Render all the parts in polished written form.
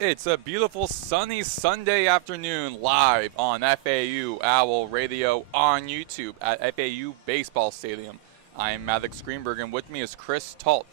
It's a beautiful sunny Sunday afternoon live on FAU Owl Radio on YouTube at FAU Baseball Stadium. I am Maddox Greenberg and with me is Chris Talt.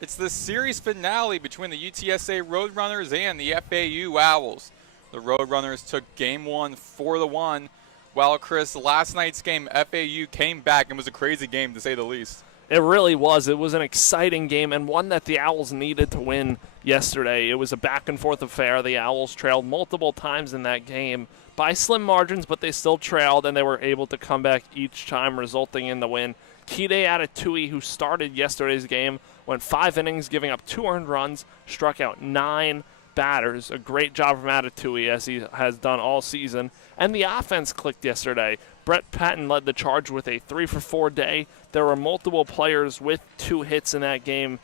It's the series finale between the UTSA Roadrunners and the FAU Owls. The Roadrunners took game one 4-1, while Chris, last night's game FAU came back and was a crazy game to say the least. It really was. It was an exciting game and one that the Owls needed to win yesterday. It was a back-and-forth affair. The Owls trailed multiple times in that game by slim margins, but they still trailed, and they were able to come back each time, resulting in the win. Kide Atatui, who started yesterday's game, went 5 innings, giving up 2 earned runs, struck out 9 batters. A great job from Atatui, as he has done all season. And the offense clicked yesterday. Brett Patton led the charge with a 3-for-4 day. There were multiple players with 2 hits in that game.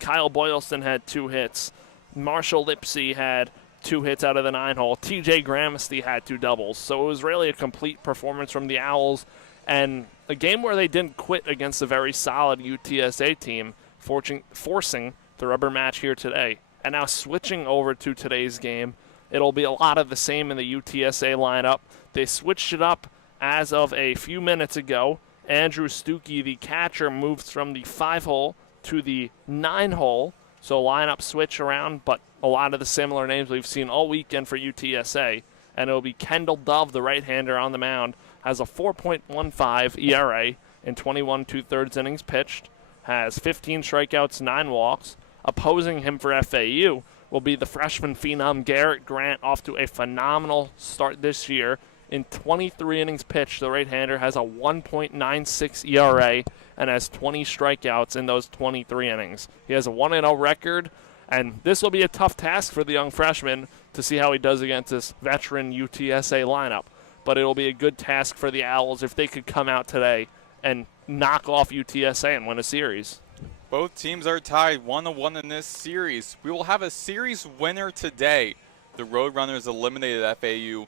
Kyle Boylston had 2 hits. Marshall Lipsy had 2 hits out of the 9-hole. TJ Gramsty had 2 doubles. So it was really a complete performance from the Owls, and a game where they didn't quit against a very solid UTSA team, forcing the rubber match here today. And now switching over to today's game, it'll be a lot of the same in the UTSA lineup. They switched it up as of a few minutes ago. Andrew Stuckey, the catcher, moves from the 5-hole to the 9-hole. So lineup switch around, but a lot of the similar names we've seen all weekend for UTSA. And it'll be Kendall Dove, the right-hander, on the mound. Has a 4.15 ERA in 21 2/3 innings pitched. Has 15 strikeouts, 9 walks. Opposing him for FAU will be the freshman phenom Garrett Grant, off to a phenomenal start this year. In 23 innings pitched, the right-hander has a 1.96 ERA and has 20 strikeouts in those 23 innings. He has a 1-0 record, and this will be a tough task for the young freshman to see how he does against this veteran UTSA lineup. But it will be a good task for the Owls if they could come out today and knock off UTSA and win a series. Both teams are tied 1-1 in this series. We will have a series winner today. The Roadrunners eliminated FAU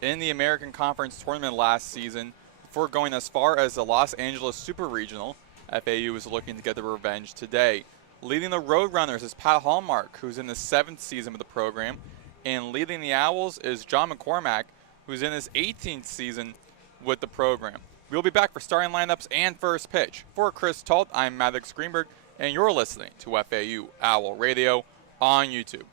in the American Conference Tournament last season before going as far as the Los Angeles Super Regional. FAU is looking to get the revenge today. Leading the Roadrunners is Pat Hallmark, who's in the 7th season of the program, and leading the Owls is John McCormack, who's in his 18th season with the program. We'll be back for starting lineups and first pitch. For Chris Talt, I'm Maddox Greenberg, and you're listening to FAU Owl Radio on YouTube.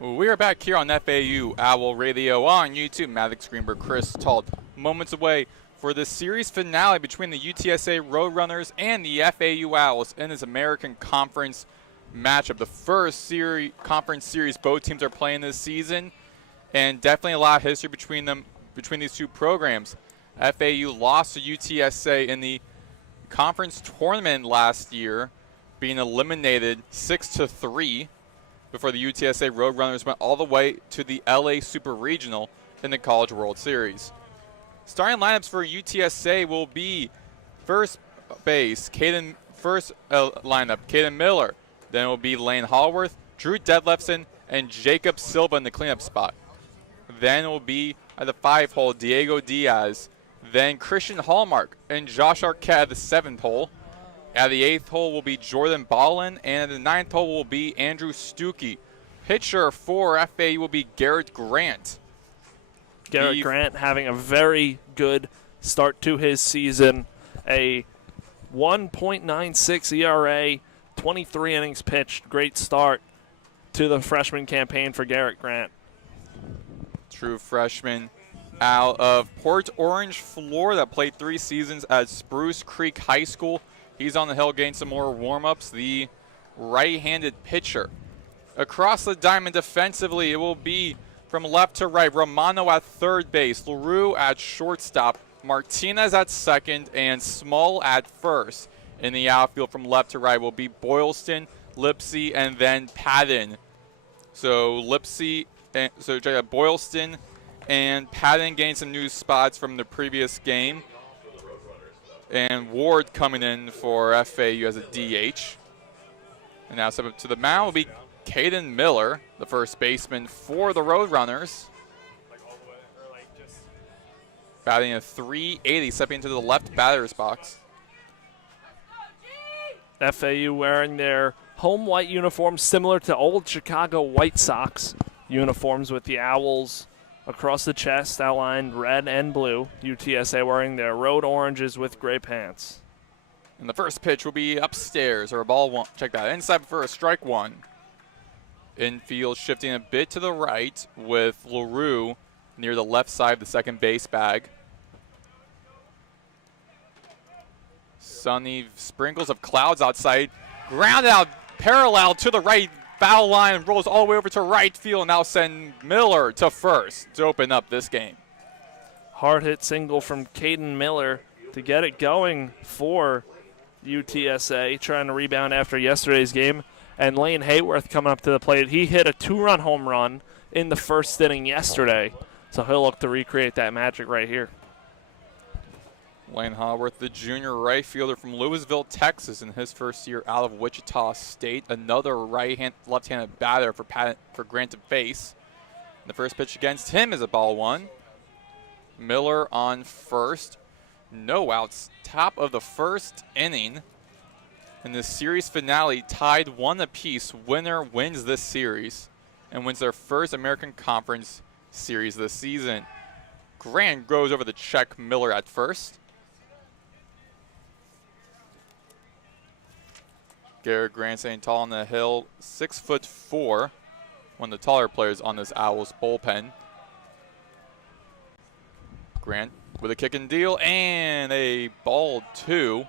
We are back here on FAU Owl Radio on YouTube. Maddox, Greenberg, Chris, Talt, moments away for the series finale between the UTSA Roadrunners and the FAU Owls in this American Conference matchup. The first conference series both teams are playing this season, and definitely a lot of history between these two programs. FAU lost to UTSA in the conference tournament last year, being eliminated 6-3 before the UTSA Roadrunners went all the way to the LA Super Regional in the College World Series. Starting lineups for UTSA will be first base, lineup, Caden Miller. Then it will be Lane Hallworth, Drew Detlefson, and Jacob Silva in the cleanup spot. Then it will be at the 5 hole, Diego Diaz. Then Christian Hallmark and Josh Arquette at the 7th hole. At the 8th hole will be Jordan Ballin, and at the 9th hole will be Andrew Stuckey. Pitcher for FAU will be Garrett Grant. Garrett Grant having a very good start to his season. A 1.96 ERA, 23 innings pitched. Great start to the freshman campaign for Garrett Grant. True freshman out of Port Orange, Florida. Played 3 seasons at Spruce Creek High School. He's on the hill getting some more warm-ups. The right-handed pitcher. Across the diamond defensively, it will be from left to right. Romano at third base, LaRue at shortstop, Martinez at second, and Small at first. In the outfield from left to right will be Boylston, Lipsy, and then Patton. So Boylston and Patton gained some new spots from the previous game. And Ward coming in for FAU as a DH. And now step up to the mound will be Caden Miller, the first baseman for the Roadrunners. Batting a .380, stepping into the left batter's box. FAU wearing their home white uniforms similar to old Chicago White Sox uniforms with the Owls across the chest outlined red and blue. UTSA wearing their road oranges with gray pants. And the first pitch will be upstairs, or a ball one. Check that. Inside for a strike one. Infield shifting a bit to the right with LaRue near the left side of the second base bag. Sunny sprinkles of clouds outside. Grounded out parallel to the right foul line, rolls all the way over to right field, and now send Miller to first to open up this game. Hard hit single from Caden Miller to get it going for UTSA, trying to rebound after yesterday's game. And Lane Hayworth coming up to the plate. He hit a 2-run home run in the first inning yesterday, so he'll look to recreate that magic right here. Lane Haworth, the junior right fielder from Louisville, Texas, in his first year out of Wichita State. Another left-handed batter for Grant to face. The first pitch against him is a ball one. Miller on first. No outs. Top of the first inning. In the series finale, tied 1 apiece. Winner wins this series and wins their first American Conference series this season. Grant goes over to check Miller at first. Garrett Grant staying tall on the hill, 6'4", one of the taller players on this Owls bullpen. Grant with a kick and deal and a ball 2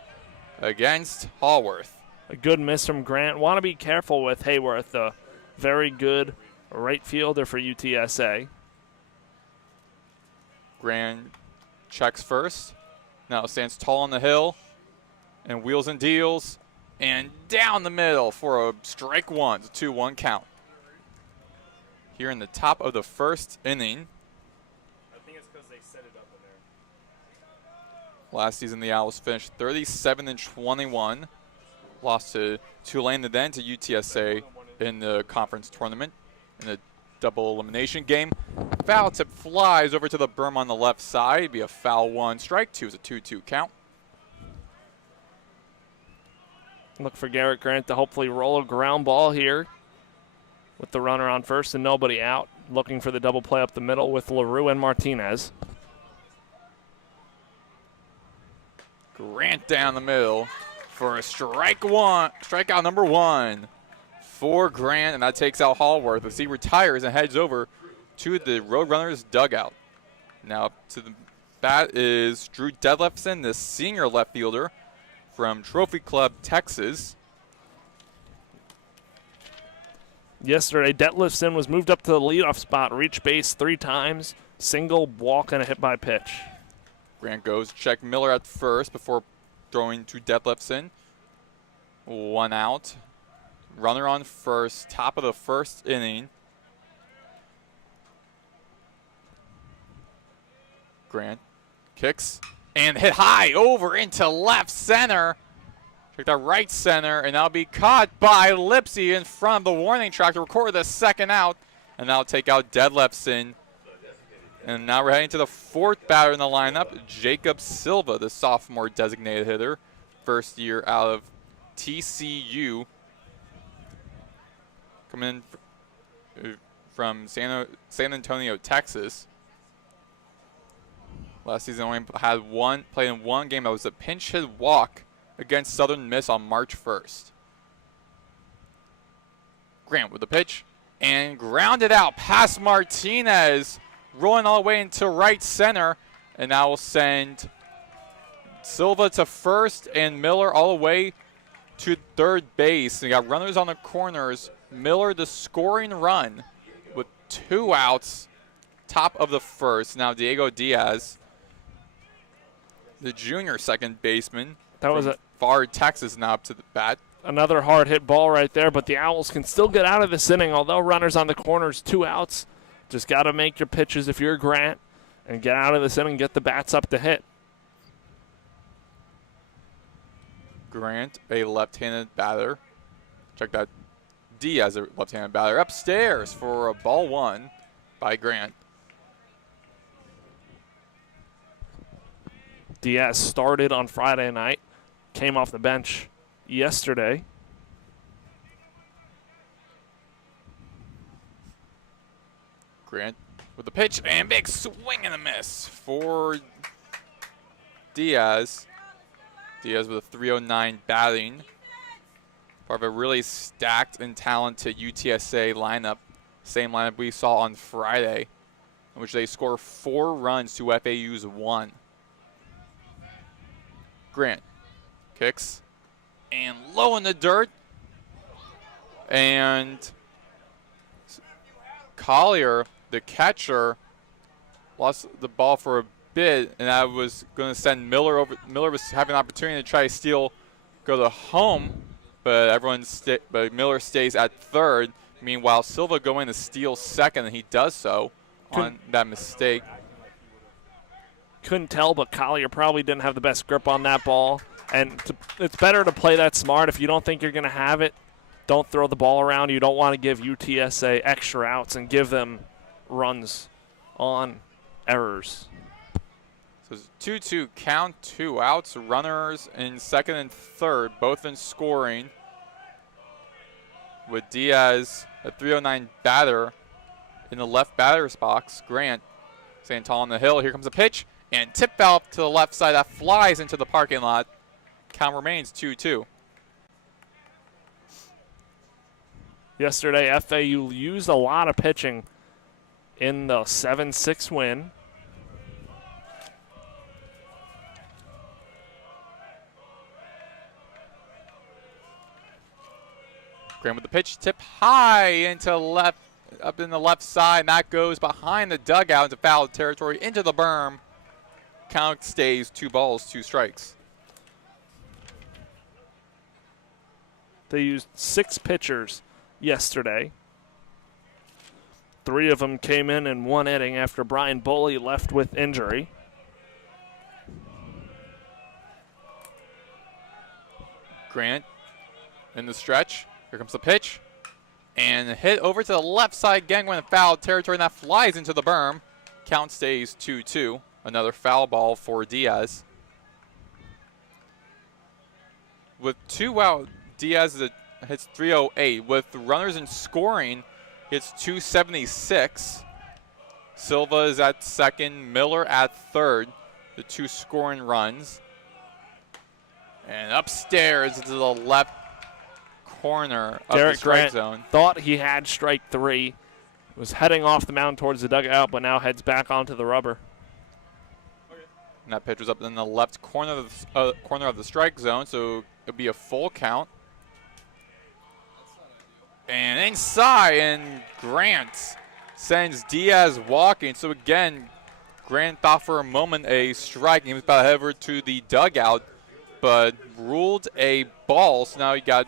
against Hallworth. A good miss from Grant. Want to be careful with Hayworth, the very good right fielder for UTSA. Grant checks first. Now stands tall on the hill and wheels and deals. And down the middle for a strike one. It's a 2-1 count. Here in the top of the first inning. I think it's because they set it up in there. Last season, the Owls finished 37-21. Lost to Tulane and then to UTSA in the conference tournament in a double elimination game. Foul tip flies over to the berm on the left side. It'd be a foul 1. Strike 2 is a 2-2 count. Look for Garrett Grant to hopefully roll a ground ball here with the runner on first and nobody out. Looking for the double play up the middle with LaRue and Martinez. Grant down the middle for a strikeout number 1 for Grant, and that takes out Hallworth as he retires and heads over to the Roadrunners dugout. Now up to the bat is Drew Detlefson, the senior left fielder from Trophy Club, Texas. Yesterday, Detlefson was moved up to the leadoff spot, reached base 3 times, single, walk, and a hit by pitch. Grant goes check Miller at first before throwing to Detlefson. 1 out. Runner on first, top of the first inning. Grant kicks and hit high over into left center. Check that right center, and that'll be caught by Lipsy in front of the warning track to record the 2nd out. And that'll take out Detlefson. And now we're heading to the 4th batter in the lineup, Jacob Silva, the sophomore designated hitter. First year out of TCU. Coming in from San Antonio, Texas. Last season only played in one game. That was a pinch hit walk against Southern Miss on March 1st. Grant with the pitch and grounded out past Martinez, rolling all the way into right center, and that will send Silva to first and Miller all the way to third base. And you got runners on the corners. Miller the scoring run with 2 outs, top of the first. Now Diego Diaz, the junior second baseman. That was Far Texas, now up to the bat. Another hard hit ball right there, but the Owls can still get out of this inning, although runners on the corners, 2 outs. Just got to make your pitches if you're Grant and get out of this inning and get the bats up to hit. Grant, a left-handed batter. Check that. Diaz, a left-handed batter. Upstairs for a ball 1 by Grant. Diaz started on Friday night, came off the bench yesterday. Grant with the pitch and big swing and a miss for Diaz. Diaz with a 309 batting. Part of a really stacked and talented UTSA lineup. Same lineup we saw on Friday, in which they score 4 runs to FAU's 1. Grant kicks and low in the dirt. And Collier, the catcher, lost the ball for a bit, and that was going to send Miller over. Miller was having an opportunity to try to go to home, but but Miller stays at third. Meanwhile, Silva going to steal second, and he does so on that mistake. Couldn't tell, but Collier probably didn't have the best grip on that ball. And it's better to play that smart. If you don't think you're going to have it, don't throw the ball around. You don't want to give UTSA extra outs and give them runs on errors. So it's 2-2 count, 2 outs, runners in second and third, both in scoring. With Diaz, a 309 batter in the left batter's box. Grant staying tall on the hill. Here comes a pitch and tip foul to the left side that flies into the parking lot. Count remains 2-2. Yesterday, FAU used a lot of pitching in the 7-6 win. Graham with the pitch, tip high into left, up in the left side, and that goes behind the dugout into foul territory, into the berm. Count stays 2 balls, 2 strikes. They used 6 pitchers yesterday. 3 of them came in 1 inning after Brian Boley left with injury. Grant in the stretch. Here comes the pitch. And hit over to the left side again going to foul territory, and that flies into the berm. Count stays 2-2. Another foul ball for Diaz. With 2 out, Diaz hits 308. With runners in scoring, hits 276. Silva is at second, Miller at third. The 2 scoring runs. And upstairs into the left corner of the Garrett strike Grant zone. thought he had strike 3. Was heading off the mound towards the dugout, but now heads back onto the rubber. And that pitch was up in the left corner of the strike zone, so it'll be a full count. And inside, and Grant sends Diaz walking. So again, Grant thought for a moment a strike. He was about to head over to the dugout, but ruled a ball. So now you got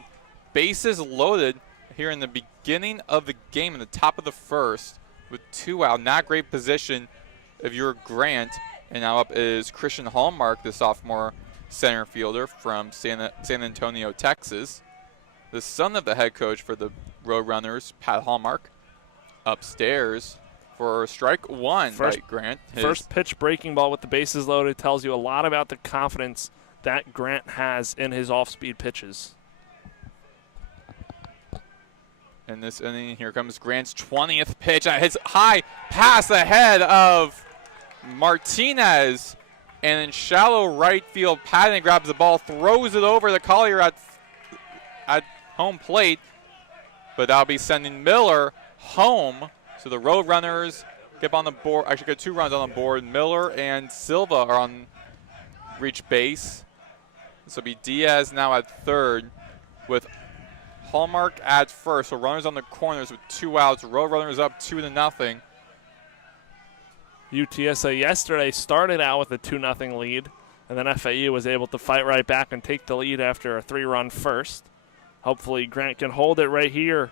bases loaded here in the beginning of the game, in the top of the first, with 2 out. Not great position if you're Grant. And now up is Christian Hallmark, the sophomore center fielder from San Antonio, Texas. The son of the head coach for the Roadrunners, Pat Hallmark, upstairs for strike 1 by Grant. First pitch breaking ball with the bases loaded tells you a lot about the confidence that Grant has in his off-speed pitches. In this inning, here comes Grant's 20th pitch. That hits high past the head of Martinez, and in shallow right field, Patton grabs the ball, throws it over the Collier at home plate, but that'll be sending Miller home. So the Roadrunners get on the board, actually get 2 runs on the board. Miller and Silva are on reach base. This will be Diaz now at third with Hallmark at first. So runners on the corners with 2 outs. Roadrunners up 2-0. UTSA yesterday started out with a 2-0 lead, and then FAU was able to fight right back and take the lead after a 3-run first. Hopefully Grant can hold it right here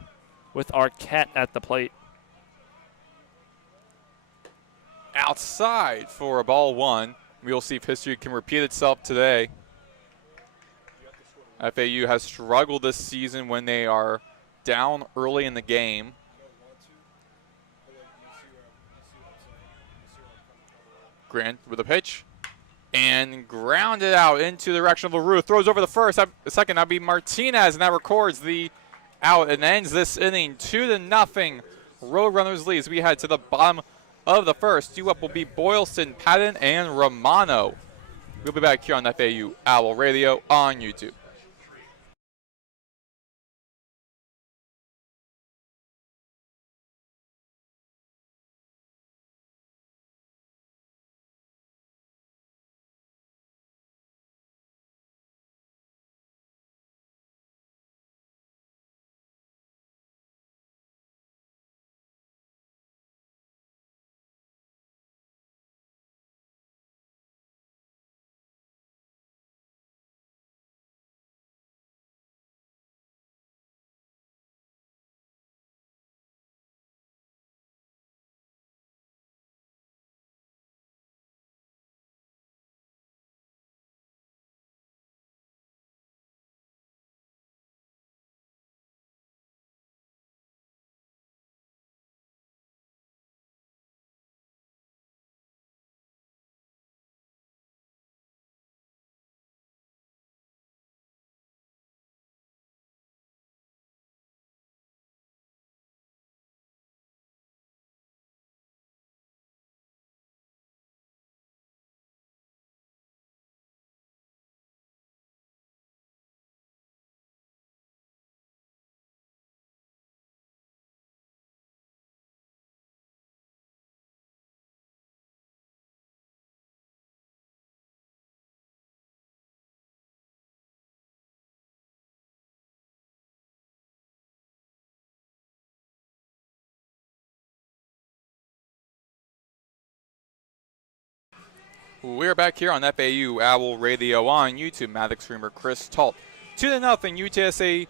with Arquette at the plate. Outside for a ball 1. We'll see if history can repeat itself today. FAU has struggled this season when they are down early in the game. Grant with a pitch and grounded out into the direction of LaRue. Throws over the first. The second, that'll be Martinez, and that records the out and ends this inning. 2-0. Roadrunners leads. We head to the bottom of the first. Due up will be Boylston, Patton, and Romano. We'll be back here on FAU Owl Radio on YouTube. We're back here on FAU Owl Radio on YouTube. Maddox, Greenberg, Chris Talt. 2-0 UTSA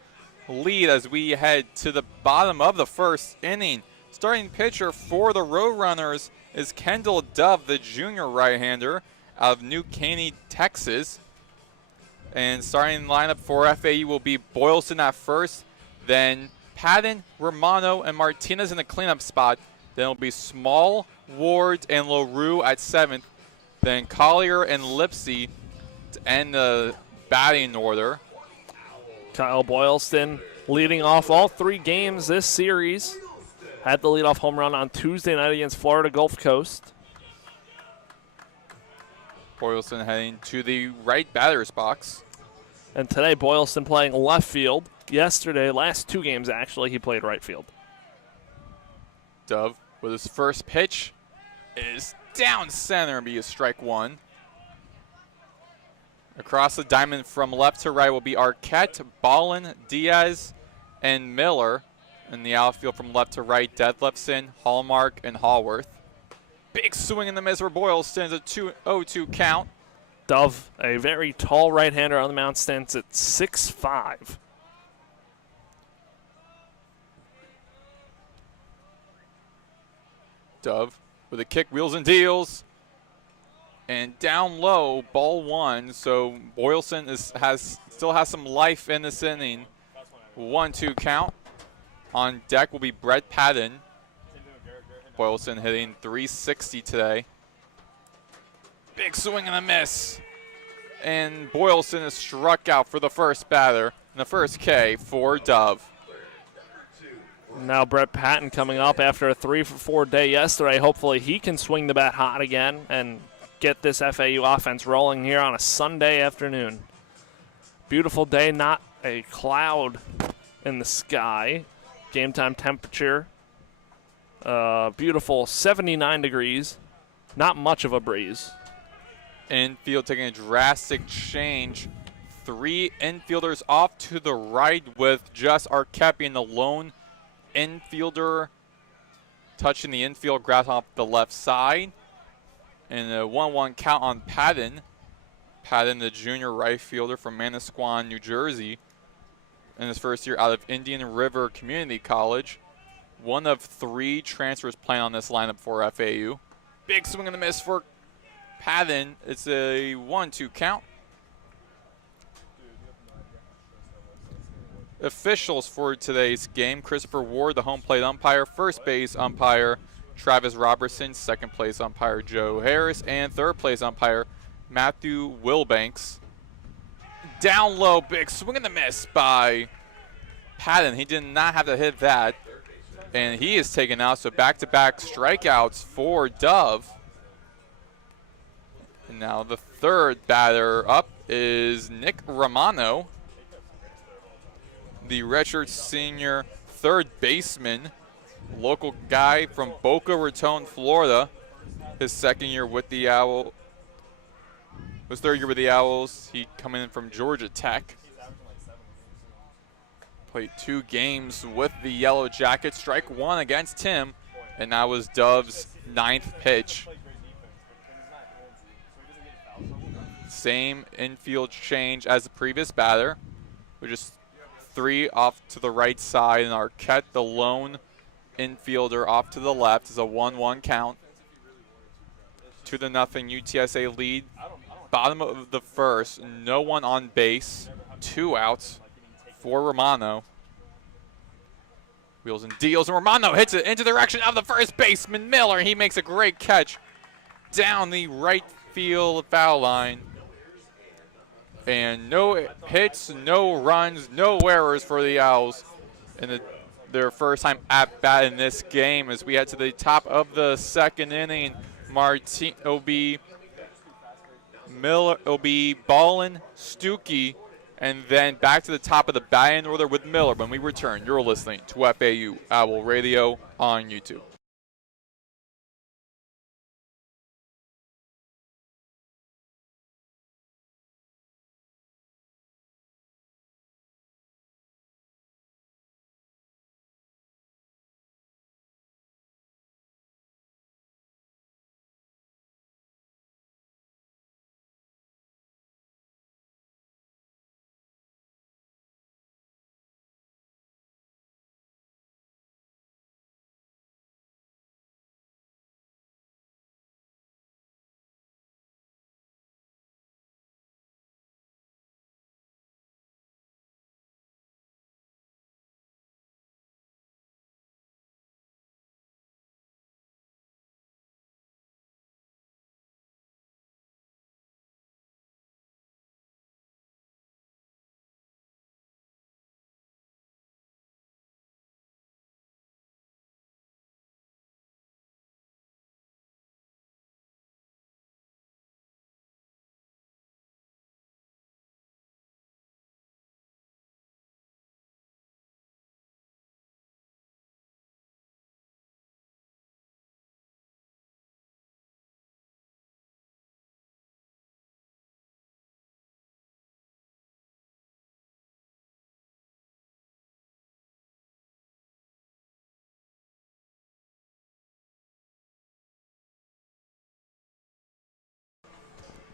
lead as we head to the bottom of the first inning. Starting pitcher for the Roadrunners is Kendall Dove, the junior right-hander out of New Caney, Texas. And starting lineup for FAU will be Boylston at first, then Patton, Romano, and Martinez in the cleanup spot. Then it'll be Small, Ward, and LaRue at 7th. Then Collier and Lipsy to end the batting order. Kyle Boylston leading off all 3 games this series. Had the leadoff home run on Tuesday night against Florida Gulf Coast. Boylston heading to the right batter's box. And today Boylston playing left field yesterday, last 2 games actually, he played right field. Dove with his first pitch is down center and be a strike 1. Across the diamond from left to right will be Arquette, Ballin, Diaz, and Miller. In the outfield from left to right, Detlefson, Hallmark, and Hallworth. Big swing in the miss for Boylston. A 2-0-2 count. Dove, a very tall right-hander on the mound, stands at 6'5". Dove with a kick, wheels and deals. And down low, ball 1. So Boylston still has some life in this inning. 1-2 count. On deck will be Brett Patton. Boylston hitting .360 today. Big swing and a miss. And Boylston is struck out for the first batter. And the first K for Dove. Now Brett Patton coming up after a 3-for-4 day yesterday. Hopefully he can swing the bat hot again and get this FAU offense rolling here on a Sunday afternoon. Beautiful day, not a cloud in the sky. Game time temperature, beautiful 79 degrees. Not much of a breeze. Infield taking a drastic change. 3 infielders off to the right with just Arquette being the lone infielder touching the infield grass off the left side. And a 1-1 count on Patton. Patton, the junior right fielder from Manasquan, New Jersey, in his first year out of Indian River Community College. One of 3 transfers playing on this lineup for FAU. Big swing and a miss for Patton. It's a 1-2 count. Officials for today's game: Christopher Ward, the home plate umpire; first base umpire Travis Robertson; second place umpire Joe Harris; and third place umpire Matthew Wilbanks. Down low, big swing and a miss by Patton. He did not have to hit that, and he is taken out. So back-to-back strikeouts for Dove. And now the third batter up is Nick Romano, the redshirt senior third baseman, local guy from Boca Raton, Florida. His second year with the Owls. His third year with the Owls. He coming in from Georgia Tech. Played 2 games with the Yellow Jackets. Strike 1 against him, and that was Dove's 9th pitch. Same infield change as the previous batter. We just 3 off to the right side, and Arquette, the lone infielder, off to the left. Is a 1-1 count. 2-0 UTSA lead. Bottom of the first, no one on base. 2 outs for Romano. Wheels and deals, and Romano hits it into the direction of the first baseman, Miller. He makes a great catch down the right field foul line. And no hits, no runs, no errors for the Owls in their first time at bat in this game. As we head to the top of the second inning, it'll be Miller, it'll be Ballin, Stuckey, and then back to the top of the batting order with Miller. When we return, you're listening to FAU Owl Radio on YouTube.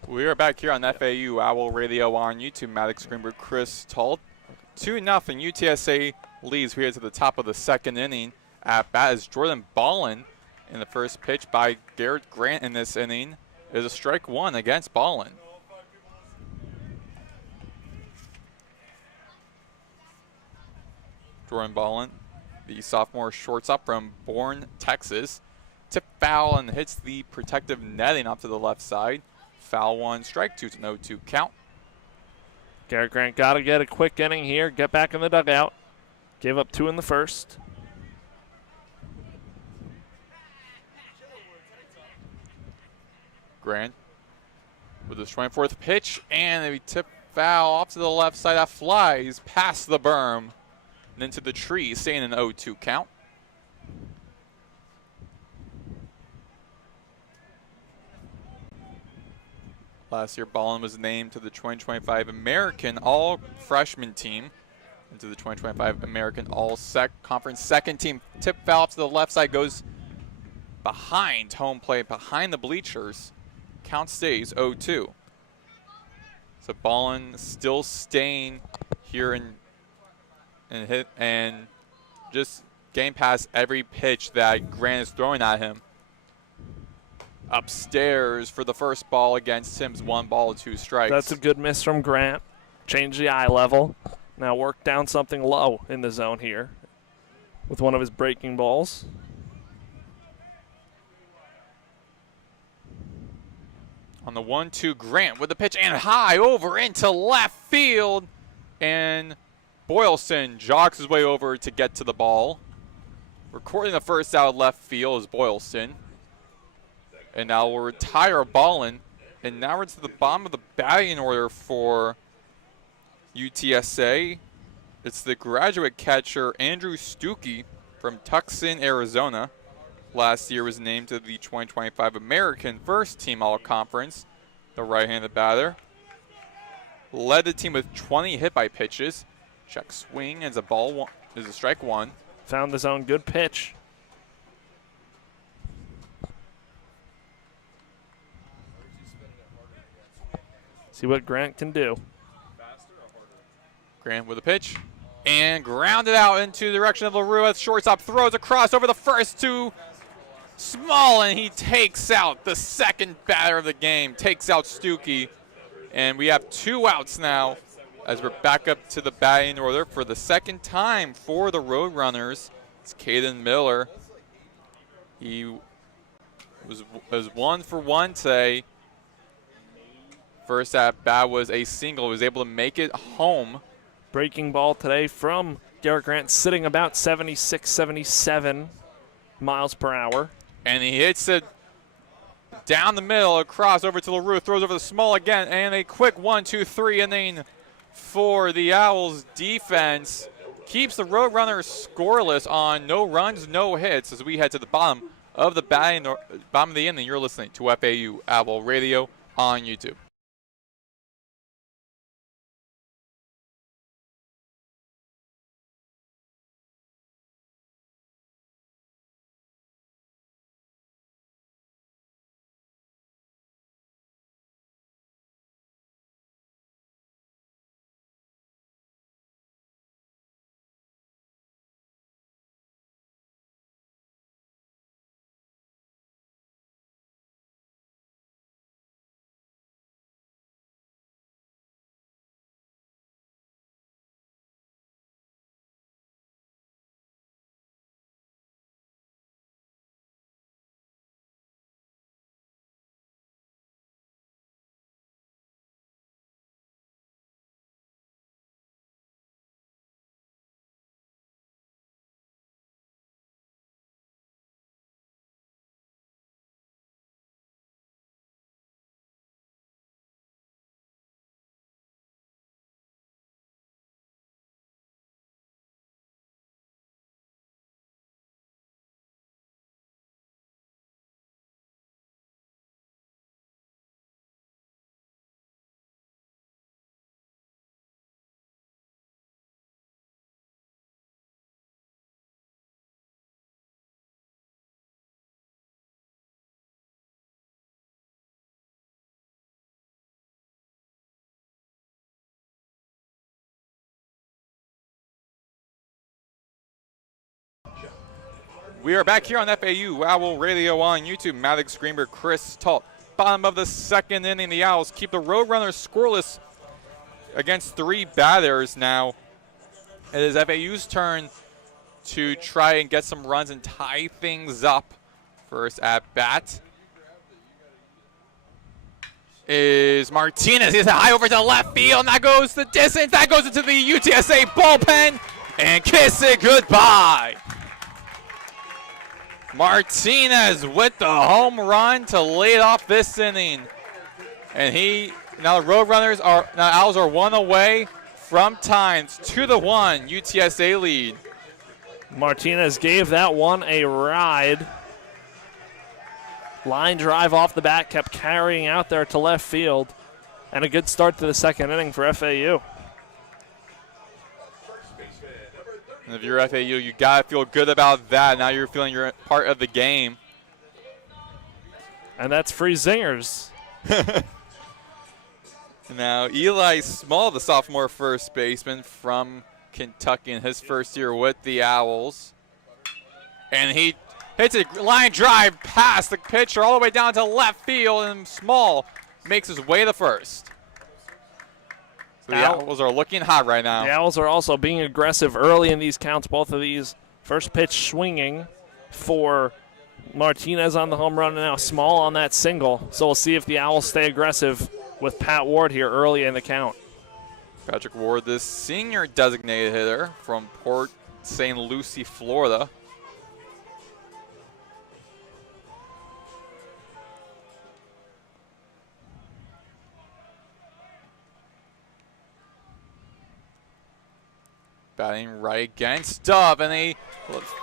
We are back here on FAU Owl Radio on YouTube. Maddox, Greenberg, Chris, Talt. 2-0 UTSA leads. We are to the top of the second inning. At bat is Jordan Ballin. In the first pitch by Garrett Grant in this inning is a strike one against Ballin. Jordan Ballin, the sophomore shortstop from Bourne, Texas. Tip foul and hits the protective netting off to the left side. Foul one, strike two. It's an 0-2 count. Garrett Grant got to get a quick inning here, get back in the dugout. Gave up 2 in the first. Grant with his 24th pitch, and a tip foul off to the left side that flies past the berm and into the tree, staying an 0-2 count. Last year, Ballin was named to the 2025 American All-Freshman team, into the 2025 American All-Conference second team. Tip foul to the left side goes behind home plate, behind the bleachers. Count stays 0-2. So Ballin still staying here and just getting past every pitch that Grant is throwing at him. Upstairs for the first ball against Sims, 1 ball, 2 strikes. That's a good miss from Grant. Change the eye level. Now work down something low in the zone here with one of his breaking balls. On the 1-2, Grant with the pitch and high over into left field. And Boylston jogs his way over to get to the ball. Recording the first out left field is Boylston. And now we'll retire Ballin. And now we're to the bottom of the batting order for UTSA. It's the graduate catcher Andrew Stuckey from Tucson, Arizona. Last year was named to the 2025 American First Team All-Conference. The right-handed batter led the team with 20 hit-by pitches. Check swing as is a strike one. Found the zone, good pitch. See what Grant can do. Grant with a pitch and grounded out into the direction of LaRue as shortstop throws across over the first to Small, and he takes out the second batter of the game, takes out Stuckey. And we have 2 outs now as we're back up to the batting order for the second time for the Roadrunners. It's Caden Miller. He was 1 for 1 today. First at bat was a single. He was able to make it home. Breaking ball today from Garrett Grant, sitting about 76, 77 miles per hour. And he hits it down the middle, across over to LaRue, throws over the Small again, and a quick 1-2-3 inning for the Owls defense. Keeps the Roadrunners scoreless on no runs, no hits as we head to the bottom of the bottom of the inning. You're listening to FAU Owl Radio on YouTube. We are back here on FAU Owl Radio on YouTube. Maddox, Greenberg, Chris, Talt. Bottom of the second inning, the Owls keep the Roadrunners scoreless against 3 batters now. It is FAU's turn to try and get some runs and tie things up. First at bat is Martinez. He's high over to left field, and that goes the distance. That goes into the UTSA bullpen, and kiss it goodbye. Martinez with the home run to lead off this inning. And now the Owls are 1 away from tying. 2-1 UTSA lead. Martinez gave that one a ride. Line drive off the bat, kept carrying out there to left field. And a good start to the second inning for FAU. And if you're FAU, you got to feel good about that. Now you're feeling you're part of the game. And that's free zingers. Now Eli Small, the sophomore first baseman from Kentucky in his first year with the Owls. And he hits a line drive past the pitcher all the way down to left field, and Small makes his way to first. So the Owls are looking hot right now. The Owls are also being aggressive early in these counts, both of these. First pitch swinging for Martinez on the home run, and now Small on that single. So we'll see if the Owls stay aggressive with Pat Ward here early in the count. Patrick Ward, the senior designated hitter from Port St. Lucie, Florida. Batting right against Dove, and he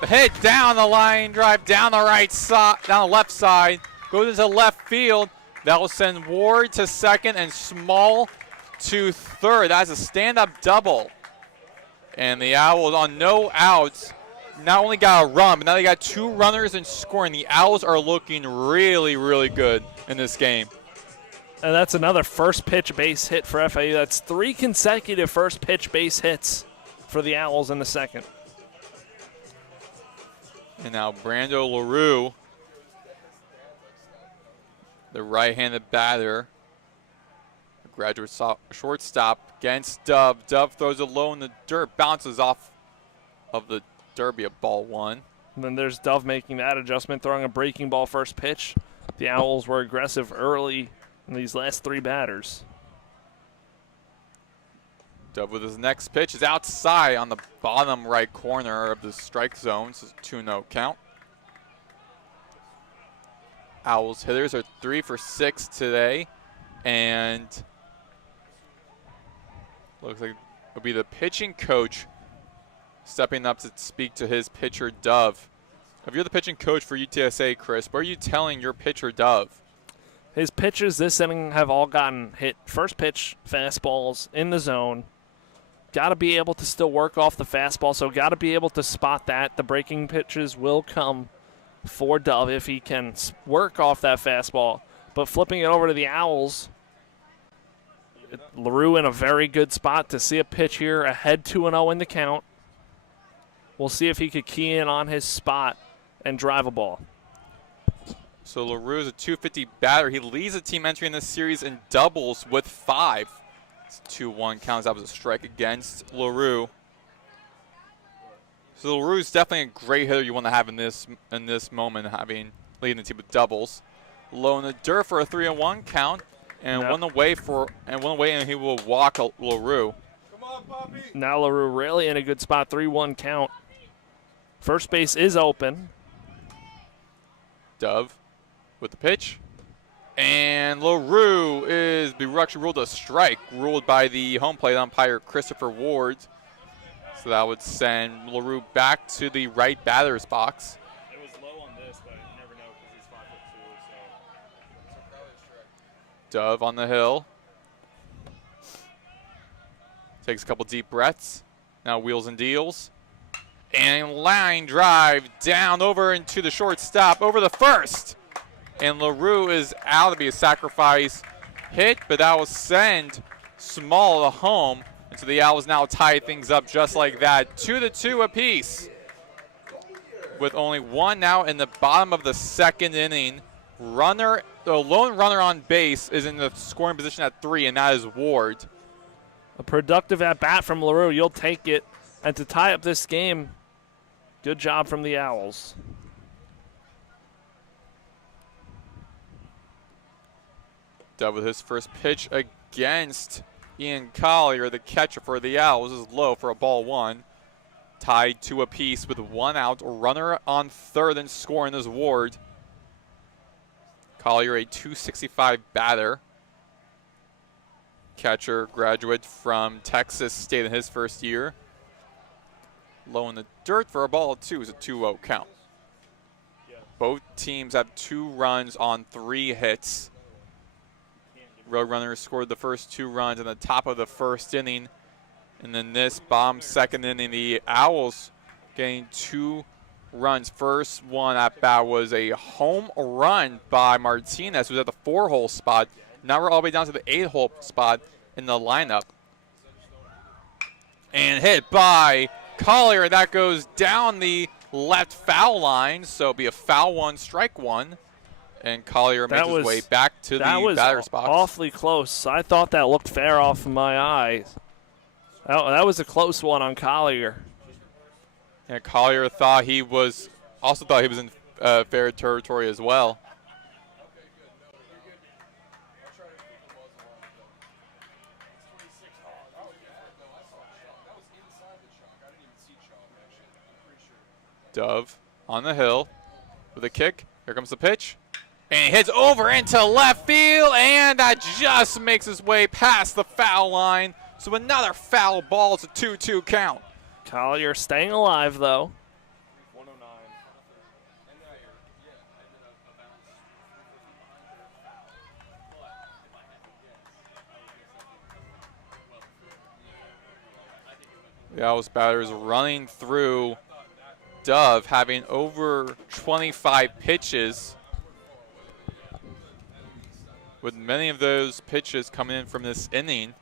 hit down the line drive down the right side, down the left side, goes into left field. That will send Ward to second and Small to third. That's a stand-up double. And the Owls on no outs not only got a run, but now they got 2 runners in scoring. The Owls are looking really, really good in this game. And that's another first pitch base hit for FAU. That's 3 consecutive first pitch base hits for the Owls in the second. And now Brando LaRue, the right-handed batter, graduate shortstop against Dove. Dove throws it low in the dirt, bounces off of the derby at ball 1. And then there's Dove making that adjustment, throwing a breaking ball first pitch. The Owls were aggressive early in these last 3 batters. Dove with his next pitch is outside on the bottom right corner of the strike zone. This is a 2-0 count. Owls hitters are 3 for 6 today, and looks like it'll be the pitching coach stepping up to speak to his pitcher, Dove. If you're the pitching coach for UTSA, Chris, what are you telling your pitcher, Dove? His pitches this inning have all gotten hit first pitch fastballs in the zone. Got to be able to still work off the fastball, so got to be able to spot that. The breaking pitches will come for Dove if he can work off that fastball. But flipping it over to the Owls, LaRue in a very good spot to see a pitch here, ahead 2-0 in the count. We'll see if he could key in on his spot and drive a ball. So LaRue is a 250 batter. He leads the team entering this series in doubles with 5. It's 2-1 counts. That was a strike against LaRue. So LaRue's definitely a great hitter you want to have in this moment, leading the team with doubles. Low in the dirt for a 3-1 count, and one away, and he will walk LaRue. Come on, Poppy. Now LaRue really in a good spot, 3-1 count. First base is open. Dove with the pitch. And LaRue is actually ruled a strike, ruled by the home plate umpire, Christopher Ward. So that would send LaRue back to the right batter's box. It was low on this, but you never know because he's 5'2", so. Dove on the hill. Takes a couple deep breaths. Now wheels and deals. And line drive down over into the shortstop, over the first. And LaRue is out to be a sacrifice hit, but that will send Small to home. And so the Owls now tie things up just like that. 2-2 apiece. with only one out in the bottom of the second inning. The lone runner on base is in the scoring position at 3, and that is Ward. A productive at-bat from LaRue. You'll take it. And to tie up this game, good job from the Owls. Dove with his first pitch against Ian Collier, the catcher for the Owls, is low for a ball 1. Tied 2 apiece with 1 out. Runner on third and scoring is Ward. Collier, a .265 batter. Catcher, graduate from Texas State in his first year. Low in the dirt for a ball 2 is a 2-0 count. Both teams have 2 runs on 3 hits. Roadrunners scored the first 2 runs in the top of the first inning. And then this bomb second inning, the Owls getting 2 runs. First one at bat was a home run by Martinez, who's at the 4-hole spot. Now we're all the way down to the 8-hole spot in the lineup. And hit by Collier. That goes down the left foul line, so it'll be a foul 1, strike 1. And Collier makes his way back to the batter's box. That was awfully close. I thought that looked fair off of my eyes. That was a close one on Collier. And Collier also thought he was in fair territory as well. Dove on the hill with a kick. Here comes the pitch. And he hits over into left field, and that just makes his way past the foul line. So another foul ball. It's a 2-2 count. Collier staying alive, though. 109. The Owls batters running through Dove, having over 25 pitches, with many of those pitches coming in from this inning.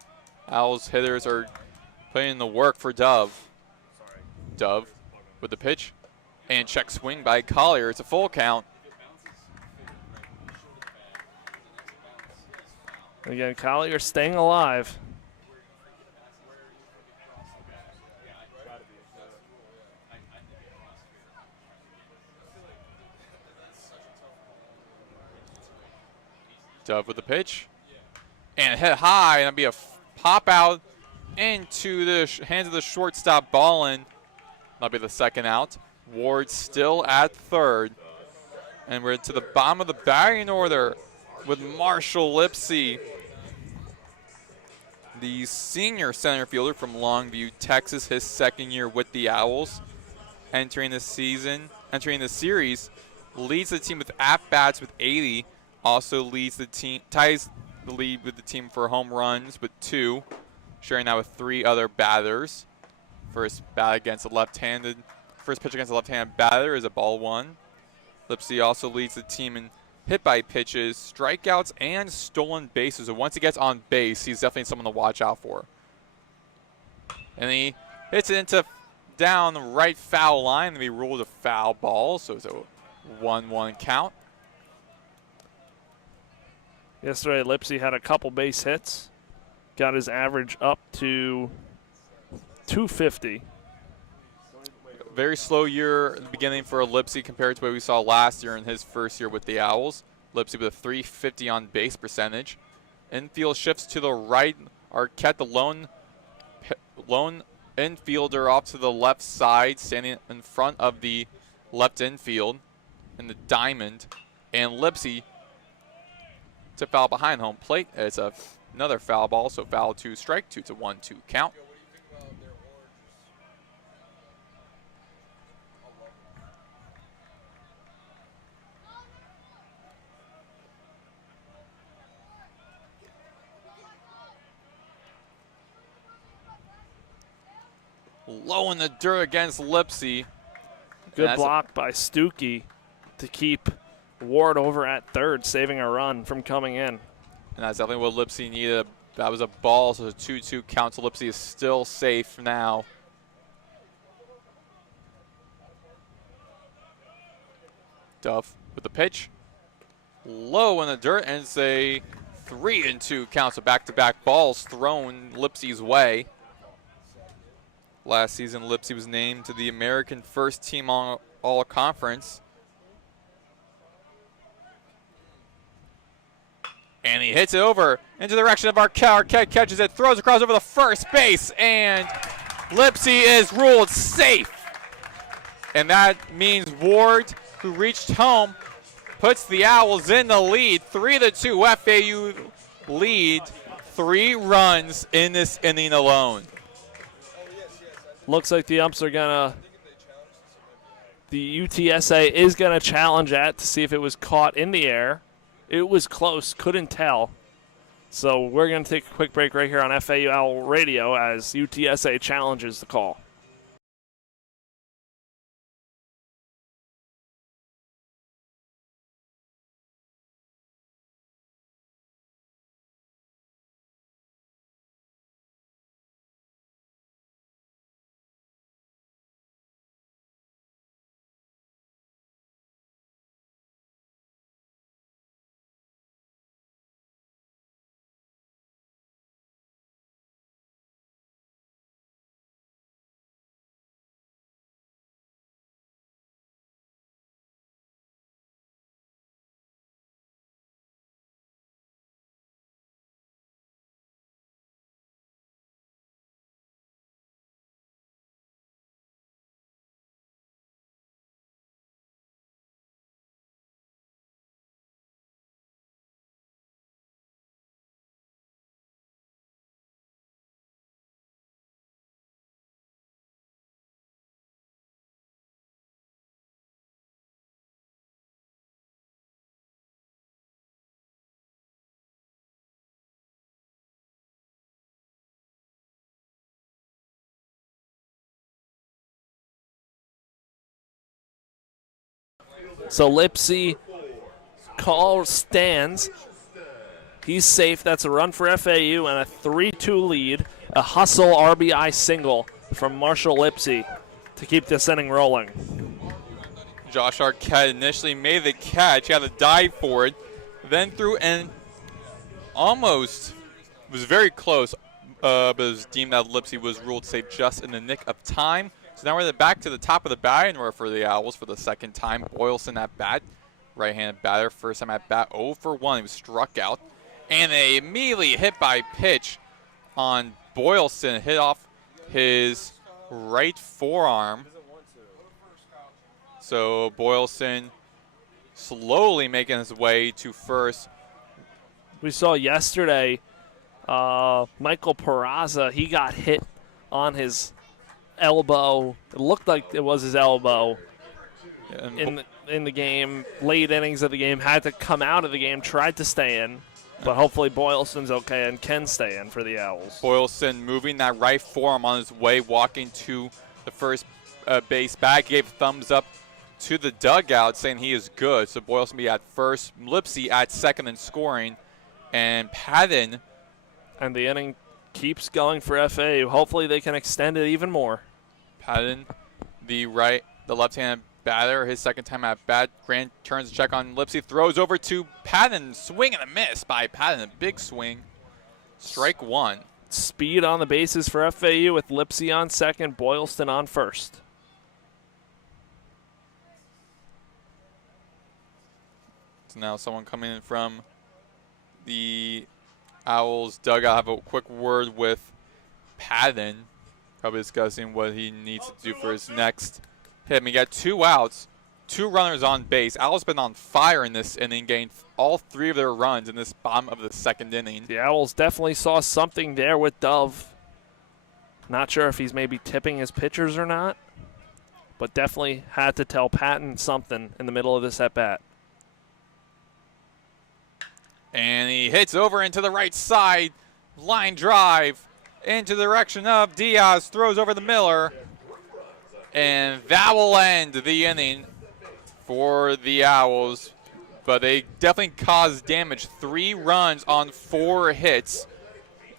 Owls hitters are putting in the work for Dove. Dove with the pitch, and check swing by Collier. It's a full count. Again, Collier staying alive. Dove with the pitch, and hit high, and that'll be a pop out into the hands of the shortstop Ballin. That'll be the second out. Ward still at third, and we're to the bottom of the batting order with Marshall Lipsy, the senior center fielder from Longview, Texas, his second year with the Owls, entering the series, leads the team with at-bats with 80. Also leads the team, ties the lead with the team for home runs with 2, sharing that with 3 other batters. First pitch against a left-handed batter is a ball 1. Lipsy also leads the team in hit by pitches, strikeouts, and stolen bases. So once he gets on base, he's definitely someone to watch out for. And he hits it into down the right foul line, and we ruled a foul ball, so it's a 1-1 count. Yesterday, Lipsy had a couple base hits. Got his average up to 250. Very slow year at the beginning for Lipsy compared to what we saw last year in his first year with the Owls. Lipsy with a .350 on base percentage. Infield shifts to the right. Arquette, the lone infielder, off to the left side, standing in front of the left infield in the diamond. And Lipsy to foul behind home plate. It's another foul ball, so foul 2, strike 2. It's a 1-2 count. Low in the dirt against Lipsy. Good block by Stuckey to keep Ward over at third, saving a run from coming in. And that's definitely what Lipsy needed. That was a ball, so it's a 2-2 count. So Lipsy is still safe now. Dove with the pitch. Low in the dirt, and it's a 3-2 count. So back-to-back balls thrown Lipsey's way. Last season, Lipsey was named to the American First Team All-Conference. And he hits it over into the direction of Arquette. Arquette catches it, throws across over the first base, and Lipsey is ruled safe. And that means Ward, who reached home, puts the Owls in the lead. 3-2 FAU lead. 3 runs in this inning alone. Looks like the umps are going to, the UTSA is going to challenge that to see if it was caught in the air. It was close, couldn't tell. So we're going to take a quick break right here on FAU Owl Radio as UTSA challenges the call. So Lipsey call stands. He's safe. That's a run for FAU and a 3-2 lead. A hustle RBI single from Marshall Lipsey to keep this inning rolling. Josh Arquette initially made the catch. He had to dive for it. Then threw and almost was very close, but it was deemed that Lipsey was ruled safe just in the nick of time. So now we're back to the top of the batting order for the Owls for the second time. Boylston at bat, right-handed batter. First time at bat, 0 for 1. He was struck out. And they immediately hit by pitch on Boylston. Hit off his right forearm. So Boylston slowly making his way to first. We saw yesterday Michael Peraza, he got hit on his elbow. It looked like it was his elbow in the game. Late innings of the game, had to come out of the game, tried to stay in, but hopefully Boylston's okay and can stay in for the Owls. Boylston moving that right forearm on his way, walking to the first base bag. Gave a thumbs up to the dugout saying he is good. So Boylston be at first, Lipsey at second and scoring, and Patton. And the inning keeps going for FAU. Hopefully they can extend it even more. Patton, the left-handed batter, his second time at bat. Grant turns to check on Lipsey, throws over to Patton. Swing and a miss by Patton. A big swing. Strike one. Speed on the bases for FAU with Lipsey on second, Boylston on first. So now someone coming in from the Owls dugout. Have a quick word with Patton, probably discussing what he needs to do for his next hit. We got 2 outs, 2 runners on base. Owls been on fire in this inning, gained all 3 of their runs in this bottom of the second inning. The Owls definitely saw something there with Dove. Not sure if he's maybe tipping his pitchers or not, but definitely had to tell Patton something in the middle of this at-bat. And he hits over into the right side, line drive into the direction of Diaz, throws over the Miller, and that will end the inning for the Owls. But they definitely caused damage. 3 runs on 4 hits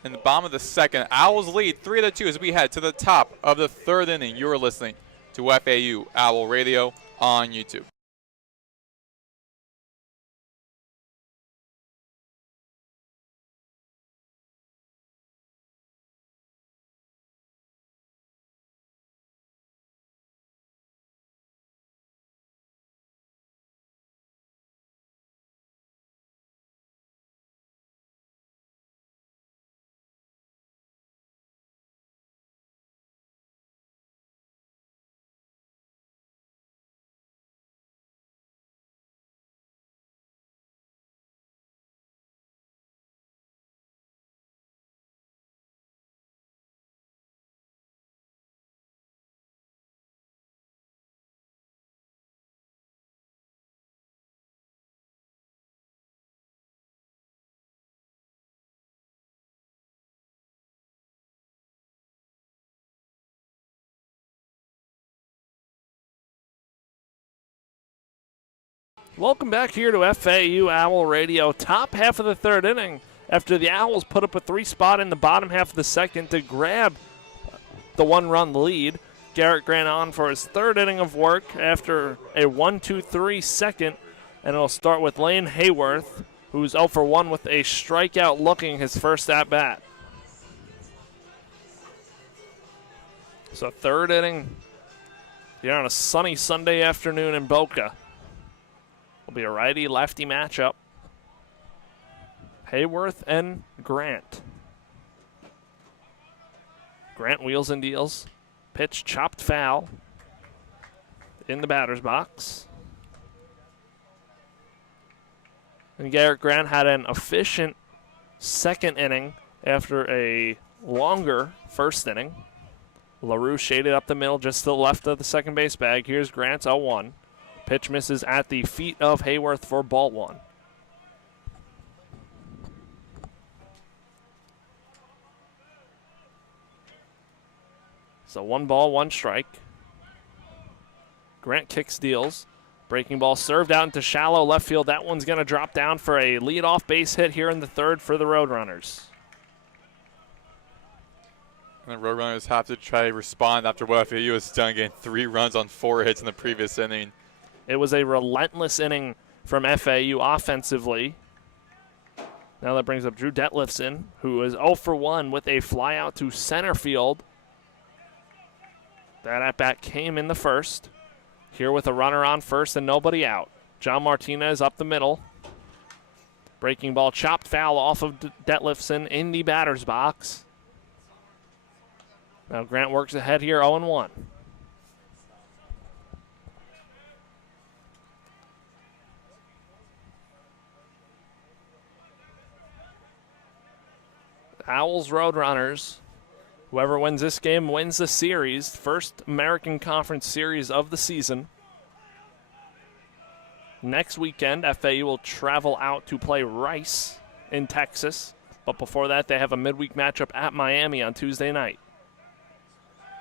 in the bottom of the second. Owls lead 3-2 as we head to the top of the 3rd inning. You are listening to FAU Owl Radio on YouTube. Welcome back here to FAU Owl Radio. Top half of the third inning after the Owls put up a 3-spot in the bottom half of the second to grab the 1-run lead. Garrett Grant on for his third inning of work after a 1-2-3 second, and it'll start with Lane Hayworth, who's 0 for 1 with a strikeout looking his first at-bat. So third inning here on a sunny Sunday afternoon in Boca. Will be a righty-lefty matchup. Hayworth and Grant. Grant wheels and deals. Pitch chopped foul in the batter's box. And Garrett Grant had an efficient second inning after a longer first inning. LaRue shaded up the middle just to the left of the second base bag. Here's Grant's 0-1. Pitch misses at the feet of Hayworth for ball one. So 1 ball, 1 strike. Grant kicks, deals. Breaking ball served out into shallow left field. That one's going to drop down for a leadoff base hit here in the third for the Roadrunners. And the Roadrunners have to try to respond after what FAU has done, getting 3 runs on 4 hits in the previous inning. It was a relentless inning from FAU offensively. Now that brings up Drew Detlefson, who is 0 for 1 with a fly out to center field. That at-bat came in the first. Here with a runner on first and nobody out. John Martinez up the middle. Breaking ball chopped foul off of Detlefson in the batter's box. Now Grant works ahead here, 0-1. Owls Roadrunners. Whoever wins this game wins the series. First American Conference series of the season. Next weekend, FAU will travel out to play Rice in Texas. But before that, they have a midweek matchup at Miami on Tuesday night.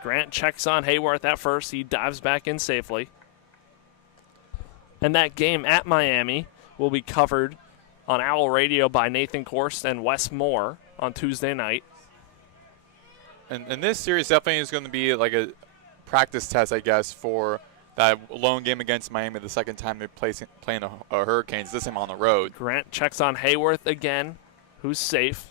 Grant checks on Hayworth at first. He dives back in safely. And that game at Miami will be covered on Owl Radio by Nathan Korst and Wes Moore on Tuesday night. And this series definitely is going to be like a practice test, I guess, for that lone game against Miami the second time they're playing a Hurricanes, this time on the road. Grant checks on Hayworth again, who's safe.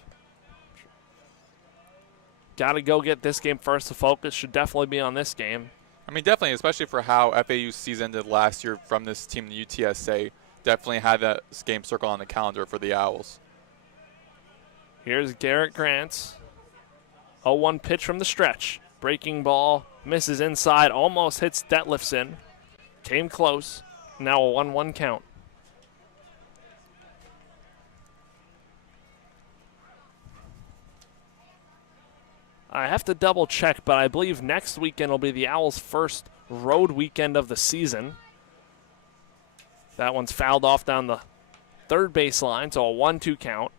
Got to go get this game first. The focus should definitely be on this game. I mean, definitely, especially for how FAU's season ended last year from this team, the UTSA. Definitely had that game circle on the calendar for the Owls. Here's Garrett Grant's 0-1 pitch from the stretch. Breaking ball, misses inside, almost hits Detlefson. Came close. Now a 1-1 count. I have to double check, but I believe next weekend will be the Owls' first road weekend of the season. That one's fouled off down the third baseline, so a 1-2 count.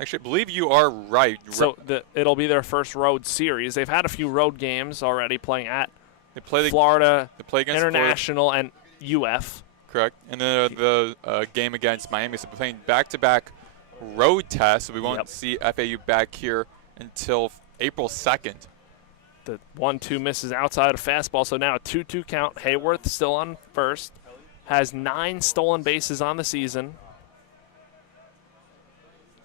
Actually, I believe you are right. So it'll be their first road series. They've had a few road games already playing at Florida International and UF. Correct. And then the game against Miami. So we're playing back-to-back road tests. So we won't see FAU back here until April 2nd. The 1-2 misses outside of fastball, so now a 2-2 count. Hayworth still on first. Has 9 stolen bases on the season.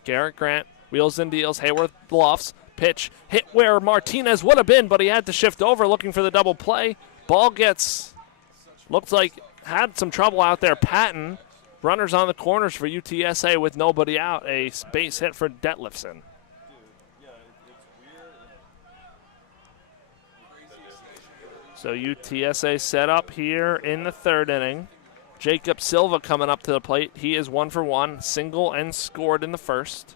Garrett Grant wheels and deals. Hayworth bluffs. Pitch hit where Martinez would have been, but he had to shift over looking for the double play. Ball looked like had some trouble out there. Patton, runners on the corners for UTSA with nobody out. A base hit for Detlefson. So UTSA set up here in the third inning. Jacob Silva coming up to the plate. He is 1 for 1, single and scored in the first.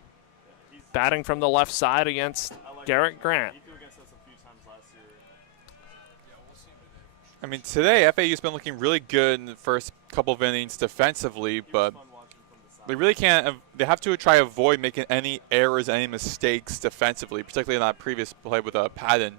Batting from the left side against Garrett Grant. I mean, today FAU's been looking really good in the first couple of innings defensively, but they really can't. They have to try to avoid making any errors, any mistakes defensively, particularly in that previous play with Patton.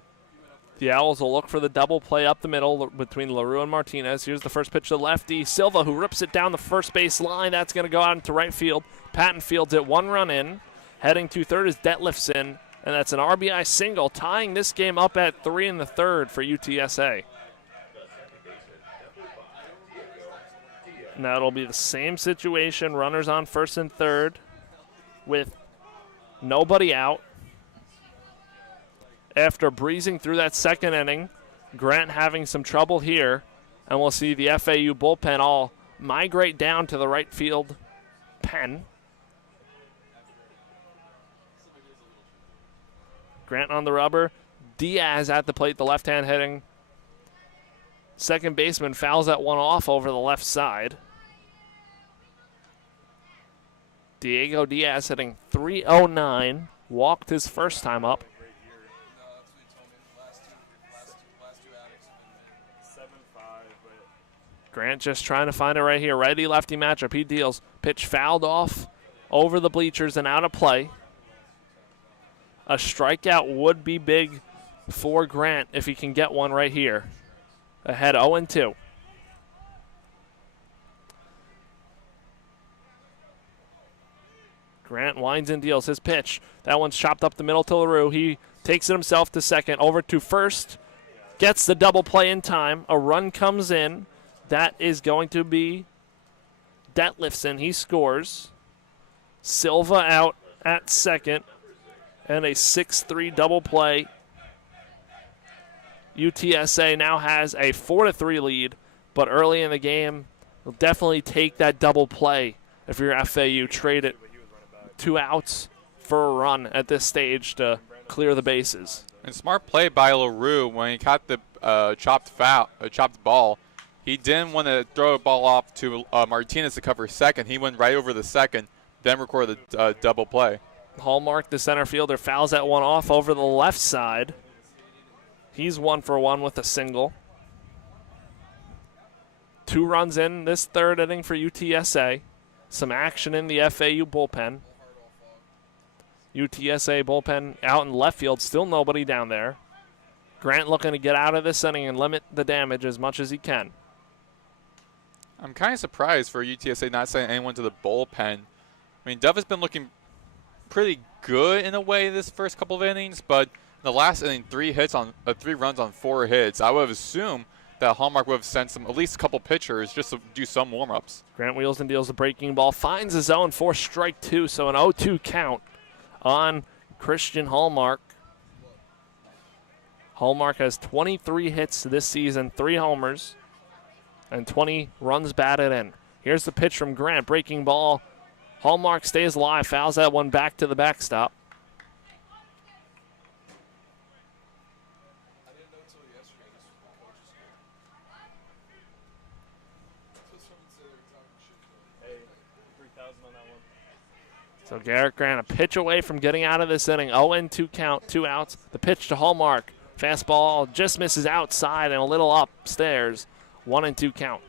The Owls will look for the double play up the middle between LaRue and Martinez. Here's the first pitch to lefty. Silva, who rips it down the first base line. That's going to go out into right field. Patton fields it, 1 run in. Heading to third is Detlefson, and that's an RBI single, tying this game up at 3 in the third for UTSA. Now it'll be the same situation, runners on first and third with nobody out. After breezing through that second inning, Grant having some trouble here, and we'll see the FAU bullpen all migrate down to the right field pen. Grant on the rubber. Diaz at the plate, the left-hand hitting. Second baseman fouls that one off over the left side. Diego Diaz hitting .309, walked his first time up. Grant just trying to find it right here. Righty-lefty matchup. He deals. Pitch fouled off over the bleachers and out of play. A strikeout would be big for Grant if he can get one right here. Ahead 0-2. Grant winds and deals his pitch. That one's chopped up the middle to LaRue. He takes it himself to second, over to first. Gets the double play in time. A run comes in. That is going to be Detlefson. He scores. Silva out at second. And a 6-3 double play. UTSA now has a 4-3 lead, but early in the game, will definitely take that double play if you're FAU. Trade it 2 outs for a run at this stage to clear the bases. And smart play by LaRue when he caught the chopped ball. He didn't want to throw a ball off to Martinez to cover second. He went right over the second, then recorded the double play. Hallmark, the center fielder, fouls that one off over the left side. He's 1 for 1 with a single. 2 runs in this third inning for UTSA. Some action in the FAU bullpen. UTSA bullpen out in left field, still nobody down there. Grant looking to get out of this inning and limit the damage as much as he can. I'm kind of surprised for UTSA not sending anyone to the bullpen. I mean, Dove has been looking pretty good in a way this first couple of innings, but in the last inning, 3 runs on 4 hits. I would have assumed that Hallmark would have sent at least a couple pitchers just to do some warm-ups. Grant wheels and deals the breaking ball, finds his zone for strike 2, so an 0-2 count on Christian Hallmark. Hallmark has 23 hits this season, 3 homers, and 20 runs batted in. Here's the pitch from Grant, breaking ball. Hallmark stays alive, fouls that one back to the backstop. So Garrett Grant a pitch away from getting out of this inning. 0-2 count, 2 outs. The pitch to Hallmark. Fastball just misses outside and a little upstairs. 1-2 count.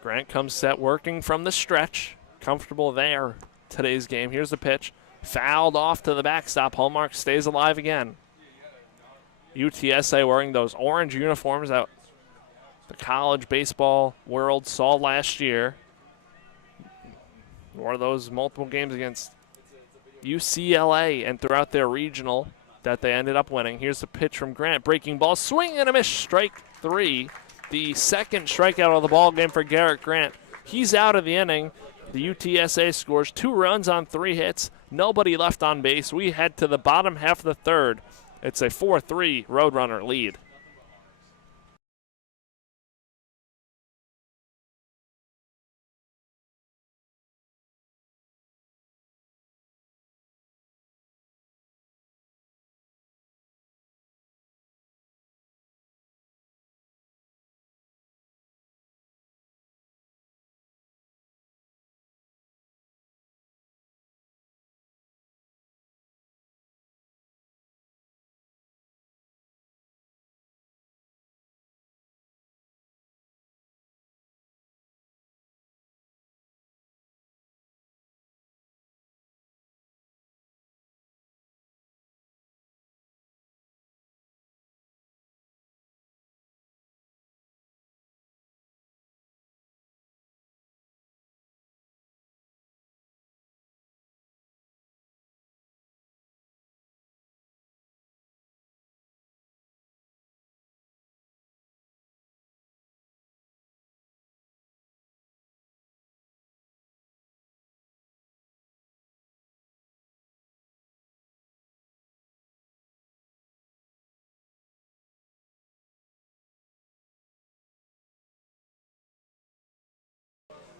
Grant comes set working from the stretch. Comfortable there today's game. Here's the pitch. Fouled off to the backstop. Hallmark stays alive again. UTSA wearing those orange uniforms that the college baseball world saw last year. Wore those multiple games against UCLA and throughout their regional that they ended up winning. Here's the pitch from Grant. Breaking ball, swing and a miss, strike 3. The second strikeout of the ball game for Garrett Grant. He's out of the inning. The UTSA scores 2 runs on 3 hits. Nobody left on base. We head to the bottom half of the third. It's a 4-3 Roadrunner lead.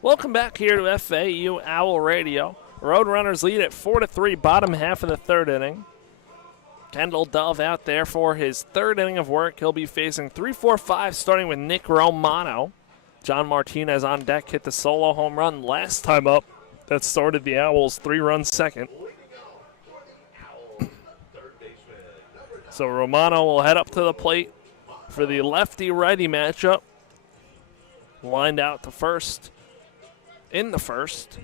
Welcome back here to FAU Owl Radio. Roadrunners lead at 4-3, bottom half of the third inning. Kendall Dove out there for his third inning of work. He'll be facing 3-4-5, starting with Nick Romano. John Martinez on deck hit the solo home run last time up. That started the Owls' 3-run second. So Romano will head up to the plate for the lefty-righty matchup. Lined out to first in the first.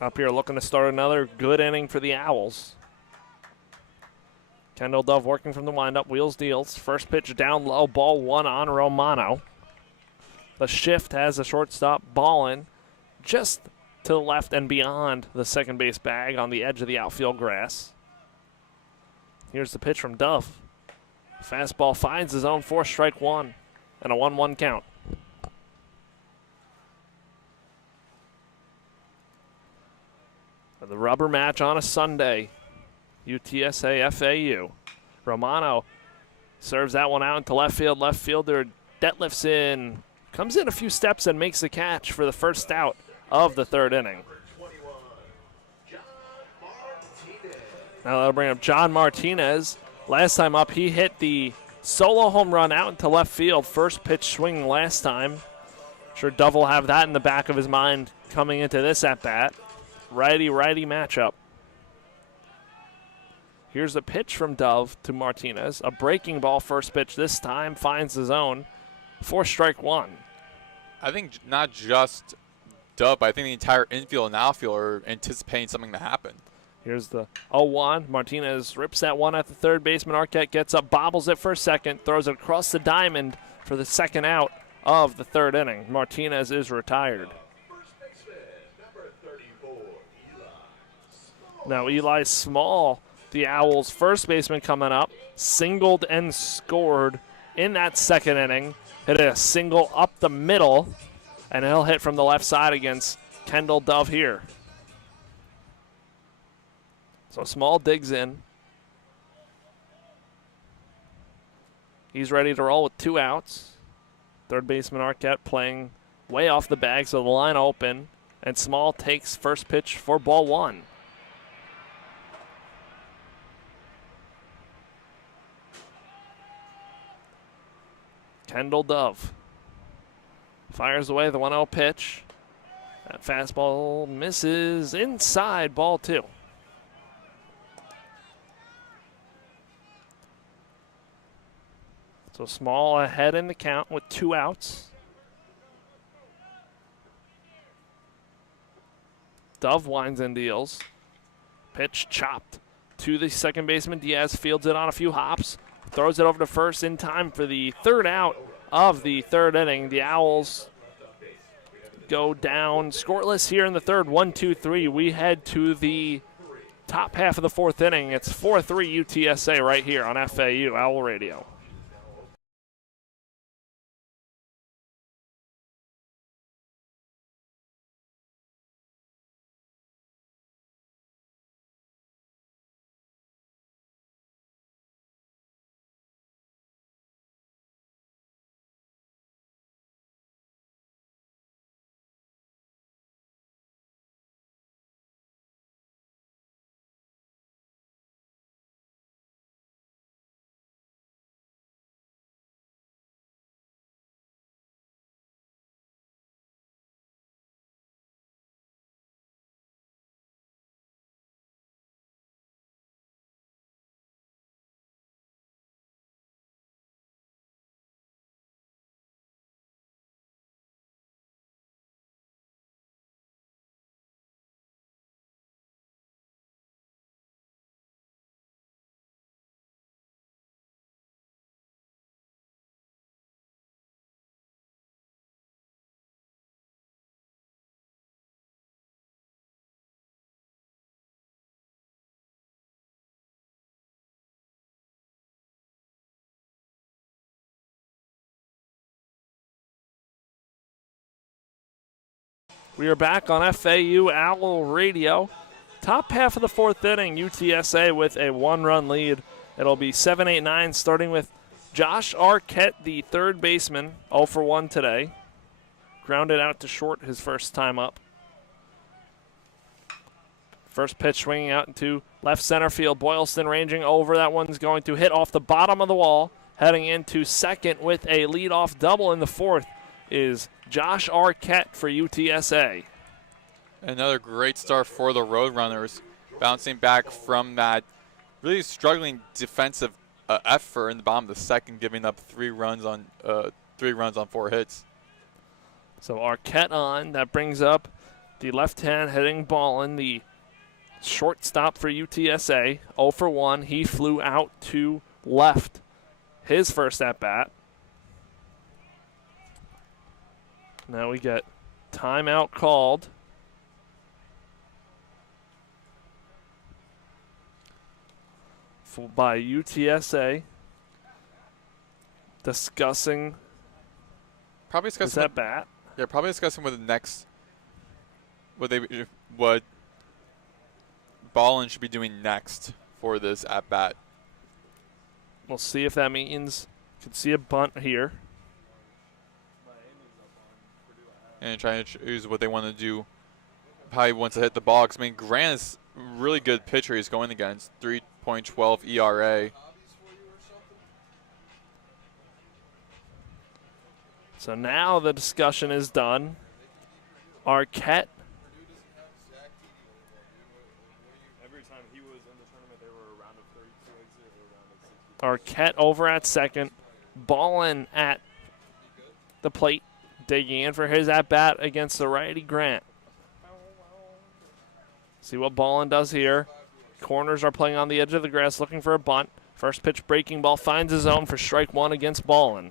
Up here looking to start another good inning for the Owls. Kendall Dove working from the windup, wheels deals. First pitch down low, ball one on Romano. The shift has a shortstop ball in just to the left and beyond the second base bag on the edge of the outfield grass. Here's the pitch from Dove. Fastball finds his own 4-strike-1 and a 1-1 count. The rubber match on a Sunday. UTSA FAU. Romano serves that one out into left field. Left fielder deadlifts in. Comes in a few steps and makes the catch for the first out of the third inning. Now that'll bring up John Martinez. Last time up, he hit the solo home run out into left field. First pitch swing last time. Sure Dove will have that in the back of his mind coming into this at-bat. Righty-righty matchup. Here's the pitch from Dove to Martinez. A breaking ball first pitch this time finds the zone. 4-strike-1. I think not just Dove, but I think the entire infield and outfield are anticipating something to happen. Here's the 0-1. Martinez rips that one at the third baseman. Arquette gets up, bobbles it for a second, throws it across the diamond for the second out of the third inning. Martinez is retired. Now Eli Small, the Owls' first baseman coming up, singled and scored in that second inning. Hit a single up the middle, and he'll hit from the left side against Kendall Dove here. So Small digs in. He's ready to roll with 2 outs. Third baseman Arquette playing way off the bag, so the line open, and Small takes first pitch for ball 1. Kendall Dove fires away the 1-0 pitch. That fastball misses inside, ball 2. So Small ahead in the count with 2 outs. Dove winds and deals. Pitch chopped to the second baseman. Diaz fields it on a few hops. Throws it over to first in time for the third out of the third inning. The Owls go down scoreless here in the third. 1-2-3. We head to the top half of the fourth inning. It's 4-3 UTSA right here on FAU Owl Radio. We are back on FAU Owl Radio. Top half of the fourth inning, UTSA with a 1-run lead. It'll be 7-8-9, starting with Josh Arquette, the third baseman, 0 for 1 today. Grounded out to short his first time up. First pitch swinging out into left center field. Boylston ranging over. That one's going to hit off the bottom of the wall. Heading into second with a leadoff double in the fourth is Josh Arquette for UTSA. Another great start for the Roadrunners, bouncing back from that really struggling defensive effort in the bottom of the second, giving up 3 runs on 4 hits. So Arquette on. That brings up the left-hand hitting Ballin, the shortstop for UTSA. 0 for 1. He flew out to left his first at-bat. Now we get timeout called. By UTSA, discussing his at-bat. Yeah, probably discussing what the next, what Ballin should be doing next for this at-bat. We'll see if that means could see a bunt here. And trying to choose what they want to do. Probably wants to hit the ball. 'Cause, I mean, Grant is a really good pitcher he's going against. 3.12 ERA. So now the discussion is done. Arquette. Every time he was in the tournament, they were around a 32 exit or around a 60. Arquette over at second. Ballin at the plate. Digging in for his at-bat against the righty Grant. See what Ballin does here. Corners are playing on the edge of the grass looking for a bunt. First pitch breaking ball finds his zone for strike 1 against Ballin.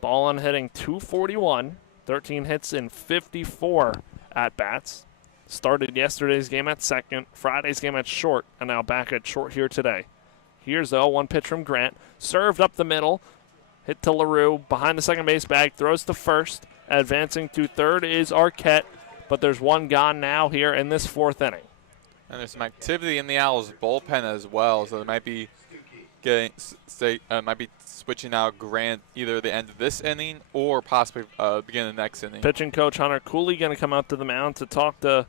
Ballin hitting .241, 13 hits in 54 at-bats. Started yesterday's game at second, Friday's game at short, and now back at short here today. Here's the 0-1 pitch from Grant. Served up the middle. Hit to LaRue. Behind the second base bag. Throws to first. Advancing to third is Arquette. But there's one gone now here in this fourth inning. And there's some activity in the Owls bullpen as well, so they might be switching out Grant either the end of this inning or possibly beginning of the next inning. Pitching coach Hunter Cooley going to come out to the mound to talk to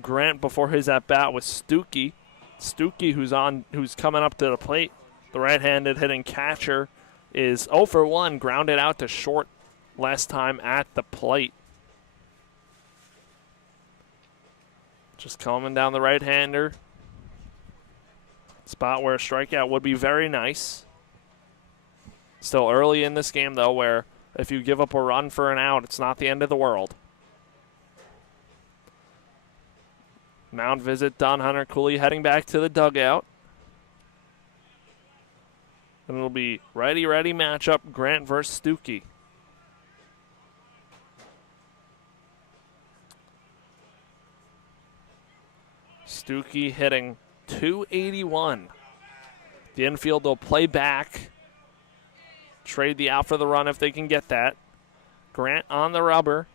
Grant before his at bat with Stuckey. Stuckey, who's coming up to the plate, the right-handed hitting catcher, is 0 for 1, grounded out to short last time at the plate. Just coming down the right-hander. Spot where a strikeout would be very nice. Still early in this game, though, where if you give up a run for an out, it's not the end of the world. Mound visit done. Hunter Cooley heading back to the dugout. And it'll be righty-righty matchup, Grant versus Stuckey. Stuckey hitting .281. The infield will play back. Trade the out for the run if they can get that. Grant on the rubber.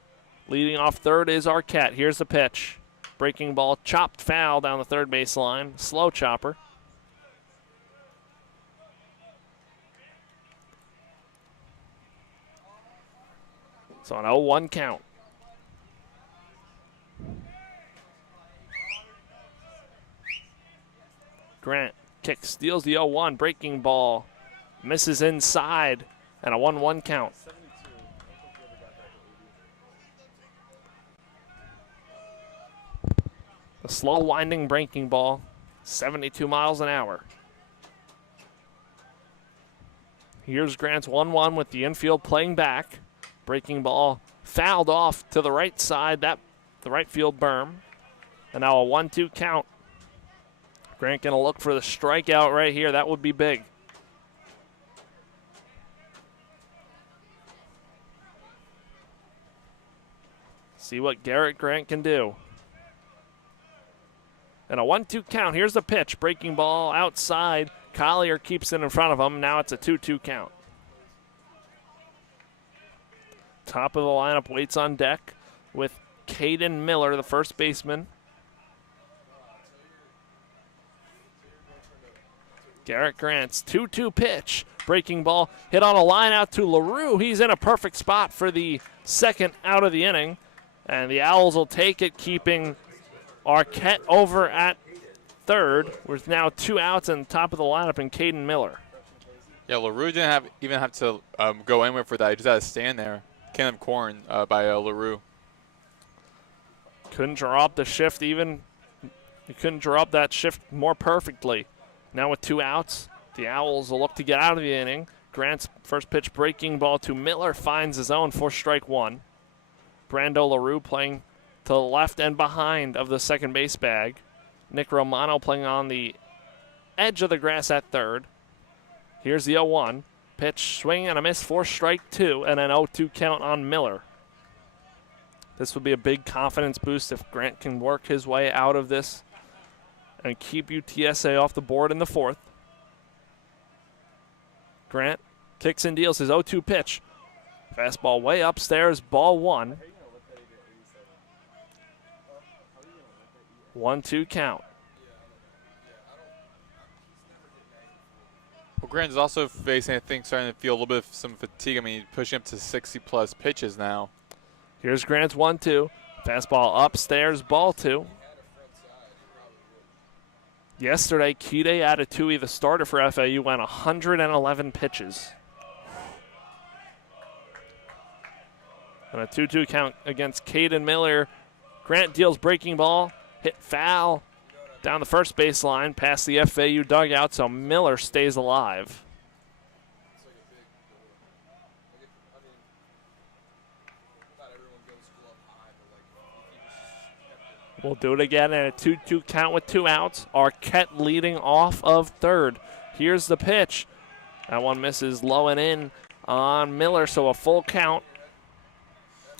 Leading off third is Arquette. Here's the pitch. Breaking ball, chopped foul down the third base line. Slow chopper. So an 0-1 count. Grant kicks, steals the 0-1. Breaking ball misses inside, and a 1-1 count. A slow winding breaking ball, 72 miles an hour. Here's Grant's 1-1 with the infield playing back. Breaking ball fouled off to the right side, the right field berm. And now a 1-2 count. Grant going to look for the strikeout right here. That would be big. See what Garrett Grant can do. And a 1-2 count. Here's the pitch. Breaking ball outside. Collier keeps it in front of him. Now it's a 2-2 count. Top of the lineup waits on deck with Caden Miller, the first baseman. Garrett Grant's 2-2 pitch. Breaking ball hit on a line out to LaRue. He's in a perfect spot for the second out of the inning. And the Owls will take it, keeping Arquette over at third with now 2 outs and top of the lineup in Caden Miller. Yeah, LaRue didn't even have to go anywhere for that. He just had to stand there. Kenneth Corn by LaRue. Couldn't draw up the shift even. He couldn't draw up that shift more perfectly. Now with 2 outs, the Owls will look to get out of the inning. Grant's first pitch breaking ball to Miller finds his own for strike 1. Brando LaRue playing to the left and behind of the second base bag. Nick Romano playing on the edge of the grass at third. Here's the 0-1. Pitch, swing and a miss for strike 2, and an 0-2 count on Miller. This would be a big confidence boost if Grant can work his way out of this and keep UTSA off the board in the 4th. Grant kicks and deals his 0-2 pitch. Fastball way upstairs, ball 1. 1-2 count. Well, Grant is also facing, I think, starting to feel a little bit of some fatigue. I mean, he's pushing up to 60-plus pitches now. Here's Grant's 1-2. Fastball upstairs, ball 2. Yesterday, Kide Atatui, the starter for FAU, went 111 pitches. And a 2-2 count against Caden Miller. Grant deals breaking ball, hit foul down the first baseline past the FAU dugout, so Miller stays alive. We'll do it again at a 2-2 count with 2 outs. Arquette leading off of third. Here's the pitch. That one misses low and in on Miller, so a full count.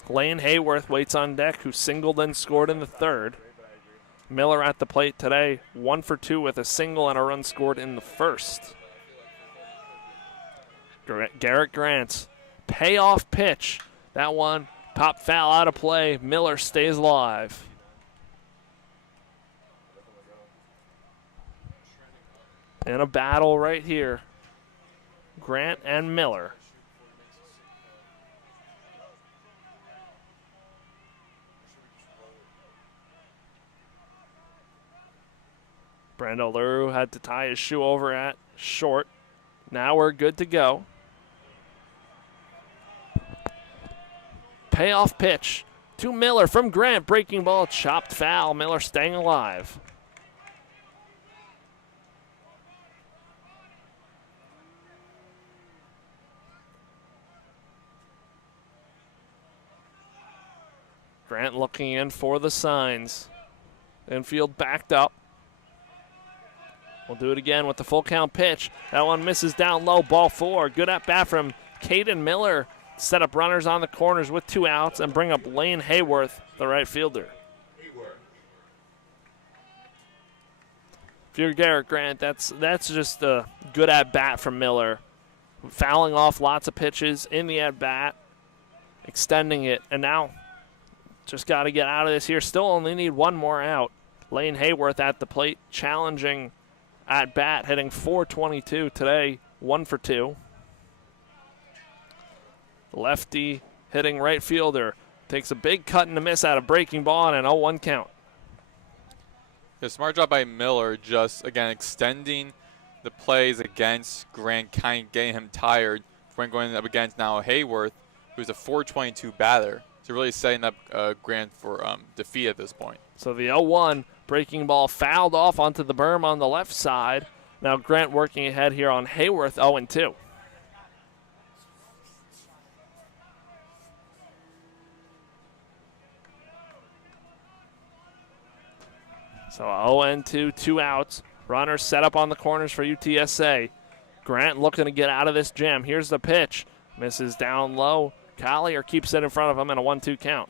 Lane Hayworth waits on deck, who singled and scored in the 3rd. Miller at the plate today, 1 for 2 with a single and a run scored in the 1st. Garrett Grant's payoff pitch. That one popped foul out of play. Miller stays alive. In a battle right here, Grant and Miller. Brando LaRue had to tie his shoe over at short. Now we're good to go. Payoff pitch to Miller from Grant. Breaking ball, chopped foul. Miller staying alive. Grant looking in for the signs. Infield backed up. We'll do it again with the full count pitch. That one misses down low, ball 4. Good at bat from Caden Miller. Set up runners on the corners with 2 outs and bring up Lane Hayworth, the right fielder. If you're Garrett Grant, that's just a good at bat from Miller. Fouling off lots of pitches in the at bat, extending it, and now just got to get out of this here. Still only need 1 more out. Lane Hayworth at the plate, challenging at bat, hitting .422 today, 1 for 2. Lefty hitting right fielder takes a big cut and a miss out of breaking ball and an 0-1 count. A smart job by Miller, just again extending the plays against Grant, kind of getting him tired. When going up against now Hayworth, who's a .422 batter. So really setting up Grant for defeat at this point. So the 0-1 breaking ball fouled off onto the berm on the left side. Now Grant working ahead here on Hayworth, 0-2. So 0-2, 2 outs. Runners set up on the corners for UTSA. Grant looking to get out of this jam. Here's the pitch. Misses down low. Collier keeps it in front of him in a 1-2 count.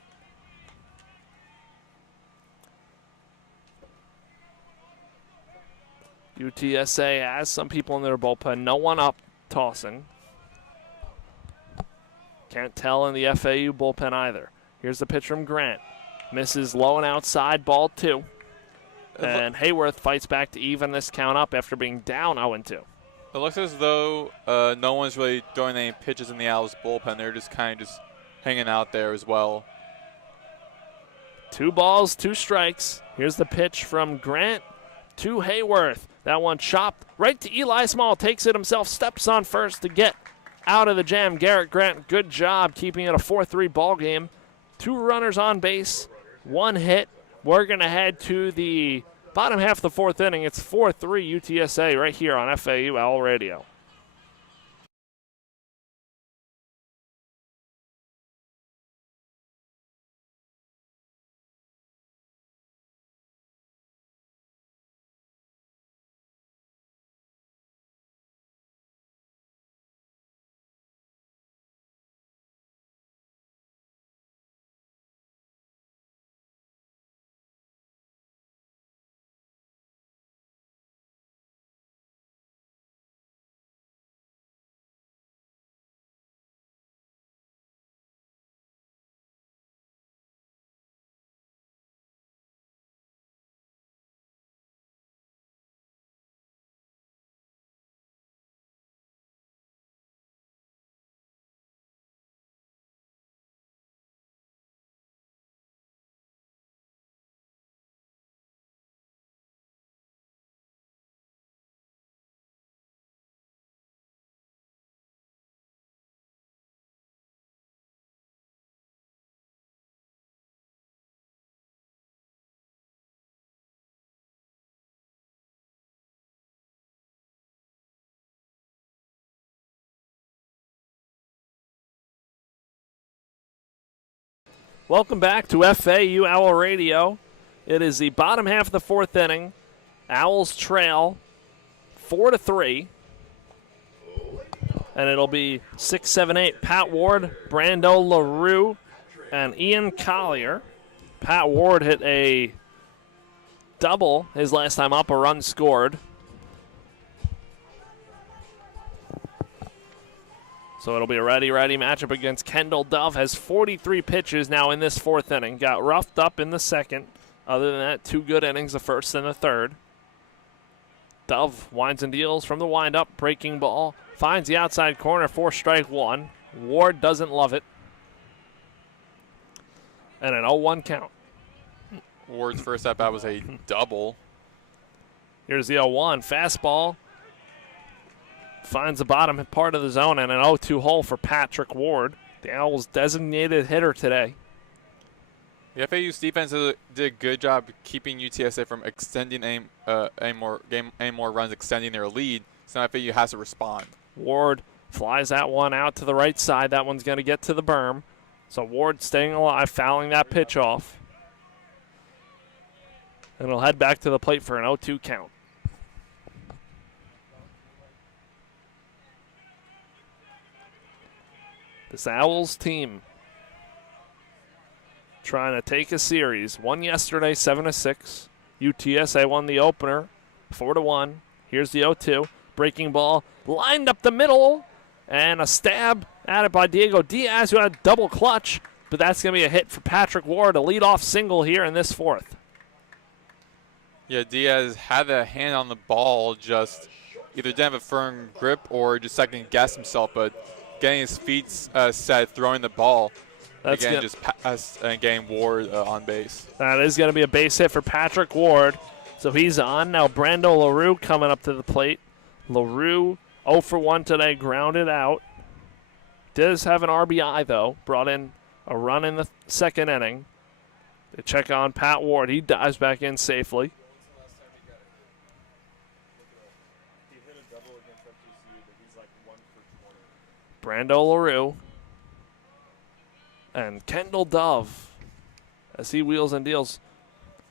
UTSA has some people in their bullpen. No one up tossing. Can't tell in the FAU bullpen either. Here's the pitch from Grant. Misses low and outside, ball 2. And Hayworth fights back to even this count up after being down 0-2. It looks as though no one's really throwing any pitches in the Owls bullpen. They're just kind of just hanging out there as well. 2 balls, 2 strikes. Here's the pitch from Grant to Hayworth. That one chopped right to Eli Small. Takes it himself, steps on first to get out of the jam. Garrett Grant, good job keeping it a 4-3 ball game. 2 runners on base, 1 hit. We're going to head to the bottom half of the 4th inning. It's 4-3 UTSA right here on FAU Owl Radio. Welcome back to FAU Owl Radio. It is the bottom half of the 4th inning. Owls trail 4-3. And it'll be 6, 7, 8. Pat Ward, Brando LaRue, and Ian Collier. Pat Ward hit a double his last time up, a run scored. So it'll be a righty-righty matchup against Kendall Dove. Has 43 pitches now in this 4th inning. Got roughed up in the 2nd. Other than that, 2 good innings, the 1st and the 3rd. Dove winds and deals from the windup. Breaking ball. Finds the outside corner for strike 1. Ward doesn't love it. And an 0-1 count. Ward's first at bat was a double. Here's the 0-1. Fastball. Finds the bottom part of the zone and an 0-2 hole for Patrick Ward, the Owls' designated hitter today. The FAU's defense did a good job keeping UTSA from extending any more runs, extending their lead. So now FAU has to respond. Ward flies that one out to the right side. That one's going to get to the berm. So Ward staying alive, fouling that pitch off. And he'll head back to the plate for an 0-2 count. This Owls team trying to take a series. Won yesterday, 7-6. UTSA won the opener, 4-1. Here's the 0-2. Breaking ball lined up the middle, and a stab at it by Diego Diaz, who had a double clutch. But that's going to be a hit for Patrick Ward, a leadoff single here in this 4th. Yeah, Diaz had a hand on the ball, just either didn't have a firm grip or just second-guessed himself, but getting his feet set, throwing the ball, That's again, just and getting Ward on base. That is going to be a base hit for Patrick Ward. So he's on. Now Brando LaRue coming up to the plate. LaRue 0 for 1 today, grounded out. Does have an RBI, though. Brought in a run in the 2nd inning. They check on Pat Ward. He dives back in safely. He hit a double against FGCU, but he's like 1 for 20. Brando LaRue. And Kendall Dove, as he wheels and deals.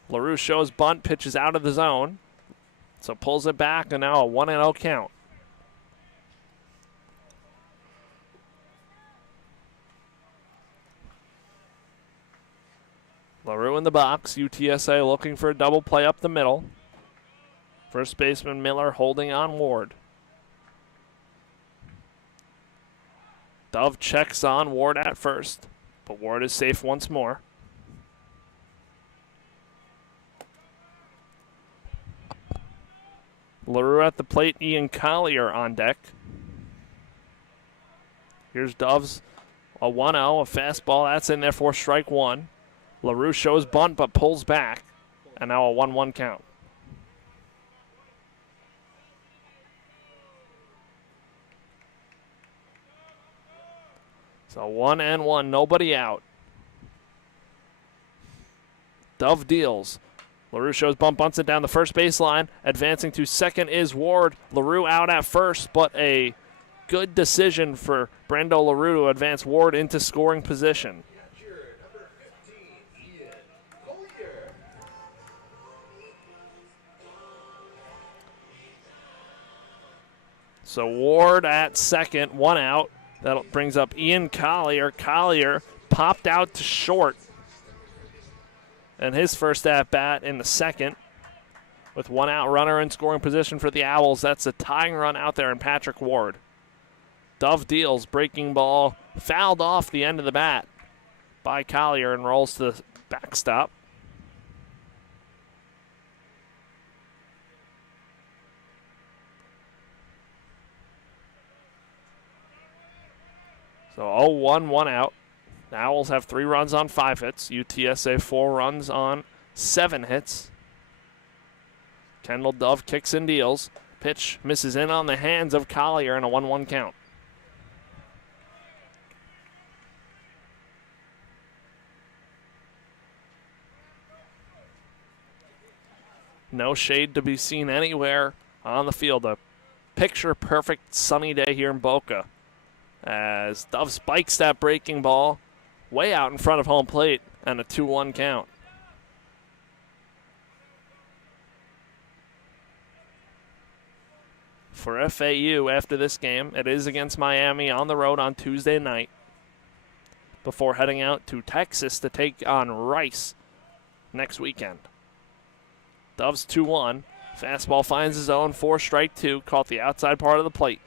LaRue shows bunt, pitches out of the zone. So pulls it back, and now a 1-0 count. LaRue in the box. UTSA looking for a double play up the middle. First baseman Miller holding on Ward. Dove checks on Ward at first, but Ward is safe once more. LaRue at the plate, Ian Collier on deck. Here's Doves, a 1-0, a fastball. That's in there for strike one. LaRue shows bunt but pulls back, and now a 1-1 count. So 1-1, nobody out. Dove deals. LaRue shows bunt, bunts it down the first baseline. Advancing to second is Ward. LaRue out at first, but a good decision for Brando LaRue to advance Ward into scoring position. So Ward at second, 1 out. That brings up Ian Collier. Collier popped out to short. And his first at-bat in the second. With 1 out, runner in scoring position for the Owls. That's a tying run out there in Patrick Ward. Dove deals, breaking ball, fouled off the end of the bat by Collier and rolls to the backstop. So 0-1, 1 out. The Owls have 3 runs on 5 hits. UTSA 4 runs on 7 hits. Kendall Dove kicks and deals. Pitch misses in on the hands of Collier in a 1-1 count. No shade to be seen anywhere on the field. A picture-perfect sunny day here in Boca. As Dove spikes that breaking ball way out in front of home plate and a 2-1 count. For FAU after this game, it is against Miami on the road on Tuesday night before heading out to Texas to take on Rice next weekend. Doves 2-1. Fastball finds his own for strike 2, caught the outside part of the plate.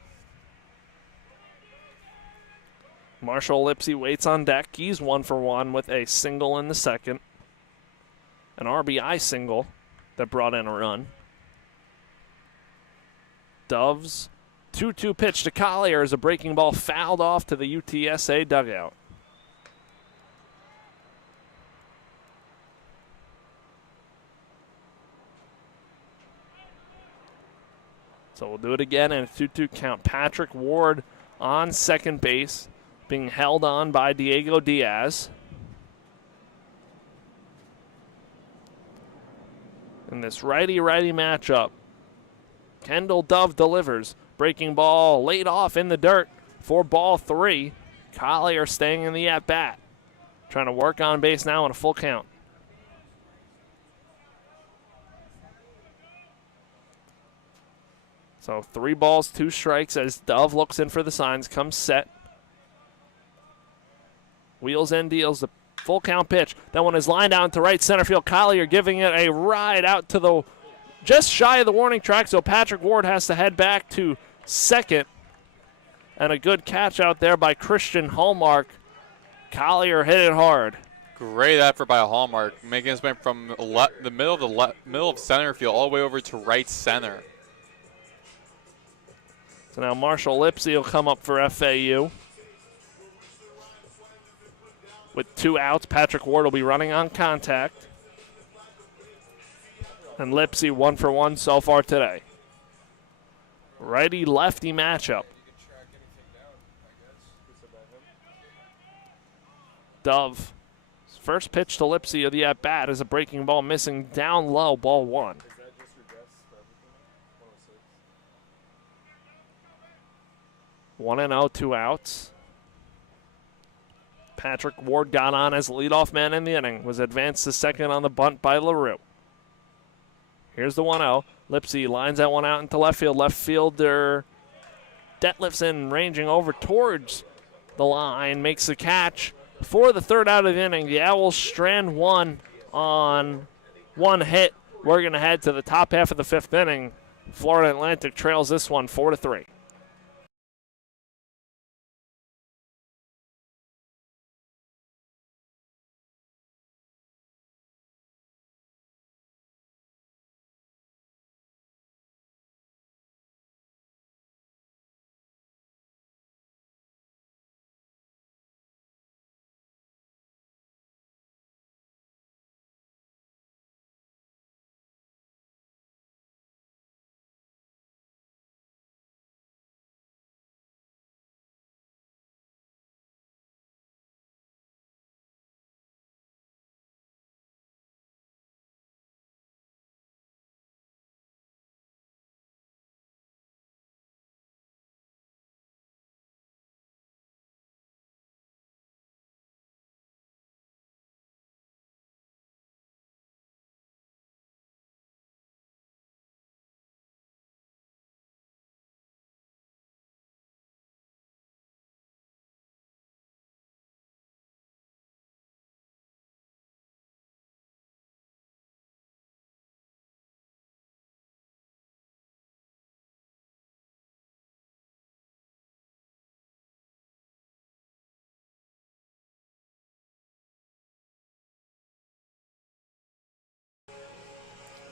Marshall Lipsy waits on deck. He's 1 for 1 with a single in the second. An RBI single that brought in a run. Doves 2-2 pitch to Collier as a breaking ball fouled off to the UTSA dugout. So we'll do it again in a 2-2 count. Patrick Ward on second base, being held on by Diego Diaz. In this righty-righty matchup, Kendall Dove delivers. Breaking ball laid off in the dirt for ball 3. Collier staying in the at-bat. Trying to work on base now in a full count. So 3 balls, 2 strikes as Dove looks in for the signs, comes set. Wheels and deals the full count pitch. That one is lined out to right center field. Collier giving it a ride out to the just shy of the warning track, so Patrick Ward has to head back to second. And a good catch out there by Christian Hallmark. Collier hit it hard. Great effort by Hallmark, making his way from the middle of center field all the way over to right center. So now Marshall Lipsy will come up for FAU. With 2 outs, Patrick Ward will be running on contact. And Lipsy 1 for 1 so far today. Righty-lefty matchup. Dove. First pitch to Lipsy of the at-bat is a breaking ball missing down low, ball 1. 1-0, 2 outs. Patrick Ward got on as leadoff man in the inning. Was advanced to second on the bunt by LaRue. Here's the 1-0. Lipsy lines that one out into left field. Left fielder Detlefson ranging over towards the line. Makes the catch for the 3rd out of the inning. The Owls strand 1 on 1 hit. We're going to head to the top half of the 5th inning. Florida Atlantic trails this one 4-3.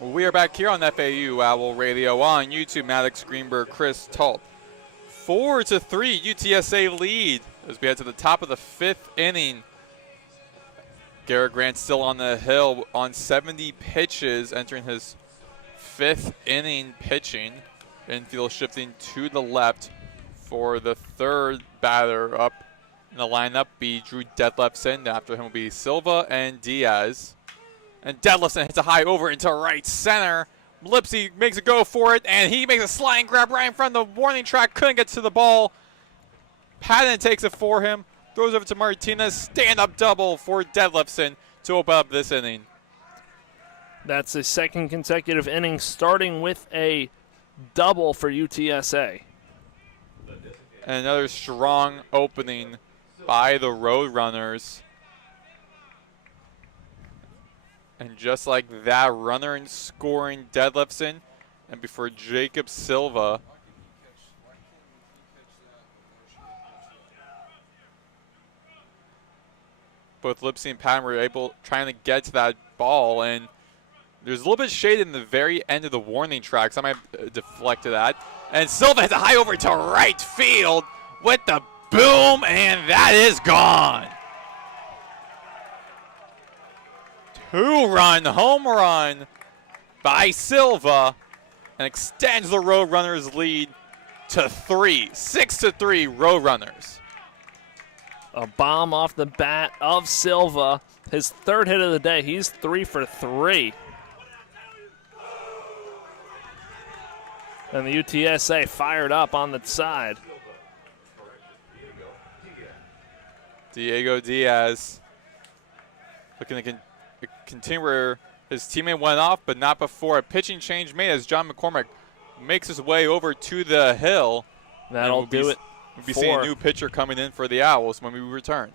We are back here on FAU Owl Radio on YouTube. Maddox, Greenberg, Chris, Talt. 4-3 UTSA lead as we head to the top of the 5th inning. Garrett Grant still on the hill on 70 pitches, entering his 5th inning pitching. Infield shifting to the left for the 3rd batter up in the lineup. Be Drew Detlefson. After him will be Silva and Diaz. And Detlefson hits a high over into right center. Lipsy makes a go for it, and he makes a sliding grab right in front of the warning track. Couldn't get to the ball. Patton takes it for him. Throws over to Martinez. Stand-up double for Detlefson to open up this inning. That's the second consecutive inning, starting with a double for UTSA. And another strong opening by the Roadrunners. And just like that, runner in scoring Detlefson. And before Jacob Silva. Both Lipsy and Patton were trying to get to that ball. And there's a little bit of shade in the very end of the warning track. So I might deflect to that. And Silva hits a high over to right field with the boom. And that is gone. 2-run home run by Silva and extends the Roadrunners lead to 3. 6-3 Roadrunners. A bomb off the bat of Silva. His 3rd hit of the day. He's 3 for 3. And the UTSA fired up on the side. Diego Diaz looking to continue where his teammate went off, but not before a pitching change made as John McCormick makes his way over to the hill. That'll do it. We'll be seeing a new pitcher coming in for the Owls when we return.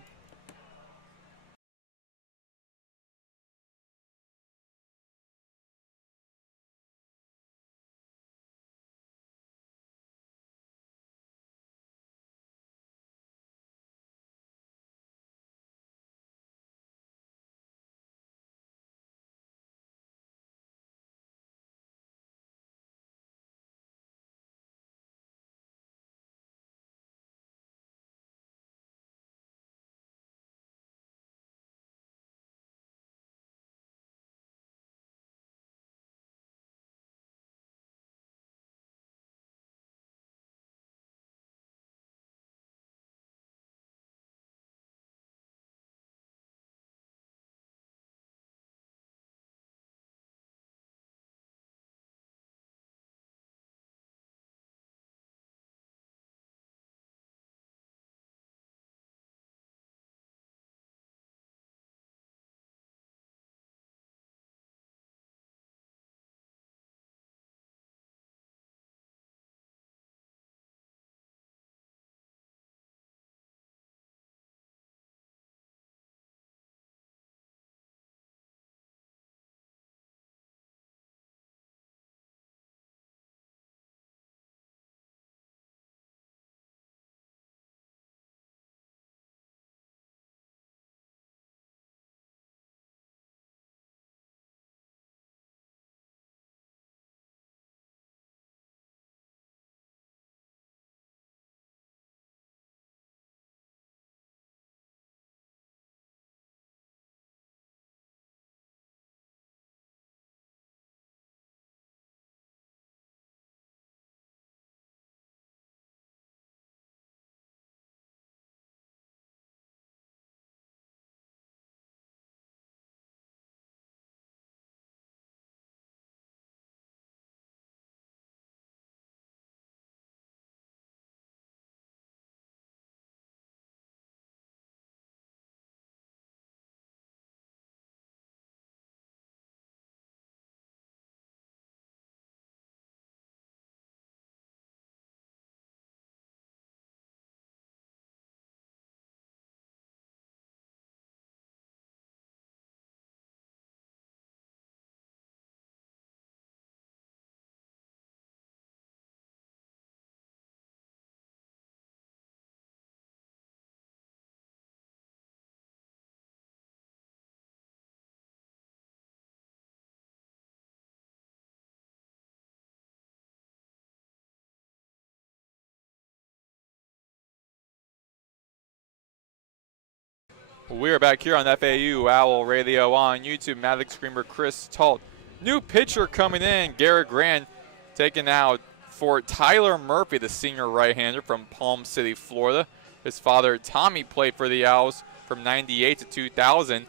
We're back here on FAU Owl Radio on YouTube. Maddox, Greenberg, Chris, Talt. New pitcher coming in, Garrett Grant, taken out for Tyler Murphy, the senior right-hander from Palm City, Florida. His father, Tommy, played for the Owls from 98 to 2000.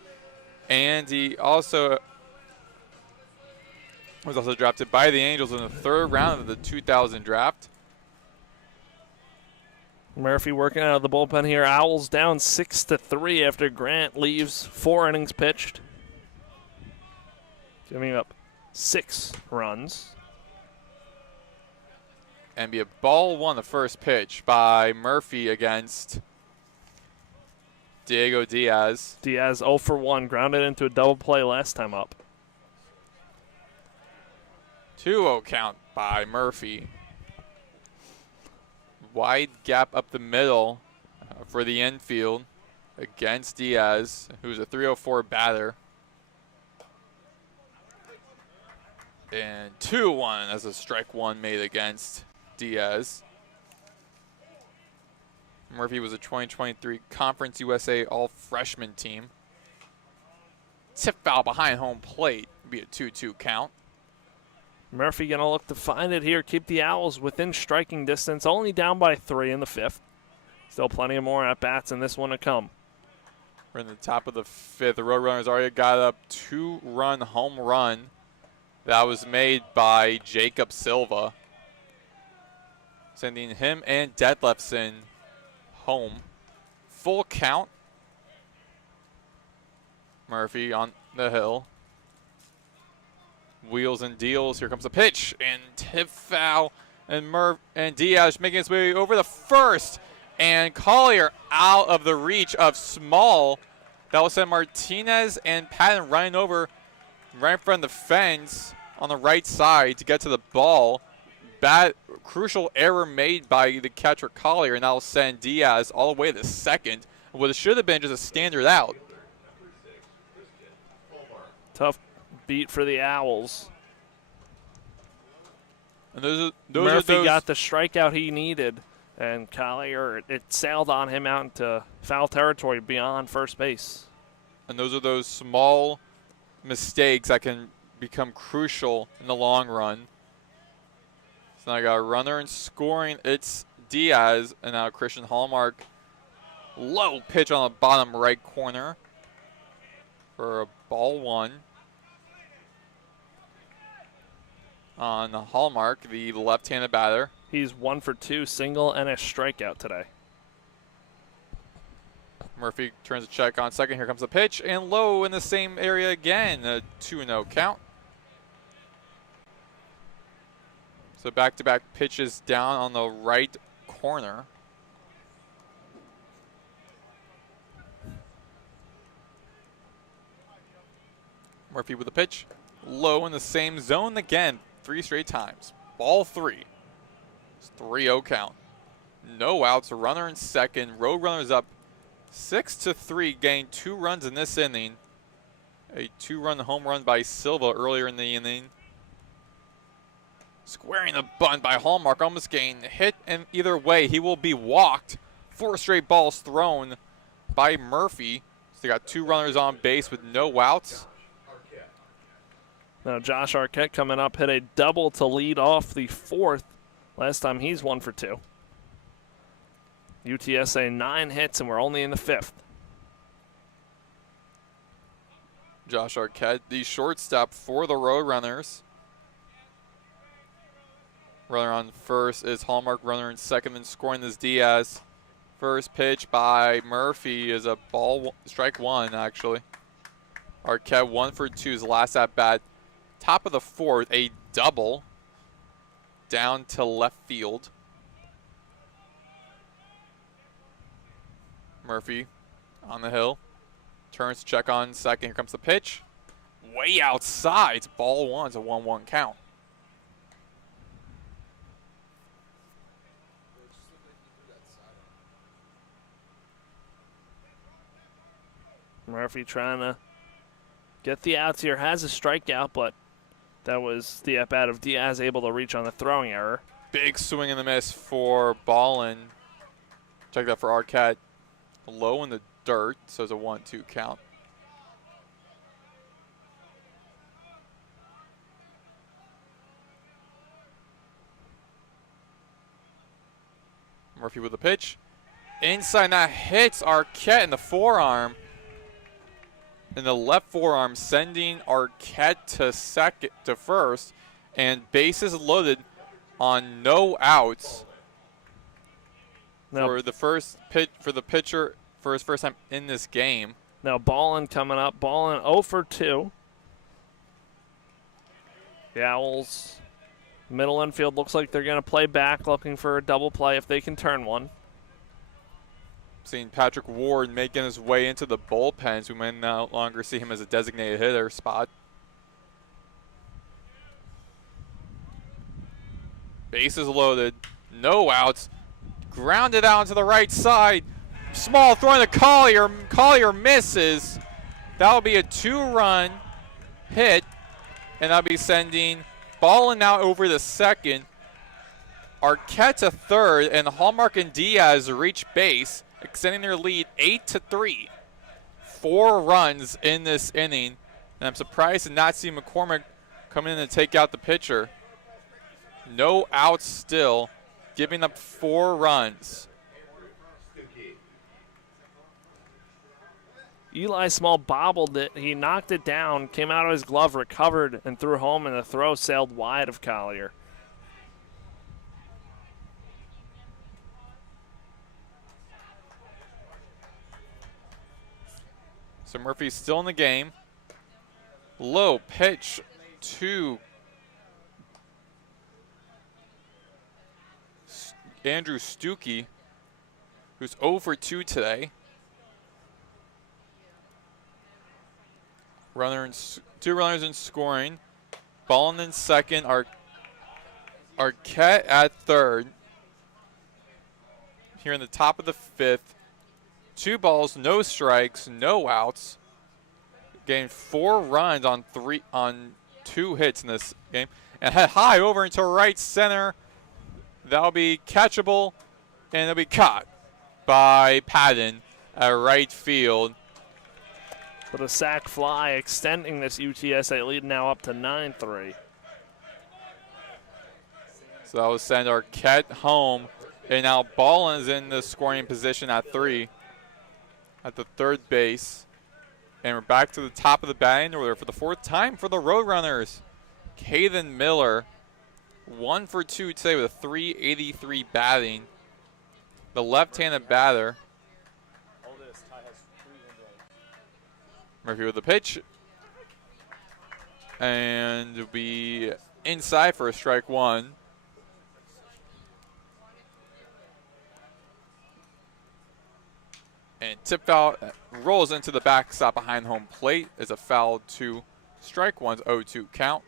And he also was also drafted by the Angels in the 3rd round of the 2000 draft. Murphy working out of the bullpen here. Owls down 6-3 after Grant leaves. 4 innings pitched, giving up 6 runs. And be a ball 1, the first pitch by Murphy against Diego Diaz. Diaz 0 for 1, grounded into a double play last time up. 2-0 count by Murphy. Wide gap up the middle for the infield against Diaz, who's a 304 batter. And 2-1 as a strike 1 made against Diaz. Murphy was a 2023 Conference USA All-Freshman team. Tip foul behind home plate. Be a 2-2 count. Murphy going to look to find it here, keep the Owls within striking distance, only down by 3 in the 5th. Still plenty of more at-bats in this one to come. We're in the top of the 5th. The Roadrunners already got up 2-run home run. That was made by Jacob Silva, sending him and Detlefson home. Full count. Murphy on the hill. Wheels and deals. Here comes the pitch and tip foul, and Diaz making his way over the first, and Collier out of the reach of Small. That will send Martinez and Patton running over right in front of the fence on the right side to get to the ball. Bad crucial error made by the catcher Collier, and that will send Diaz all the way to second. What should have been just a standard out. Tough beat for the Owls. And those Murphy got the strikeout he needed, and Collier, it sailed on him out into foul territory beyond first base. And those are those small mistakes that can become crucial in the long run. So now I got a runner and scoring. It's Diaz, and now Christian Hallmark. Low pitch on the bottom right corner for a ball 1. On Hallmark, the left-handed batter. He's 1 for 2, single and a strikeout today. Murphy turns a check on second. Here comes the pitch, and low in the same area again. A 2-0 count. So back-to-back pitches down on the right corner. Murphy with the pitch. Low in the same zone again. 3 straight times. Ball 3. It's 3-0 count. No outs. A runner in second. Roadrunners up 6-3. Gained 2 runs in this inning. A 2-run home run by Silva earlier in the inning. Squaring the bunt by Hallmark. Almost getting hit, and either way he will be walked. 4 straight balls thrown by Murphy. So they got 2 runners on base with no outs. Now Josh Arquette coming up, hit a double to lead off the 4th. Last time he's 1 for 2. UTSA 9 hits, and we're only in the 5th. Josh Arquette, the shortstop for the Roadrunners. Runner on first is Hallmark. Runner in second, and scoring is Diaz. First pitch by Murphy is a ball, strike 1 actually. Arquette 1 for 2, his last at bat. Top of the 4th, a double down to left field. Murphy on the hill. Turns to check on second. Here comes the pitch. Way outside. It's ball 1. It's a 1-1 count. Murphy trying to get the outs here. Has a strikeout, but that was the at-bat of Diaz, able to reach on the throwing error. Big swing and a miss for Ballin. Check that for Arquette. Low in the dirt, so it's a 1-2 count. Murphy with the pitch. Inside, that hits Arquette in the forearm. In the left forearm, sending Arquette to first. And bases loaded on no outs for the first pitch for the pitcher for his first time in this game. Now Ballin coming up. Ballin 0 for 2. The Owls middle infield looks like they're going to play back, looking for a double play if they can turn one. Seeing Patrick Ward making his way into the bullpens. We may no longer see him as a designated hitter spot. Bases loaded, no outs. Grounded out to the right side. Small throw to Collier. Collier misses. That'll be a 2-run hit, and that'll be sending Ballin out over the second. Arquette to third, and Hallmark and Diaz reach base, extending their lead 8-3. 4 runs in this inning, and I'm surprised to not see McCormick coming in to take out the pitcher. No outs still, giving up 4 runs. Eli Small bobbled it. He knocked it down, came out of his glove, recovered, and threw home, and the throw sailed wide of Collier. So Murphy's still in the game. Low pitch to Andrew Stuckey, who's 0 for 2 today. Two runners in scoring. Ballin in second. Arquette at third. Here in the top of the 5th. 2 balls, no strikes, no outs. Gained 4 runs on 2 hits in this game. And head high over into right center. That'll be catchable, and it'll be caught by Patton at right field. But a sac fly extending this UTSA lead now up to 9-3. So that will send Arquette home. And now Ballin is in the scoring position at 3 at the third base. And we're back to the top of the batting order for the 4th time for the Roadrunners. Caden Miller, 1 for 2 today with a .383 batting. The left-handed batter. Murphy with the pitch. And it'll be inside for a strike 1. And tip foul rolls into the backstop behind home plate as a foul 2. Strike 1's 0-2 count.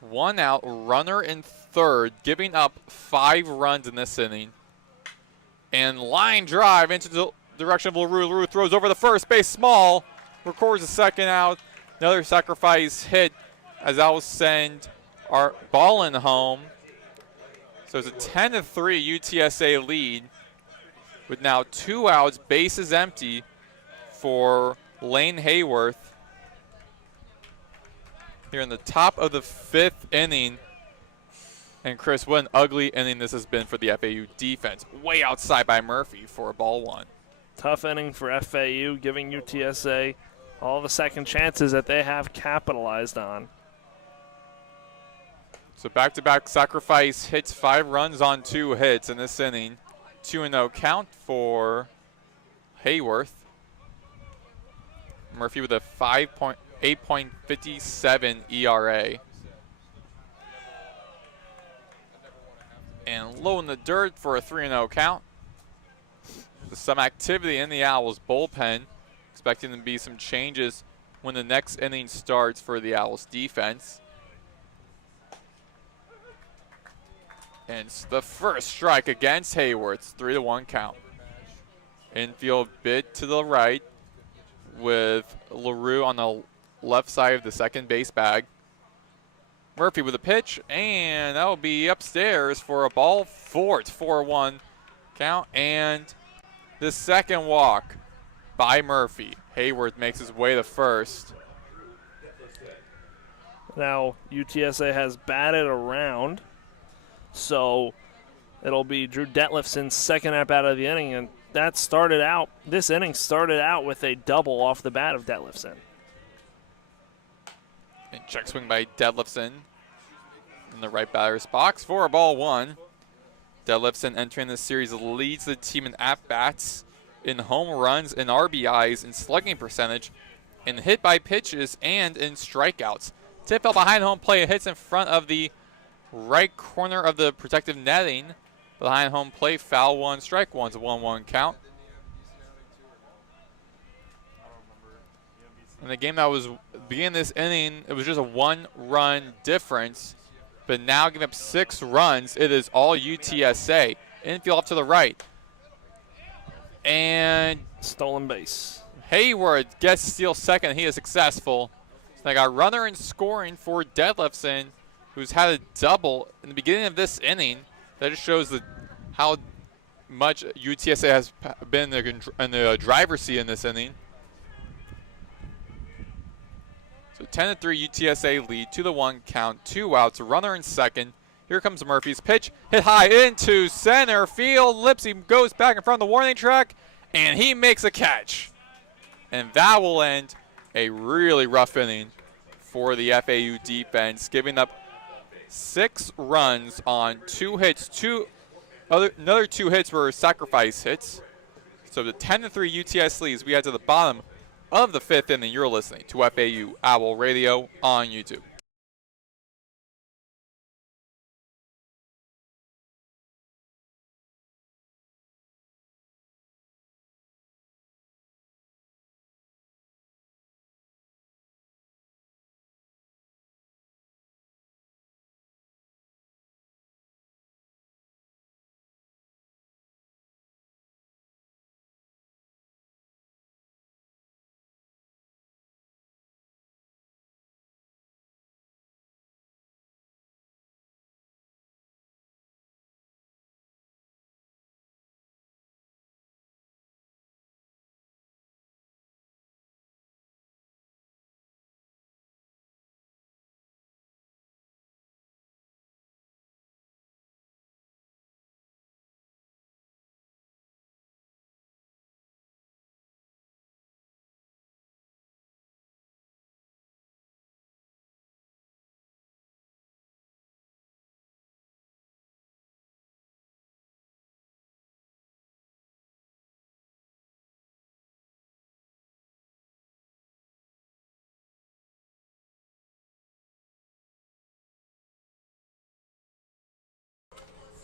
1 out, runner in third, giving up 5 runs in this inning. And line drive into the direction of LaRue. LaRue throws over the first base, Small records the second out. Another sacrifice hit as that will send our Ballin home. So it's a 10-3 UTSA lead with now 2 outs, bases empty for Lane Hayworth. Here in the top of the 5th inning. And Chris, what an ugly inning this has been for the FAU defense. Way outside by Murphy for a ball 1. Tough inning for FAU, giving UTSA all the second chances that they have capitalized on. So back-to-back sacrifice hits, 5 runs on 2 hits in this inning. 2-0 count for Hayworth. Murphy with a 8.57 ERA. And low in the dirt for a 3-0 count. Some activity in the Owls bullpen. Expecting there to be some changes when the next inning starts for the Owls defense. And it's the first strike against Hayworth. 3-1 count. Infield bid to the right with LaRue on the left side of the second base bag. Murphy with a pitch, and that will be upstairs for a ball 4. It's 4-1 count, and The second walk by Murphy. Hayworth makes his way to first. Now UTSA has batted around, so it'll be Drew Detlefson's second at bat of the inning, and this inning started out with a double off the bat of Detlefson. And check swing by Detlefson in the right batter's box for a ball one. Detlefson entering this series leads the team in at-bats, in home runs, in RBIs, in slugging percentage, in hit by pitches, and in strikeouts. Tip fell behind home plate, hits in front of the right corner of the protective netting. Behind home plate, foul one, strike one. It's a 1-1 count. In the game that was beginning this inning, it was just a 1-run difference. But now giving up 6 runs, it is all UTSA. Infield off to the right. And Stolen base. Hayward gets to steal second. He is successful. So they got runner in scoring for Detlefson, who's had a double in the beginning of this inning. That just shows how much UTSA has been in the driver's seat in this inning. So 10-3 UTSA lead, 2-1 count, 2 outs, runner in second. Here comes Murphy's pitch, hit high into center field. Lipsy goes back in front of the warning track, and he makes a catch. And that will end a really rough inning for the FAU defense, giving up 6 runs on 2 hits. Another 2 hits were sacrifice hits. So the 10-3 UTS leads. We head to the bottom of the 5th inning. You're listening to FAU Owl Radio on YouTube.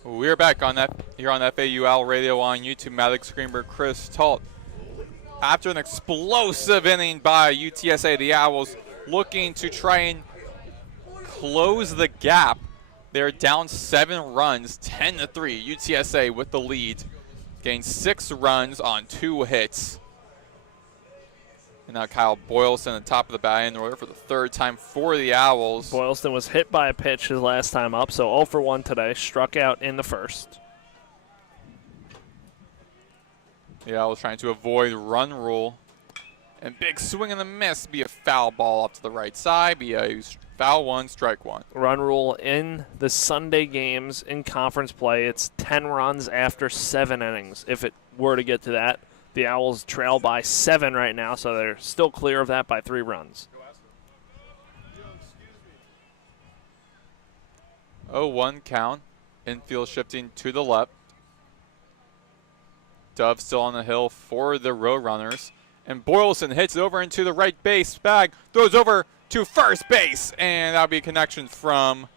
We're back on that here on FAU Owl Radio on YouTube. Maddox, Greenberg, Chris, Talt. After an explosive inning by UTSA, the Owls looking to try and close the gap. They're down 7 runs, 10-3. UTSA with the lead, gained 6 runs on 2 hits. And now Kyle Boylston at the top of the batting order for the 3rd time for the Owls. Boylston was hit by a pitch his last time up, so 0 for 1 today. Struck out in the first. The Owls trying to avoid run rule. And big swing and a miss. Be a foul ball up to the right side. Be a foul 1, strike 1. Run rule in the Sunday games in conference play. It's 10 runs after 7 innings. If it were to get to that, the Owls trail by 7 right now, so they're still clear of that by 3 runs. 0-1 count. Infield shifting to the left. Dove still on the hill for the Roadrunners. And Boylston hits it over into the right base bag. Throws over to first base. And that'll be a connection from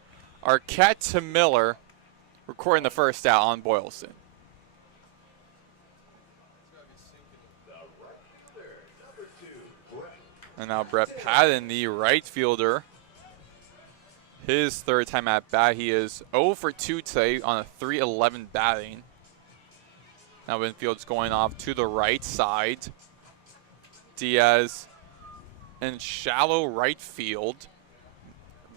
Arquette to Miller, recording the first out on Boylston. And now Brett Patton, the right fielder, his 3rd time at bat. He is 0 for 2 today on a .311 batting. Now infield's going off to the right side. Diaz in shallow right field.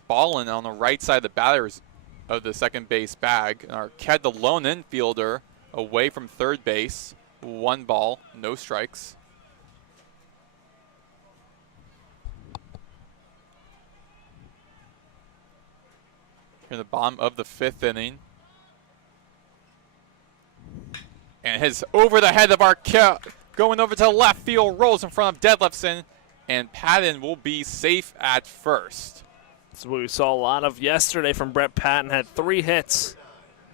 Ballin on the right side of the batters of the second base bag. And Arquette, the lone infielder, away from third base. 1 ball, no strikes. In the bottom of the 5th inning. And his over the head of Arquette, going over to left field, rolls in front of Detlefson, and Patton will be safe at first. That's what we saw a lot of yesterday from Brett Patton. Had 3 hits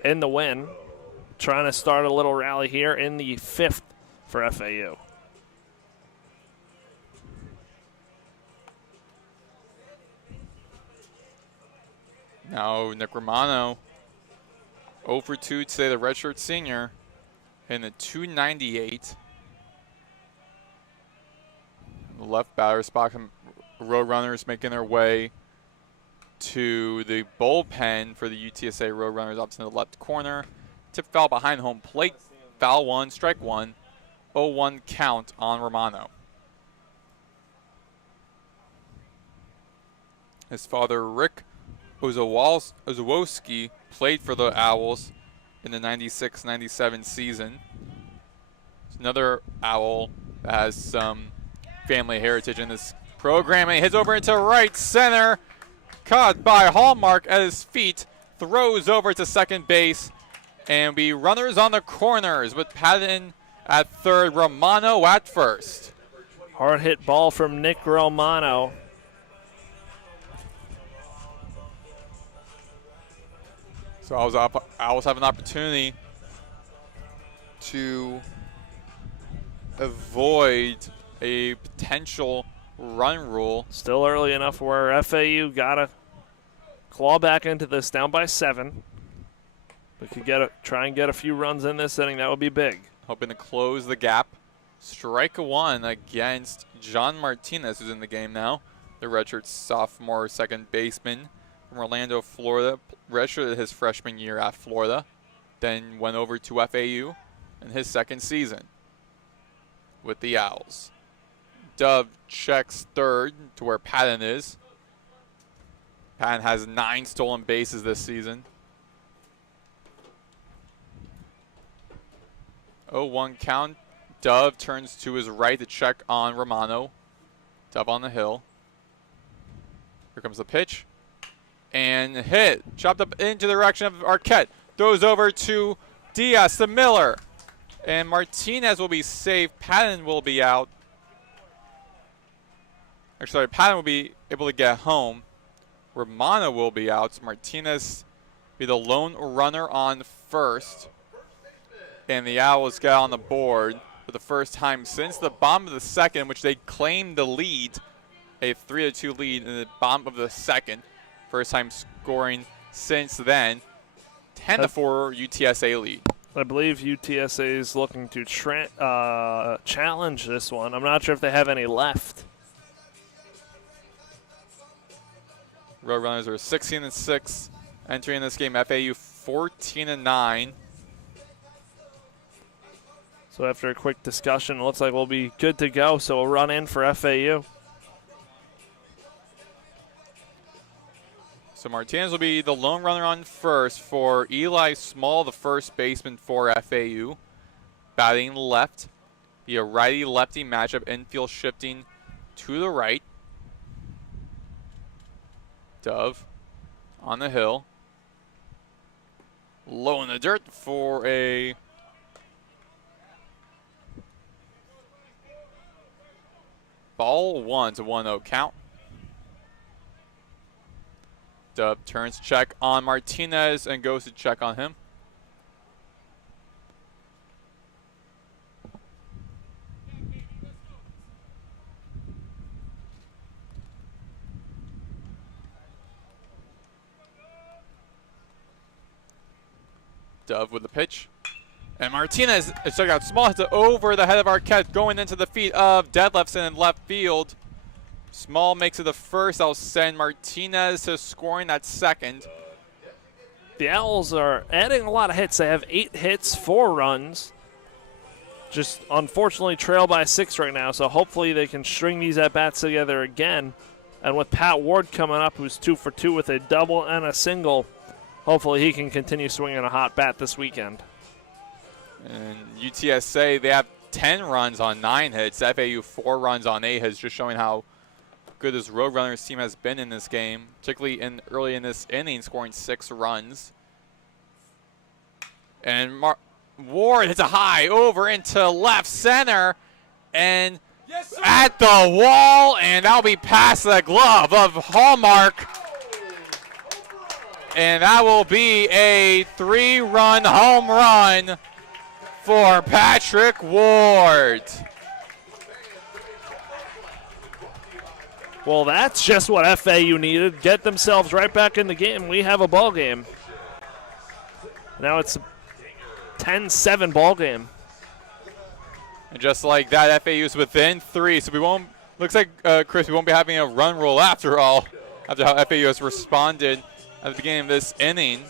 in the win. Trying to start a little rally here in the 5th for FAU. Now Nick Romano, 0 for 2 today, the redshirt senior, in the 298. The left batter spot, Roadrunners making their way to the bullpen for the UTSA Roadrunners up to the left corner. Tip foul behind home plate. Foul 1, strike 1. 0-1 count on Romano. His father, Rick Ozawoski, played for the Owls in the 96-97 season. It's another Owl that has some family heritage in this program. And he hits over into right center. Caught by Hallmark at his feet. Throws over to second base. And we runners on the corners with Patton at third, Romano at first. Hard hit ball from Nick Romano. So Owls have an opportunity to avoid a potential run rule. Still early enough where FAU got to claw back into this, down by 7. We could try and get a few runs in this inning. That would be big. Hoping to close the gap. Strike 1 against John Martinez, who's in the game now. The redshirt sophomore second baseman from Orlando, Florida. Redshirted his freshman year at Florida. Then went over to FAU in his second season with the Owls. Dove checks third to where Patton is. Patton has 9 stolen bases this season. 0-1 count. Dove turns to his right to check on Romano. Dove on the hill. Here comes the pitch. And hit. Chopped up into the direction of Arquette. Throws over to Diaz to Miller. And Martinez will be safe. Patton will be out. Actually, Patton will be able to get home. Romano will be out. So Martinez be the lone runner on first. And the Owls get on the board for the first time since the bottom of the second, which they claimed the lead, a 3-2 lead in the bottom of the second. First time scoring since then. 10-4 UTSA lead. I believe UTSA is looking to challenge this one. I'm not sure if they have any left. Roadrunners are 16-6 entering this game. FAU 14-9. So after a quick discussion, it looks like we'll be good to go. So we'll run in for FAU. So Martinez will be the lone runner on first for Eli Small, the first baseman for FAU. Batting left. The righty-lefty matchup, infield shifting to the right. Dove on the hill. Low in the dirt for a ball 1 to 1-0 count. Dove turns check on Martinez and goes to check on him. Dove with the pitch. And Martinez, check out, Small hits it over the head of Arquette, going into the feet of Detlefson in left field. Small makes it the first. I'll send Martinez to scoring at second. The Owls are adding a lot of hits. They have 8 hits, 4 runs. Just unfortunately trail by 6 right now, so hopefully they can string these at-bats together again. And with Pat Ward coming up, who's 2 for 2 with a double and a single, hopefully he can continue swinging a hot bat this weekend. And UTSA, they have 10 runs on 9 hits. FAU 4 runs on 8 hits, just showing how good this Roadrunners team has been in this game, particularly early in this inning, scoring 6 runs. And Ward hits a high over into left center, and at the wall, and that'll be past the glove of Hallmark. And that will be a 3-run home run for Patrick Ward. Well, that's just what FAU needed. Get themselves right back in the game. We have a ball game. Now it's a 10-7 ball game. And just like that, FAU is within 3. So we won't, looks like, Chris, we won't be having a run rule after all, after how FAU has responded at the beginning of this inning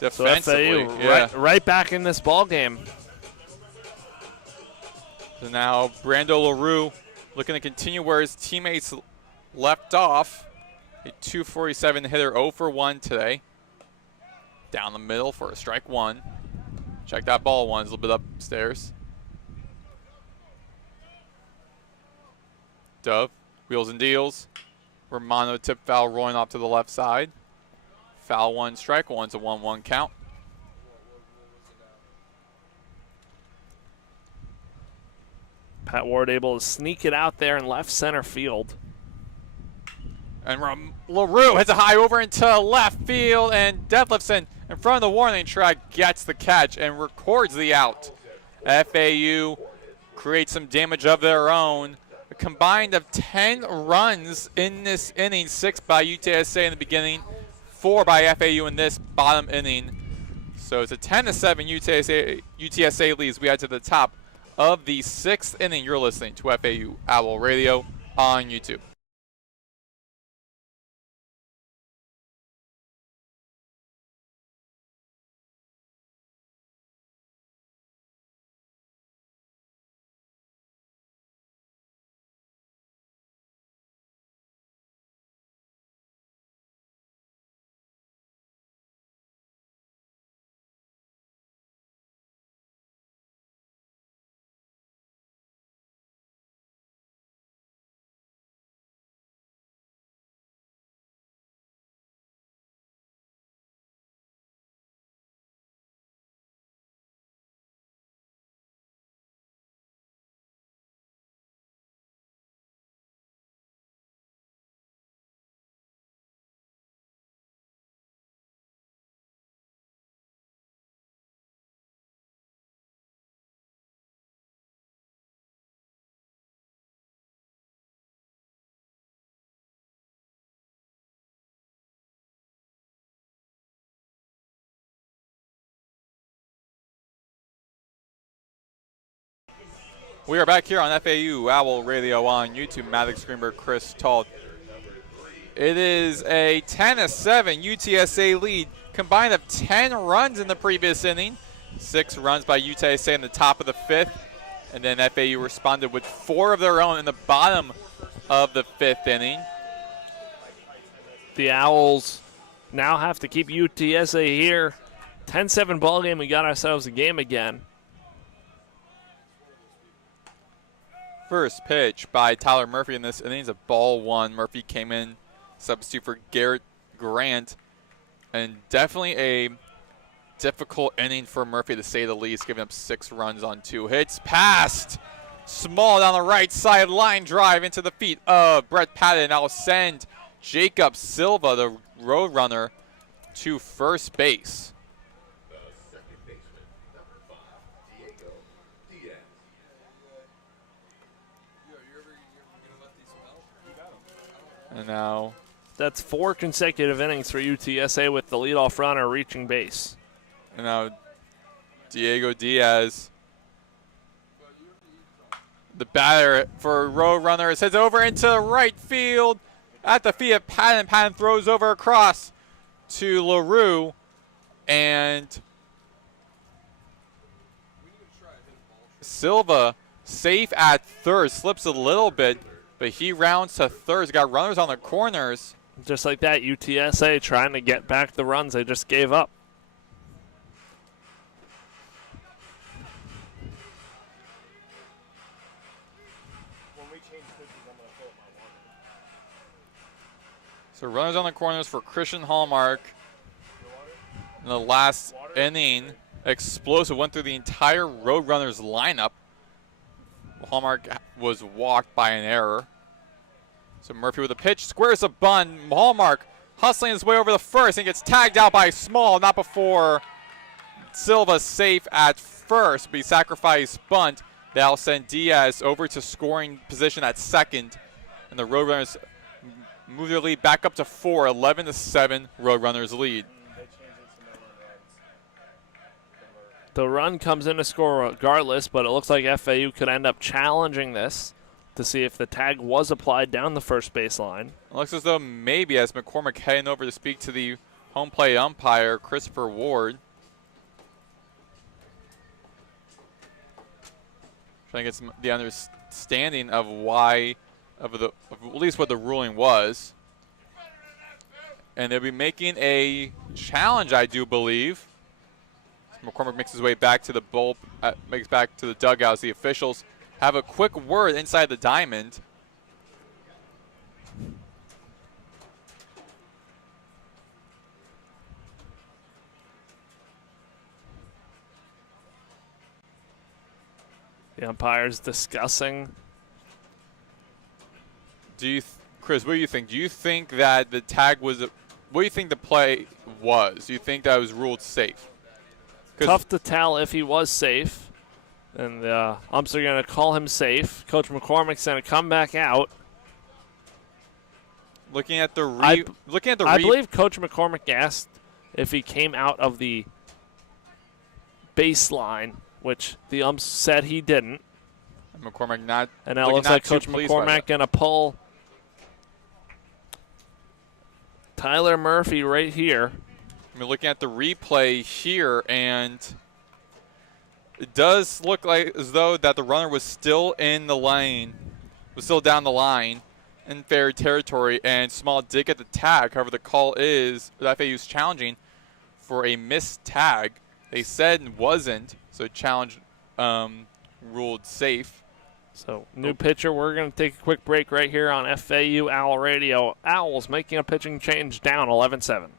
defensively. So FAU right back in this ball game. So now Brando LaRue looking to continue where his teammates left off. A 247 hitter, 0 for 1 today. Down the middle for a strike 1. Check that ball once, a little bit upstairs. Dove, wheels and deals. Romano tip foul rolling off to the left side. Foul 1, strike 1, it's a 1-1 count. Pat Ward able to sneak it out there in left center field. And LaRue hits a high over into left field, and Detlefson in front of the warning track gets the catch and records the out. FAU creates some damage of their own. A combined of 10 runs in this inning, 6 by UTSA in the beginning, 4 by FAU in this bottom inning. So it's a 10-7 UTSA leads. We head to the top of the 6th inning. You're listening to FAU Owl Radio on YouTube. We are back here on FAU Owl Radio on YouTube. Maddox, Greenberg, Chris, Talt. It is a 10-7 UTSA lead, combined of 10 runs in the previous inning. 6 runs by UTSA in the top of the 5th. And then FAU responded with 4 of their own in the bottom of the 5th inning. The Owls now have to keep UTSA here. 10-7 ball game. We got ourselves a game again. First pitch by Tyler Murphy in this inning is a ball 1. Murphy came in, substitute for Garrett Grant. And definitely a difficult inning for Murphy, to say the least, giving up 6 runs on 2 hits. Passed! Small down the right side, line drive into the feet of Brett Patton. I'll send Jacob Silva, the Roadrunner, to first base. And now that's 4 consecutive innings for UTSA with the leadoff runner reaching base. And now Diego Diaz, the batter for Roadrunners, heads over into right field at the feet of Patton. Patton throws over across to LaRue, and Silva safe at third, slips a little bit, but he rounds to third. He's got runners on the corners. Just like that, UTSA trying to get back the runs they just gave up. So runners on the corners for Christian Hallmark in the last inning. Explosive, went through the entire Roadrunners lineup. Hallmark was walked by an error. So Murphy with a pitch, squares a bunt. Hallmark hustling his way over the first and gets tagged out by Small, not before Silva safe at first. But he sacrificed bunt. That'll send Diaz over to scoring position at second. And the Roadrunners move their lead back up to 4, 11-7 Roadrunners lead. The run comes in to score regardless, but it looks like FAU could end up challenging this to see if the tag was applied down the first baseline. It looks as though maybe, as McCormick heading over to speak to the home plate umpire, Christopher Ward. Trying to get the understanding of why, of at least what the ruling was. And they'll be making a challenge, I do believe. McCormick makes his way back to the makes back to the dugouts. The officials have a quick word inside the diamond. The umpire's discussing. Chris, what do you think? Do you think that the tag was, what do you think the play was? Do you think that was ruled safe? Tough to tell if he was safe. And the umps are going to call him safe. Coach McCormick's going to come back out. Looking at the I believe Coach McCormick asked if he came out of the baseline, which the umps said he didn't. McCormick not. And now it looks like Coach McCormick going to pull Tyler Murphy right here. I mean, looking at the replay here, and it does look like as though that the runner was still in the lane, was still down the line in fair territory, and Small did get the tag. However, the call is that FAU's challenging for a missed tag. They said it wasn't, so challenge ruled safe. So new pitcher. We're going to take a quick break right here on FAU Owl Radio. Owls making a pitching change, down 11-7.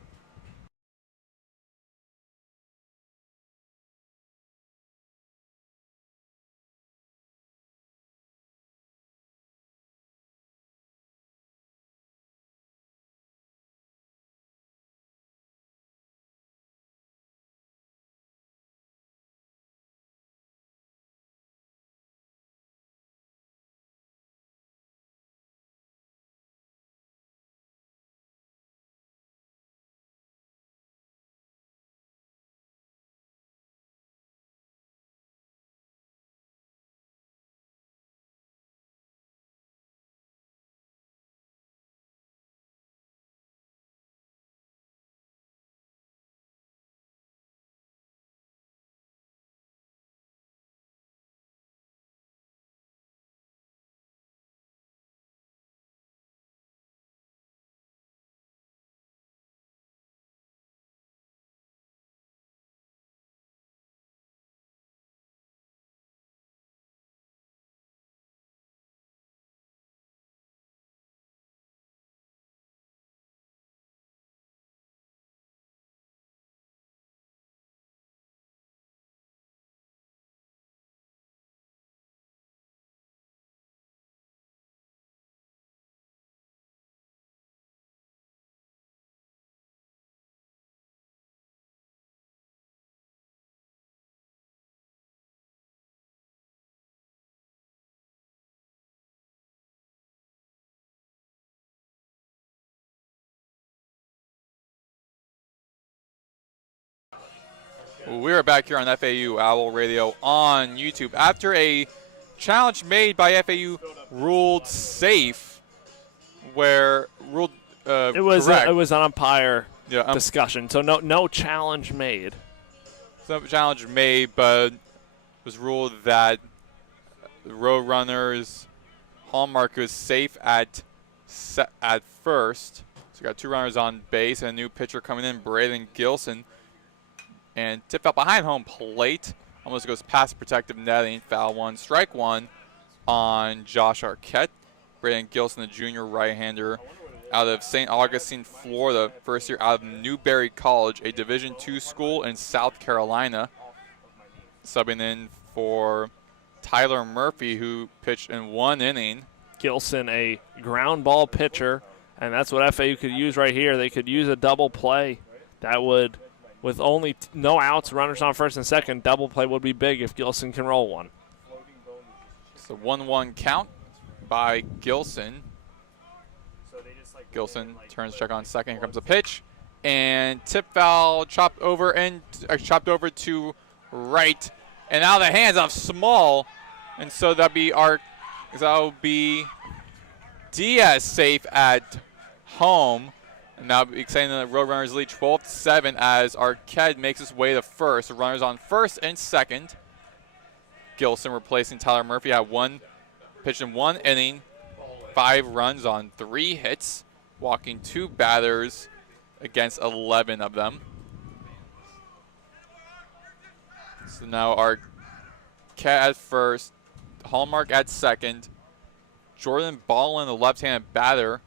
We are back here on FAU Owl Radio on YouTube after a challenge made by FAU ruled safe, where ruled it was correct. It was an umpire discussion, so no challenge made. Some challenge made, but it was ruled that Roadrunners Hallmark was safe at first. So we got two runners on base and a new pitcher coming in, Braden Gilson. And tip out behind home plate. Almost goes past protective netting. Foul one, strike one on Josh Arquette. Braden Gilson, the junior right-hander out of St. Augustine, Florida, first year out of Newberry College, a Division II school in South Carolina, subbing in for Tyler Murphy, who pitched in 1 inning. Gilson, a ground ball pitcher, and that's what FAU could use right here. They could use a double play. That would, with only no outs, runners on first and second, double play would be big if Gilson can roll one. It's a 1-1 count by Gilson. Gilson turns check on second. Here comes the pitch, and tip foul, chopped over to right, and out of the hands of Small, and so that'll be Diaz safe at home, and now extending the Roadrunners lead 12-7 as Arquette makes his way to first. Runners on first and second. Gilson replacing Tyler Murphy had pitched in 1 inning, 5 runs on 3 hits, walking 2 batters against 11 of them. So now Arquette at first, Hallmark at second, Jordan Ballin, the left-handed batter,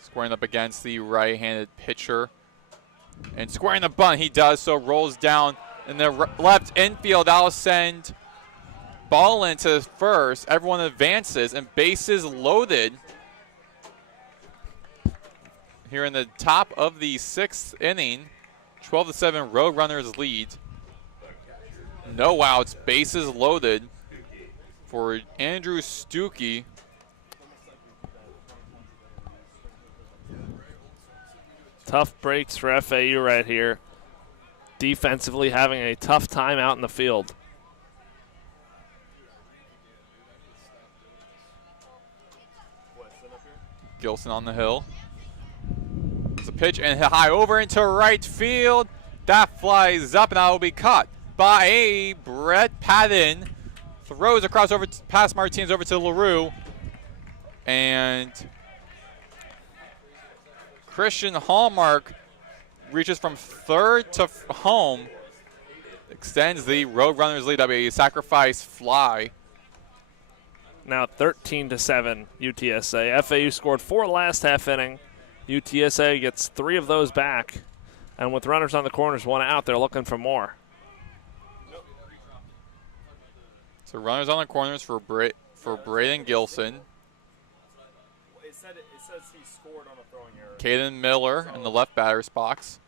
squaring up against the right-handed pitcher. And squaring the bunt, he does so, rolls down in the left infield. That'll send Ballin to first. Everyone advances, and bases loaded here in the top of the 6th inning. 12-7 Roadrunners lead. No outs, bases loaded for Andrew Stuckey. Tough breaks for FAU right here. Defensively having a tough time out in the field. Gilson on the hill. It's a pitch and high over into right field. That flies up, and that will be caught by Brett Patton. Throws across over past Martinez over to LaRue. And Christian Hallmark reaches from third to home. Extends the Roadrunners lead up, a sacrifice fly. Now 13-7 UTSA. FAU scored 4 last half inning. UTSA gets 3 of those back. And with runners on the corners, 1 out, they're looking for more. So runners on the corners for Braden Gilson. It says he scored on a throwing error. Caden Miller in the left batter's box.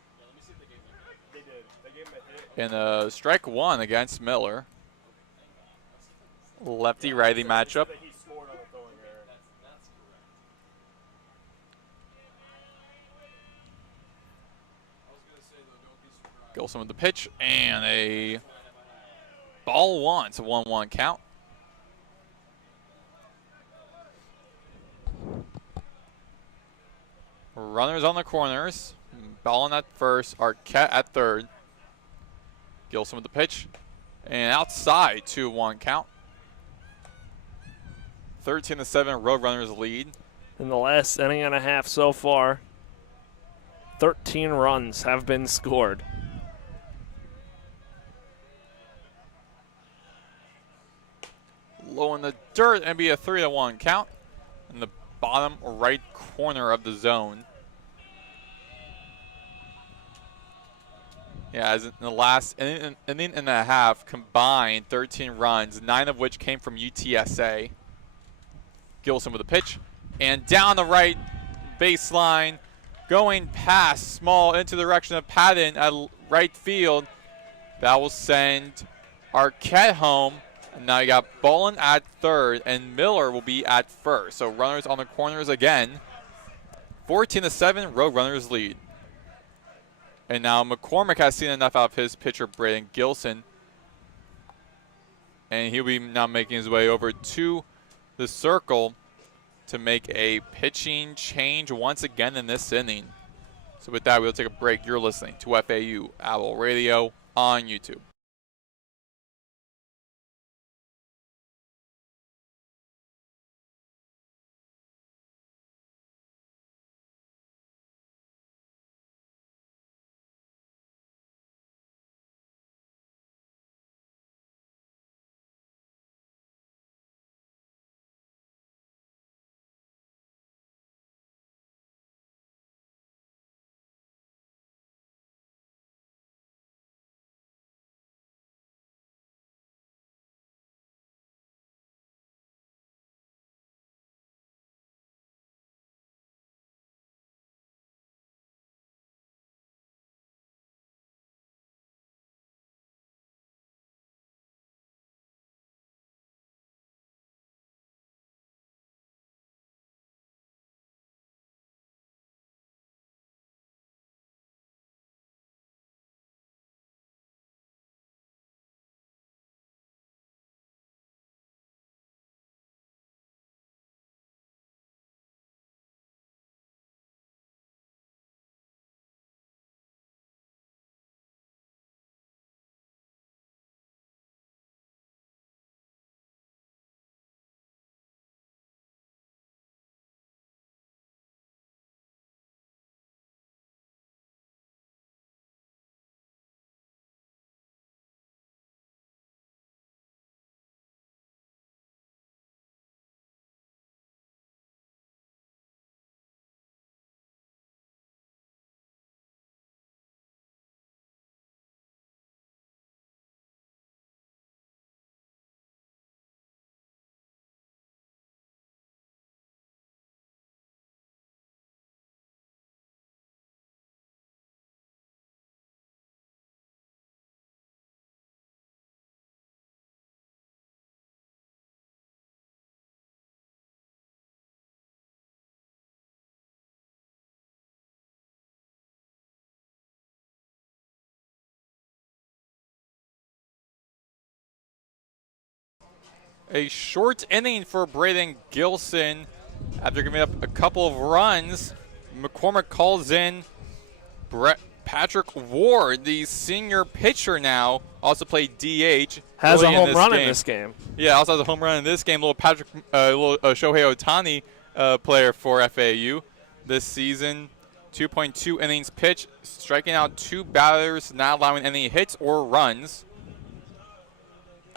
They did. They gave him a hit. And a strike 1 against Miller. Lefty-righty matchup. He scored on a throwing error. Gilson with the pitch and a ball 1. It's a 1-1 count. Runners on the corners. Ballin at first, Arquette at third. Gilson with the pitch. And outside, 2-1 count. 13-7 Roadrunners lead. In the last inning and a half so far, 13 runs have been scored. Low in the dirt and be a 3-1 count in the bottom right corner of the zone. Yeah, as in the last inning and a half, combined 13 runs, 9 of which came from UTSA. Gilson with a pitch, and down the right baseline, going past Small into the direction of Patton at right field. That will send Arquette home. And now you got Ballin at third, and Miller will be at first. So runners on the corners again. 14-7, Roadrunners lead. And now McCormick has seen enough out of his pitcher, Braden Gilson. And he'll be now making his way over to the circle to make a pitching change once again in this inning. So with that, we'll take a break. You're listening to FAU Owl Radio on YouTube. A short inning for Braden Gilson. After giving up a couple of runs, McCormick calls in Patrick Ward, the senior pitcher now, also played DH. Has a early home run game. in this game. Yeah, also has a home run in this game. Little Shohei Ohtani player for FAU this season. 2.2 innings pitched, striking out 2 batters, not allowing any hits or runs.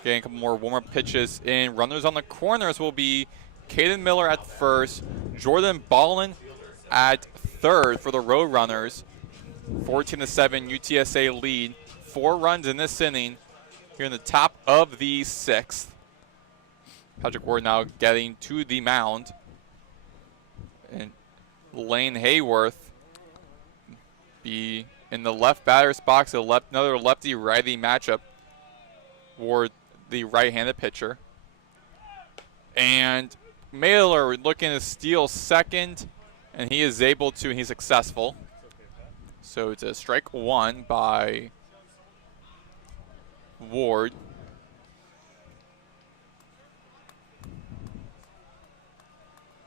Getting a couple more warm-up pitches in. Runners on the corners will be Caden Miller at first, Jordan Ballin at third for the Roadrunners. 14-7 UTSA lead. 4 runs in this inning here in the top of the 6th. Patrick Ward now getting to the mound. And Lane Hayworth be in the left batter's box. Another lefty-righty matchup. Ward, the right-handed pitcher. And Mailer looking to steal second, and he is able to, and he's successful. So it's a strike 1 by Ward.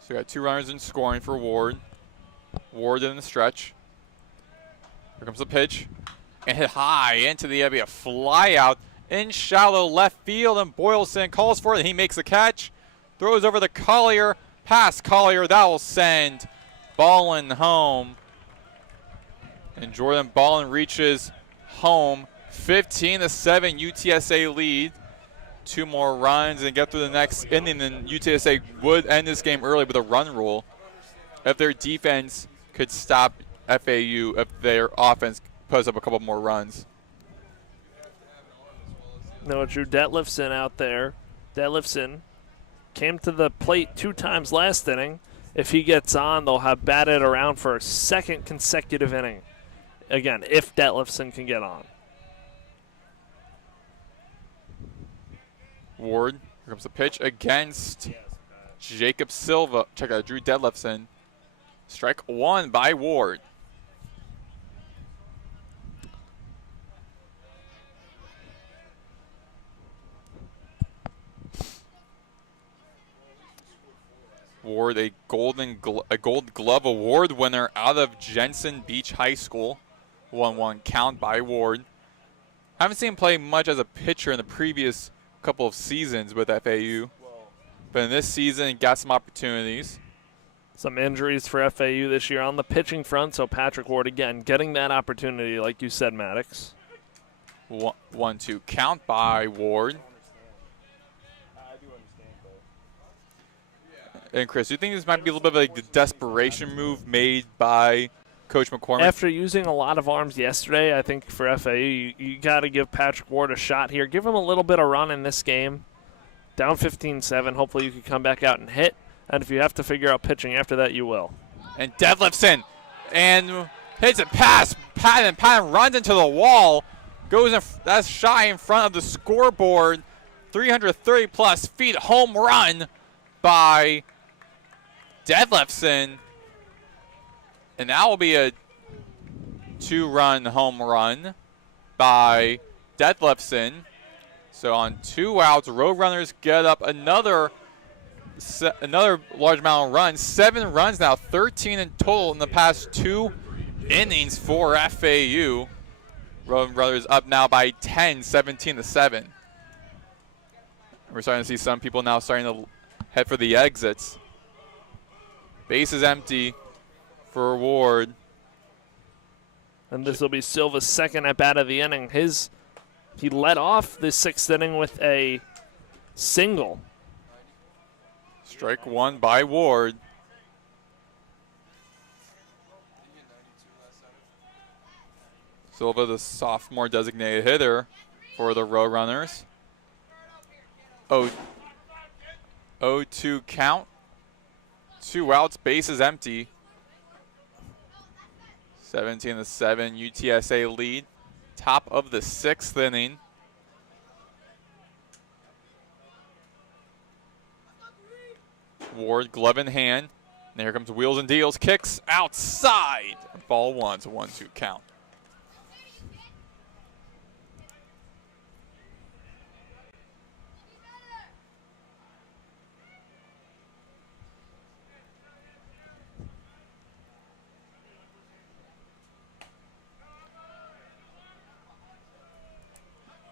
So we got 2 runners in scoring for Ward. Ward in the stretch. Here comes the pitch. And hit high into the area. Fly out in shallow left field, and Boylston calls for it, and he makes the catch. Throws over to Collier. Past Collier. That will send Ballin home. And Jordan Ballin reaches home. 15-7 UTSA lead. 2 more runs and get through the next inning, and UTSA would end this game early with a run rule if their defense could stop FAU, if their offense puts up a couple more runs. No, Drew Detlefson out there. Detlefson came to the plate 2 times last inning. If he gets on, they'll have batted around for a 2nd consecutive inning. Again, if Detlefson can get on. Ward, here comes the pitch against Jacob Silva. Check out Drew Detlefson. Strike 1 by Ward. Ward, a Gold Glove Award winner out of Jensen Beach High School. 1-1 count by Ward. Haven't seen him play much as a pitcher in the previous couple of seasons with FAU, but in this season he got some opportunities. Some injuries for FAU this year on the pitching front, so Patrick Ward again getting that opportunity, like you said, Maddox. 1-2 count by Ward. And Chris, do you think this might be a little bit of a desperation move made by Coach McCormick? After using a lot of arms yesterday, I think for FAU, you got to give Patrick Ward a shot here. Give him a little bit of run in this game. Down 15-7. Hopefully you can come back out and hit. And if you have to figure out pitching after that, you will. And Detlefson and hits it past Patton runs into the wall. Goes in, that's shy in front of the scoreboard. 330-plus feet home run by Detlefson. And that will be a 2-run home run by Detlefson. So on 2 outs, Roadrunners get up another large amount of runs. 7 runs now, 13 in total in the past 2 innings for FAU. Roadrunners up now by 10, 17-7. We're starting to see some people now starting to head for the exits. Base is empty for Ward. And this will be Silva's 2nd at bat of the inning. He led off the 6th inning with a single. Strike 1 by Ward. Silva, the sophomore designated hitter for the Roadrunners. 0-2 count. 2 outs, base is empty. 17-7 UTSA lead. Top of the 6th inning. Ward, glove in hand. And here comes Wheels and Deals. Kicks outside. Ball 1, so 1-2 count.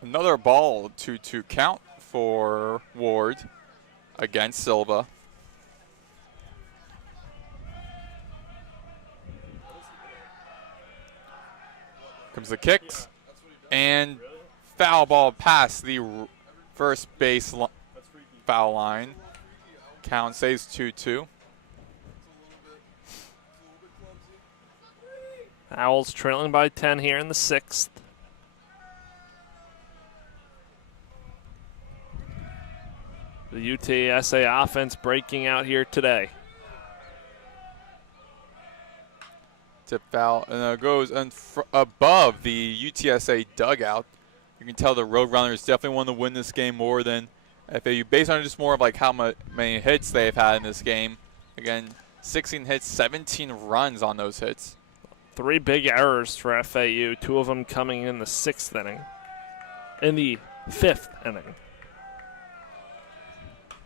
Another ball, 2-2 count for Ward against Silva. Comes the kicks, and foul ball past the first base foul line. Count stays 2-2. Owls trailing by 10 here in the 6th. The UTSA offense breaking out here today. Tip foul, and it goes above the UTSA dugout. You can tell the Roadrunners definitely want to win this game more than FAU, based on just more of like how many hits they've had in this game. Again, 16 hits, 17 runs on those hits. 3 big errors for FAU, 2 of them coming in the 6th inning. In the 5th inning.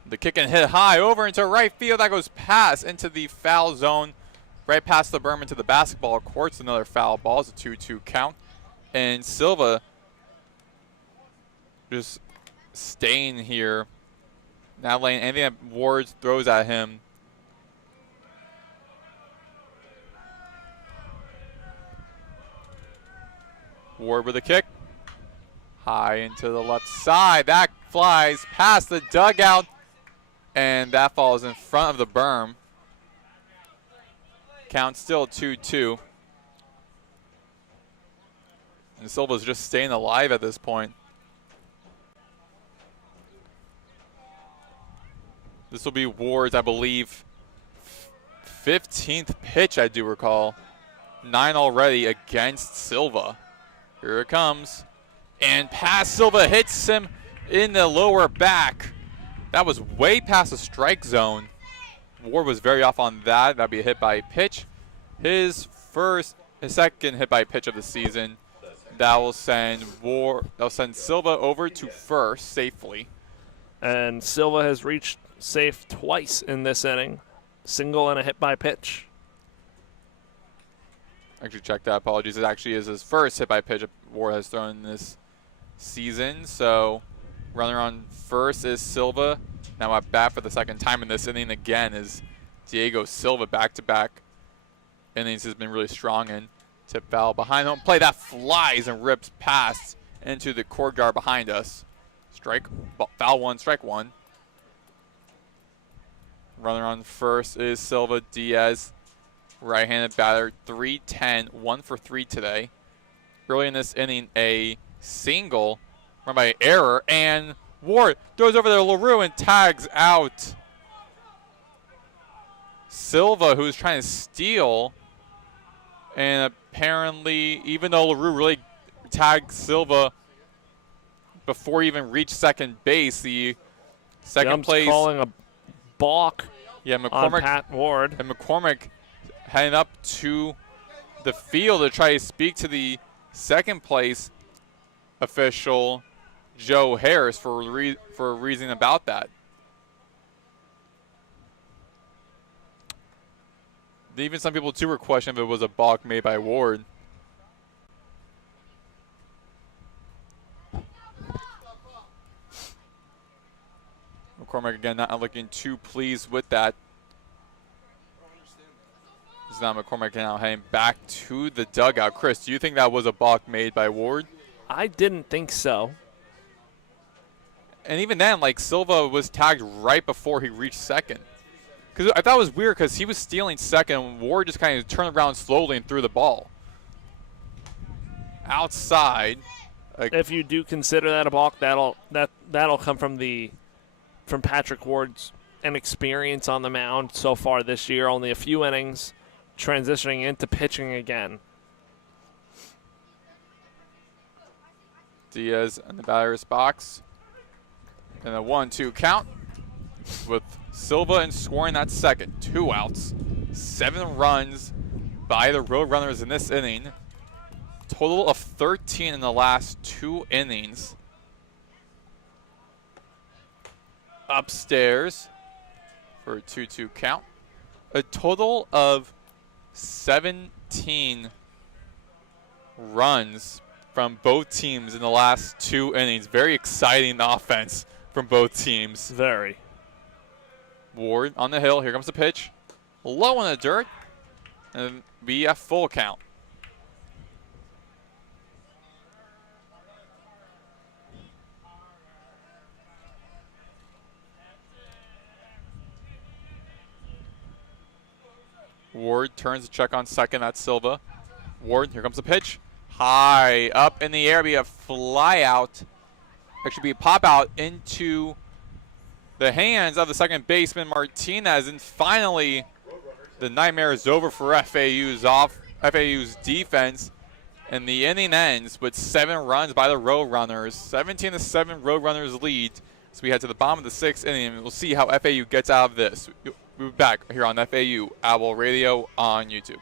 The kick and hit high over into right field. That goes past into the foul zone. Right past the berm into the basketball courts. Another foul ball. It's a 2-2 count. And Silva just staying here. Not letting anything that Ward throws at him. Ward with a kick. High into the left side. That flies past the dugout. And that falls in front of the berm. Count still 2-2. And Silva's just staying alive at this point. This will be Ward's, I believe, 15th pitch, I do recall. 9 already against Silva. Here it comes. And past Silva hits him in the lower back. That was way past the strike zone. Ward was very off on that. That'd be a hit by pitch. His second hit by pitch of the season. That will send Silva over to first safely. And Silva has reached safe twice in this inning. Single and a hit by pitch. Actually, check that. Apologies. It actually is his first hit by pitch Ward has thrown this season. So, runner on first is Silva. Now at bat for the second time in this inning again is Diego Silva. Back-to-back innings has been really strong in. Tip foul behind home play. That flies and rips past into the courtyard behind us. Foul 1, strike 1. Runner on first is Silva. Diaz, right-handed batter, 3-10, 1 for 3 today. Early in this inning, a single run by error, and Ward throws over there LaRue and tags out Silva, who's trying to steal. And apparently, even though LaRue really tagged Silva before he even reached second base, the second place calling a balk on Pat Ward. And McCormick heading up to the field to try to speak to the second place official, Joe Harris, for a reason about that. Even some people too were questioning if it was a balk made by Ward. McCormick again not looking too pleased with that. It's now McCormick now heading back to the dugout. Chris, do you think that was a balk made by Ward? I didn't think so. And even then, like, Silva was tagged right before he reached second. Because I thought it was weird because he was stealing second and Ward just kind of turned around slowly and threw the ball. Outside. If you do consider that a balk, that'll come from Patrick Ward's inexperience on the mound so far this year. Only a few innings, transitioning into pitching again. Diaz in the batter's box. And a 1-2 count with Silva and scoring that second. 2 outs, 7 runs by the Roadrunners in this inning. Total of 13 in the last 2 innings. Upstairs for a 2-2 count. A total of 17 runs from both teams in the last 2 innings. Very exciting offense from both teams. Very. Ward on the hill. Here comes the pitch. Low in the dirt. And be a full count. Ward turns to check on second. That's Silva. Ward, here comes the pitch. High up in the air, be a fly out. Actually, be a pop out into the hands of the second baseman Martinez, and finally, the nightmare is over for FAU's defense, and the inning ends with 7 runs by the Roadrunners. 17-7 Roadrunners lead. So we head to the bottom of the 6th inning, and we'll see how FAU gets out of this. We'll be back here on FAU Owl Radio on YouTube.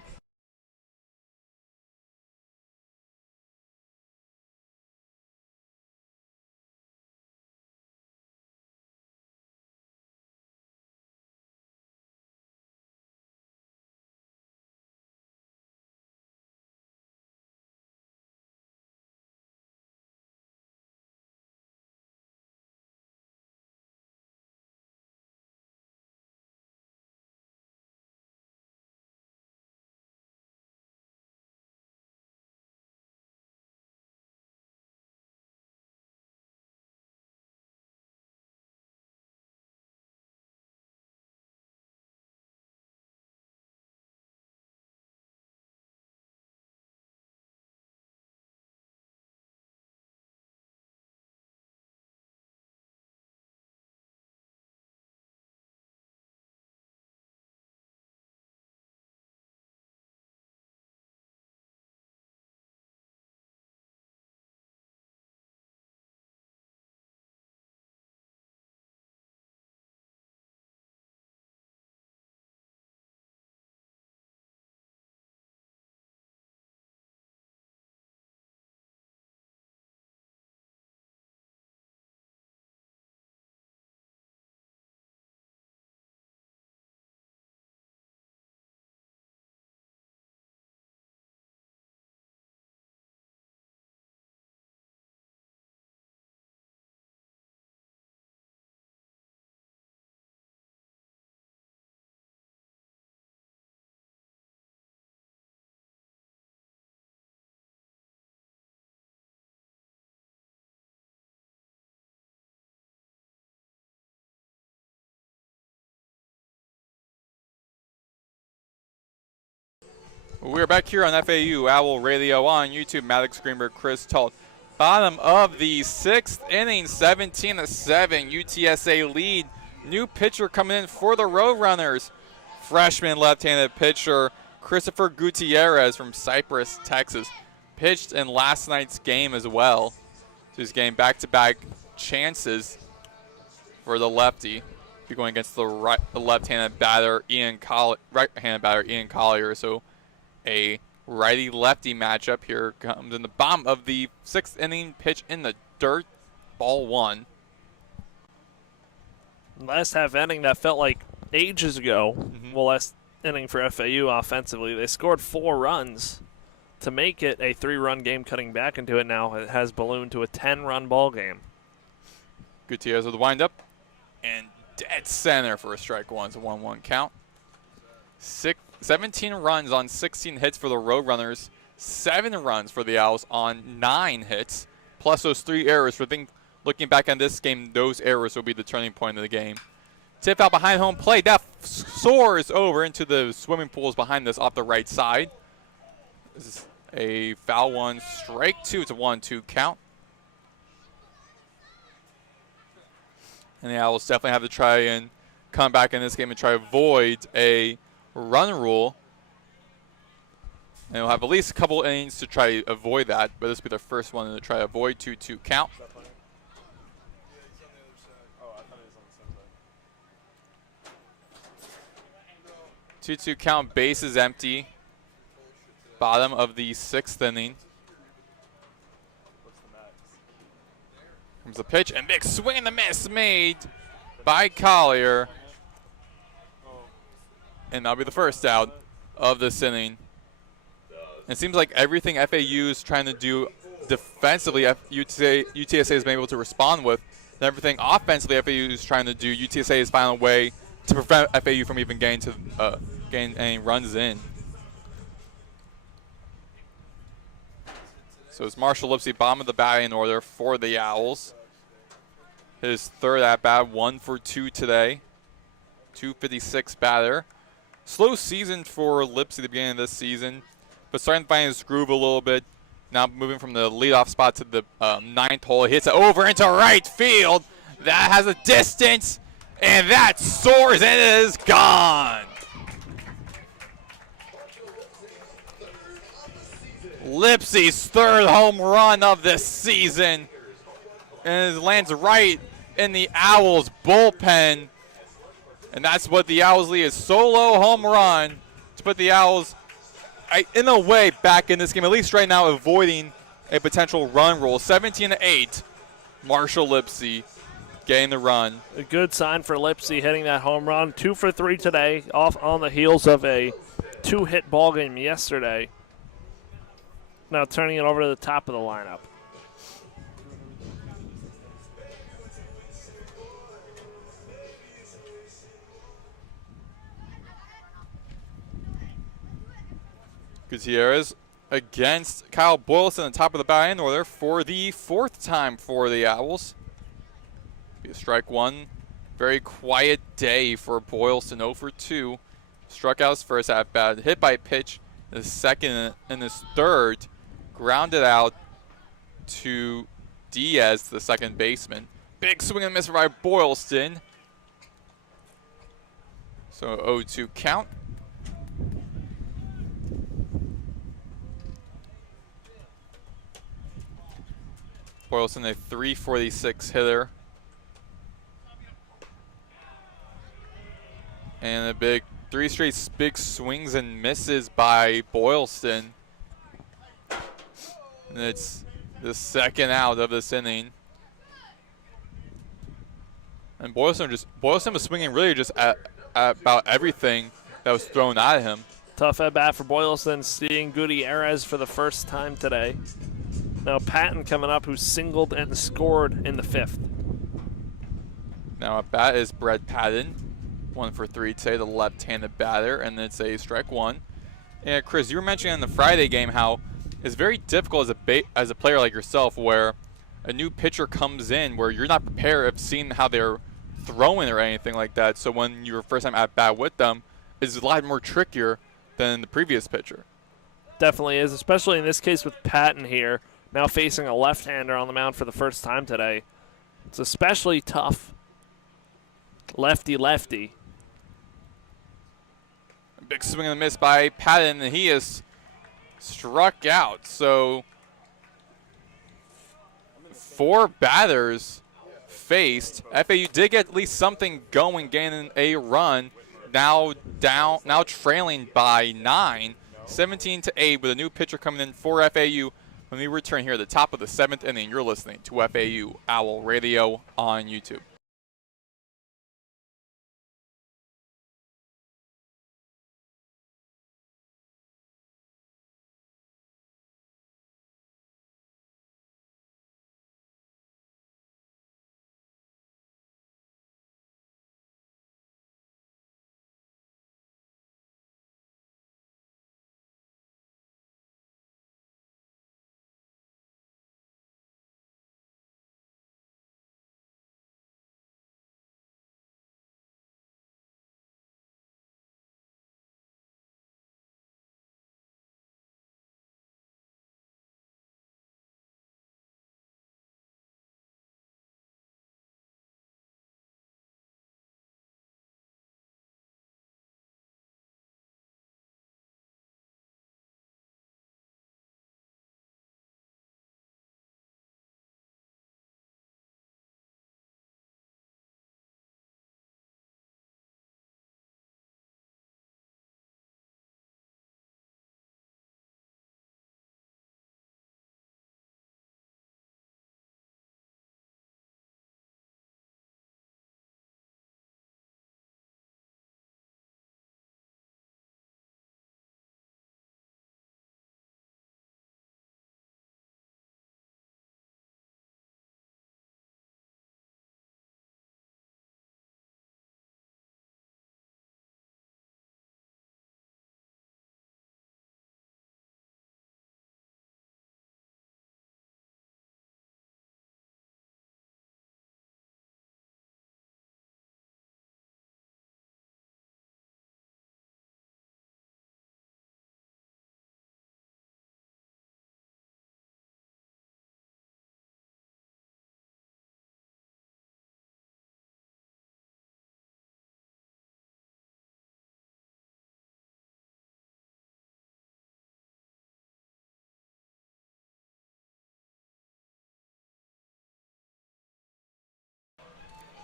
We're back here on FAU Owl Radio on YouTube. Maddox, Greenberg, Chris Talt. Bottom of the 6th inning, 17-7 UTSA lead. New pitcher coming in for the Roadrunners. Freshman left-handed pitcher Christopher Gutierrez from Cypress, Texas. Pitched in last night's game as well. So he's getting back-to-back chances for the lefty. Be going against the left-handed batter right-handed batter Ian Collier. So a righty-lefty matchup here comes in the bottom of the 6th inning. Pitch in the dirt, ball 1. Last half inning, that felt like ages ago. Well, last inning for FAU offensively, they scored 4 runs to make it a 3-run game. Cutting back into it now, it has ballooned to a 10-run ball game. Gutierrez with the windup and dead center for a strike 1. It's a 1-1 count. 17 runs on 16 hits for the Roadrunners, 7 runs for the Owls on 9 hits, plus those 3 errors. Looking back on this game, those errors will be the turning point of the game. Tip out behind home plate. That soars over into the swimming pools behind us off the right side. This is a foul 1, strike 2. It's a 1-2 count. And the Owls definitely have to try and come back in this game and try to avoid a run rule. And we'll have at least a couple innings to try to avoid that, but this will be the first one to try to avoid 2-2 count. 2-2 count, base is empty. Bottom of the 6th inning. Comes the pitch, and big swing and a miss made by Collier. And that'll be the first out of this inning. It seems like everything FAU is trying to do defensively UTSA has been able to respond with, and everything offensively FAU is trying to do, UTSA is finding a way to prevent FAU from even getting any runs in. So it's Marshall Lipsy, bottom of the batting order for the Owls. His third at bat, 1 for 2 today. 256 batter. Slow season for Lipsy at the beginning of this season, but starting to find his groove a little bit. Now moving from the leadoff spot to the ninth hole. He hits it over into right field. That has a distance, and that soars, and it is gone. Lipsy's third home run of this season, and it lands right in the Owls bullpen. And that's what the Owls lead, is solo home run to put the Owls, in a way, back in this game, at least right now, avoiding a potential run rule. 17-8, Marshall Lipsy getting the run. A good sign for Lipsy hitting that home run. 2 for 3 today, off on the heels of a 2-hit ball game yesterday. Now turning it over to the top of the lineup. Gutierrez against Kyle Boylston on top of the batting order for the 4th time for the Owls. Be a strike one. Very quiet day for Boylston, 0 for 2. Struck out his first at bat, hit by pitch his second and his third. Grounded out to Diaz, the second baseman. Big swing and miss by Boylston. So 0-2 count. Boylston, a 346 hitter. And a big 3 straight big swings and misses by Boylston. And it's the second out of this inning. And Boylston was swinging really just at about everything that was thrown at him. Tough at bat for Boylston, seeing Gutierrez for the first time today. Now Patton coming up, who singled and scored in the 5th. Now at bat is Brett Patton, 1 for 3 today, the left-handed batter, and it's a strike one. And Chris, you were mentioning in the Friday game how it's very difficult as a player like yourself, where a new pitcher comes in where you're not prepared of seeing how they're throwing or anything like that. So when your first time at bat with them, it's a lot more trickier than the previous pitcher. Definitely is, especially in this case with Patton here, now facing a left-hander on the mound for the first time today. It's especially tough. Lefty-lefty. Big swing and a miss by Patton, and he is struck out. So 4 batters faced. FAU did get at least something going, gaining a run. Now trailing by 9, 17-8, with a new pitcher coming in for FAU. When we return here at the top of the 7th inning, you're listening to FAU Owl Radio on YouTube.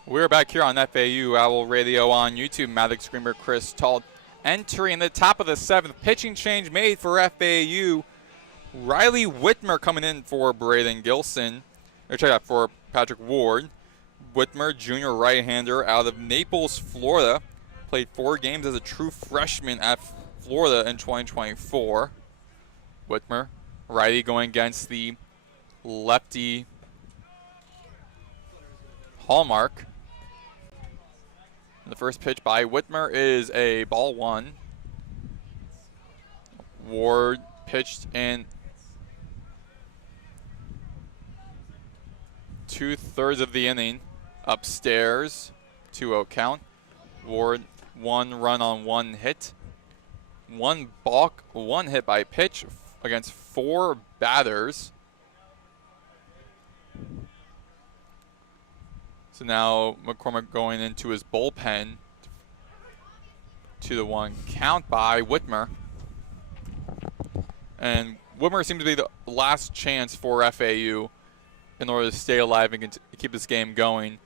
We're back here on FAU Owl Radio on YouTube. Maddox, Greenberg, Chris, Talt entering the top of the 7th. Pitching change made for FAU. Riley Whitmer coming in for Braden Gilson. Or check out for Patrick Ward. Whitmer, junior right-hander out of Naples, Florida. Played 4 games as a true freshman at Florida in 2024. Whitmer. Riley going against the lefty Hallmark. The first pitch by Whitmer is a ball 1. Ward pitched in 2/3 of the inning. Upstairs, 2-0 count. Ward 1 run on 1 hit. 1 balk, 1 hit by pitch against 4 batters. So now McCormick going into his bullpen. 2-1 count by Whitmer. And Whitmer seems to be the last chance for FAU in order to stay alive and keep this game going.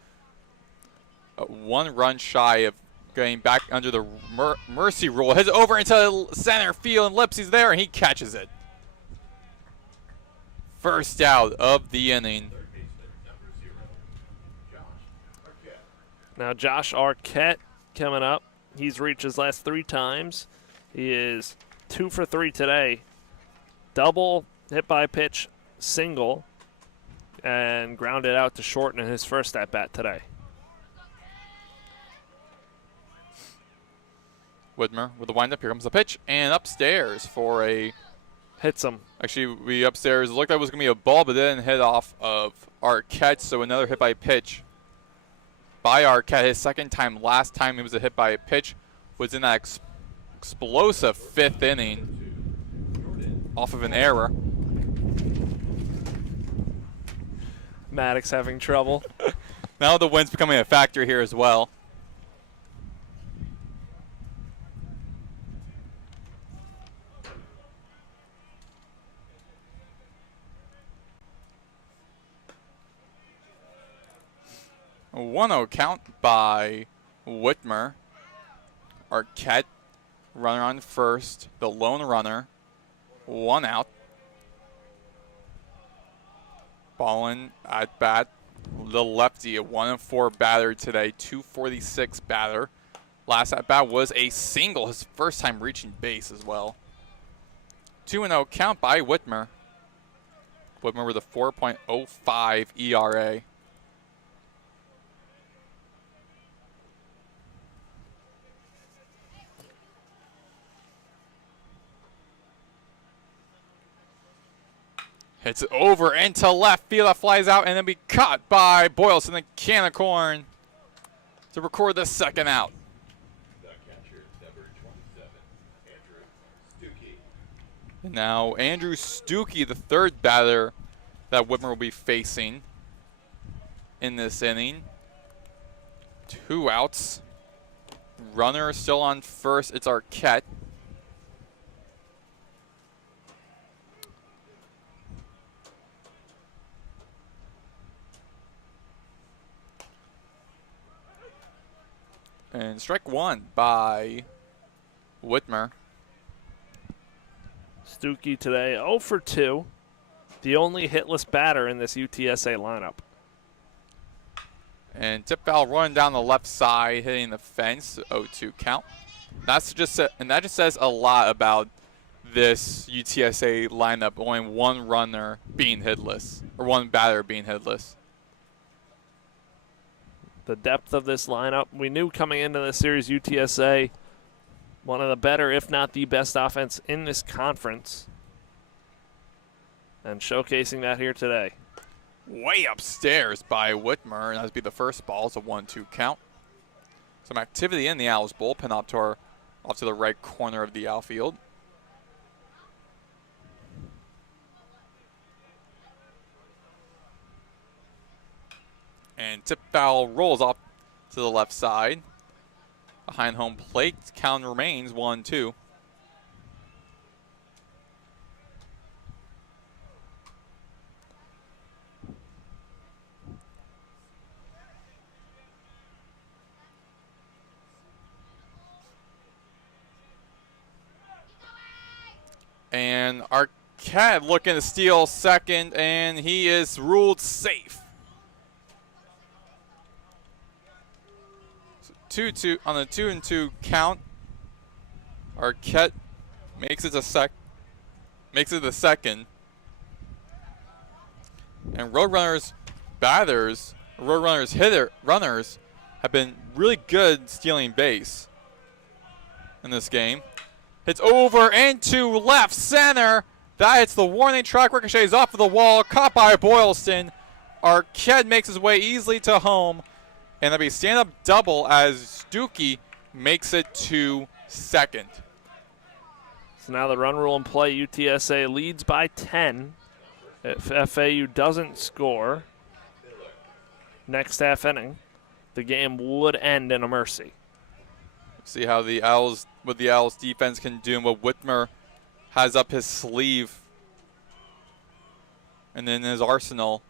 1 run shy of getting back under the mercy rule. Hits it over into center field, and Lipsy's there, and he catches it. First out of the inning. Now Josh Arquette coming up. He's reached his last 3 times. He is 2 for 3 today. Double, hit by pitch, single, and grounded out to short in his first at-bat today. Whitmer with the windup. Here comes the pitch, and upstairs for a... Hits him. Actually, we upstairs looked like it was going to be a ball, but it didn't hit off of Arquette, so another hit by pitch by Arquette. His second time. Last time he was a hit by a pitch was in that explosive 5th inning off of an error. Maddox having trouble. Now the wind's becoming a factor here as well. A 1-0 count by Whitmer. Arquette, runner on first, the lone runner. 1 out. Ballin at bat. The lefty, a 1-4 batter today, 246 batter. Last at bat was a single, his first time reaching base as well. 2-0 count by Whitmer. Whitmer with a 4.05 ERA. Hits it over into left field. That flies out and then be caught by Boylston, the can of corn, to record the second out. The catcher, number 27, Andrew Stuckey. And now Andrew Stuckey, the 3rd batter that Whitmer will be facing in this inning. 2 outs. Runner still on first. It's Arquette. And strike 1 by Whitmer. Stuckey today 0 for 2. The only hitless batter in this UTSA lineup. And tip foul running down the left side, hitting the fence, 0-2 count. That just says a lot about this UTSA lineup, only 1 runner being hitless, or 1 batter being hitless. The depth of this lineup. We knew coming into this series UTSA, one of the better, if not the best offense in this conference. And showcasing that here today. Way upstairs by Whitmer, and that'd be the first ball. It's a 1-2 count. Some activity in the Owls bullpen off to the right corner of the outfield. And tip foul rolls off to the left side. Behind home plate, count remains 1-2. And Arquette looking to steal second, and he is ruled safe. 2-2 on a 2-2 count. Arquette makes it the second. And Roadrunners runners have been really good stealing base in this game. Hits over into left center. That hits the warning track, ricochets off of the wall, caught by Boylston. Arquette makes his way easily to home, and that'll be stand-up double as Stuckey makes it to second. So now the run rule in play. UTSA leads by 10. If FAU doesn't score next half inning, the game would end in a mercy. See how the Owls, what the Owls defense can do and what Whitmer has up his sleeve and then his arsenal.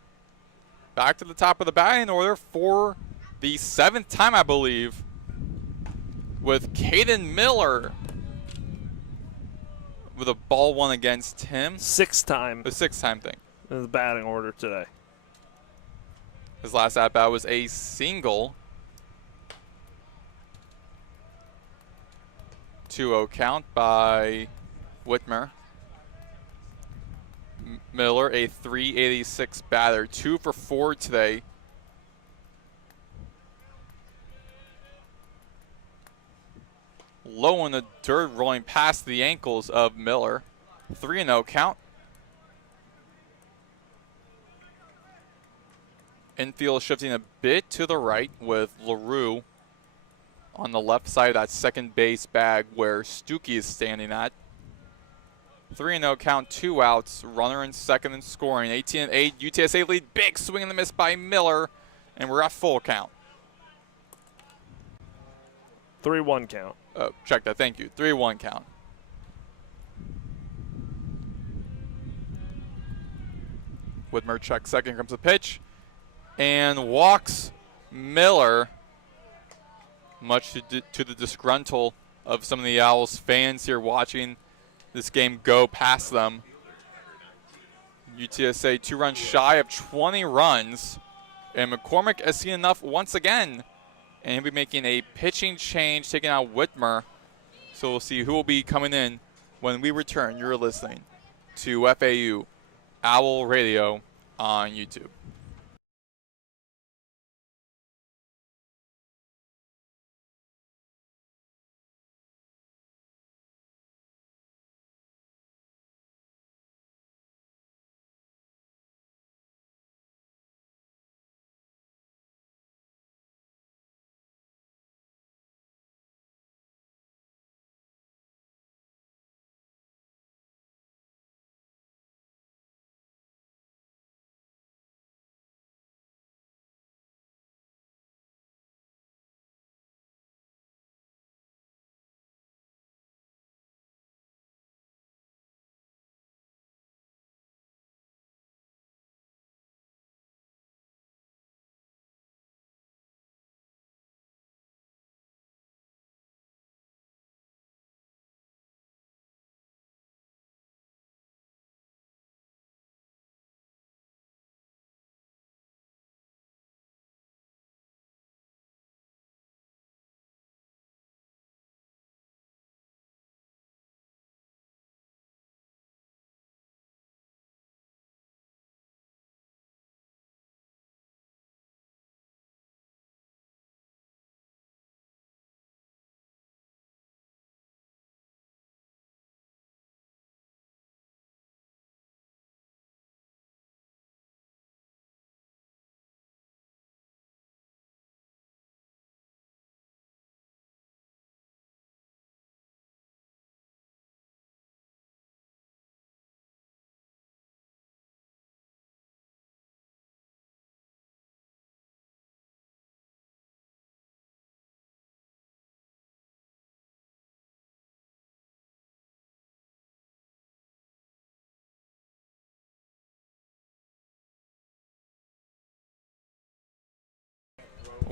Back to the top of the batting order for the 7th time, I believe, with Caden Miller with a ball one against him. 6th time. The 6th time thing. In the batting order today. His last at-bat was a single. 2-0 count by Whitmer. Miller, a .386 batter, 2 for 4 today. Low in the dirt, rolling past the ankles of Miller. 3-0 count. Infield shifting a bit to the right with LaRue on the left side of that second base bag where Stuckey is standing at. 3-0 count, 2 outs, runner in second and scoring. 18-8, UTSA lead, big swing and a miss by Miller, and we're at full count. 3-1 count. Oh, check that, thank you. 3-1 count. Whitmer checks second, comes the pitch, and walks Miller, much to the disgruntle of some of the Owls fans here watching this game go past them. UTSA 2 runs shy of 20 runs, and McCormick has seen enough once again, and he'll be making a pitching change, taking out Whitmer. So we'll see who will be coming in when we return. You're listening to FAU Owl Radio on YouTube.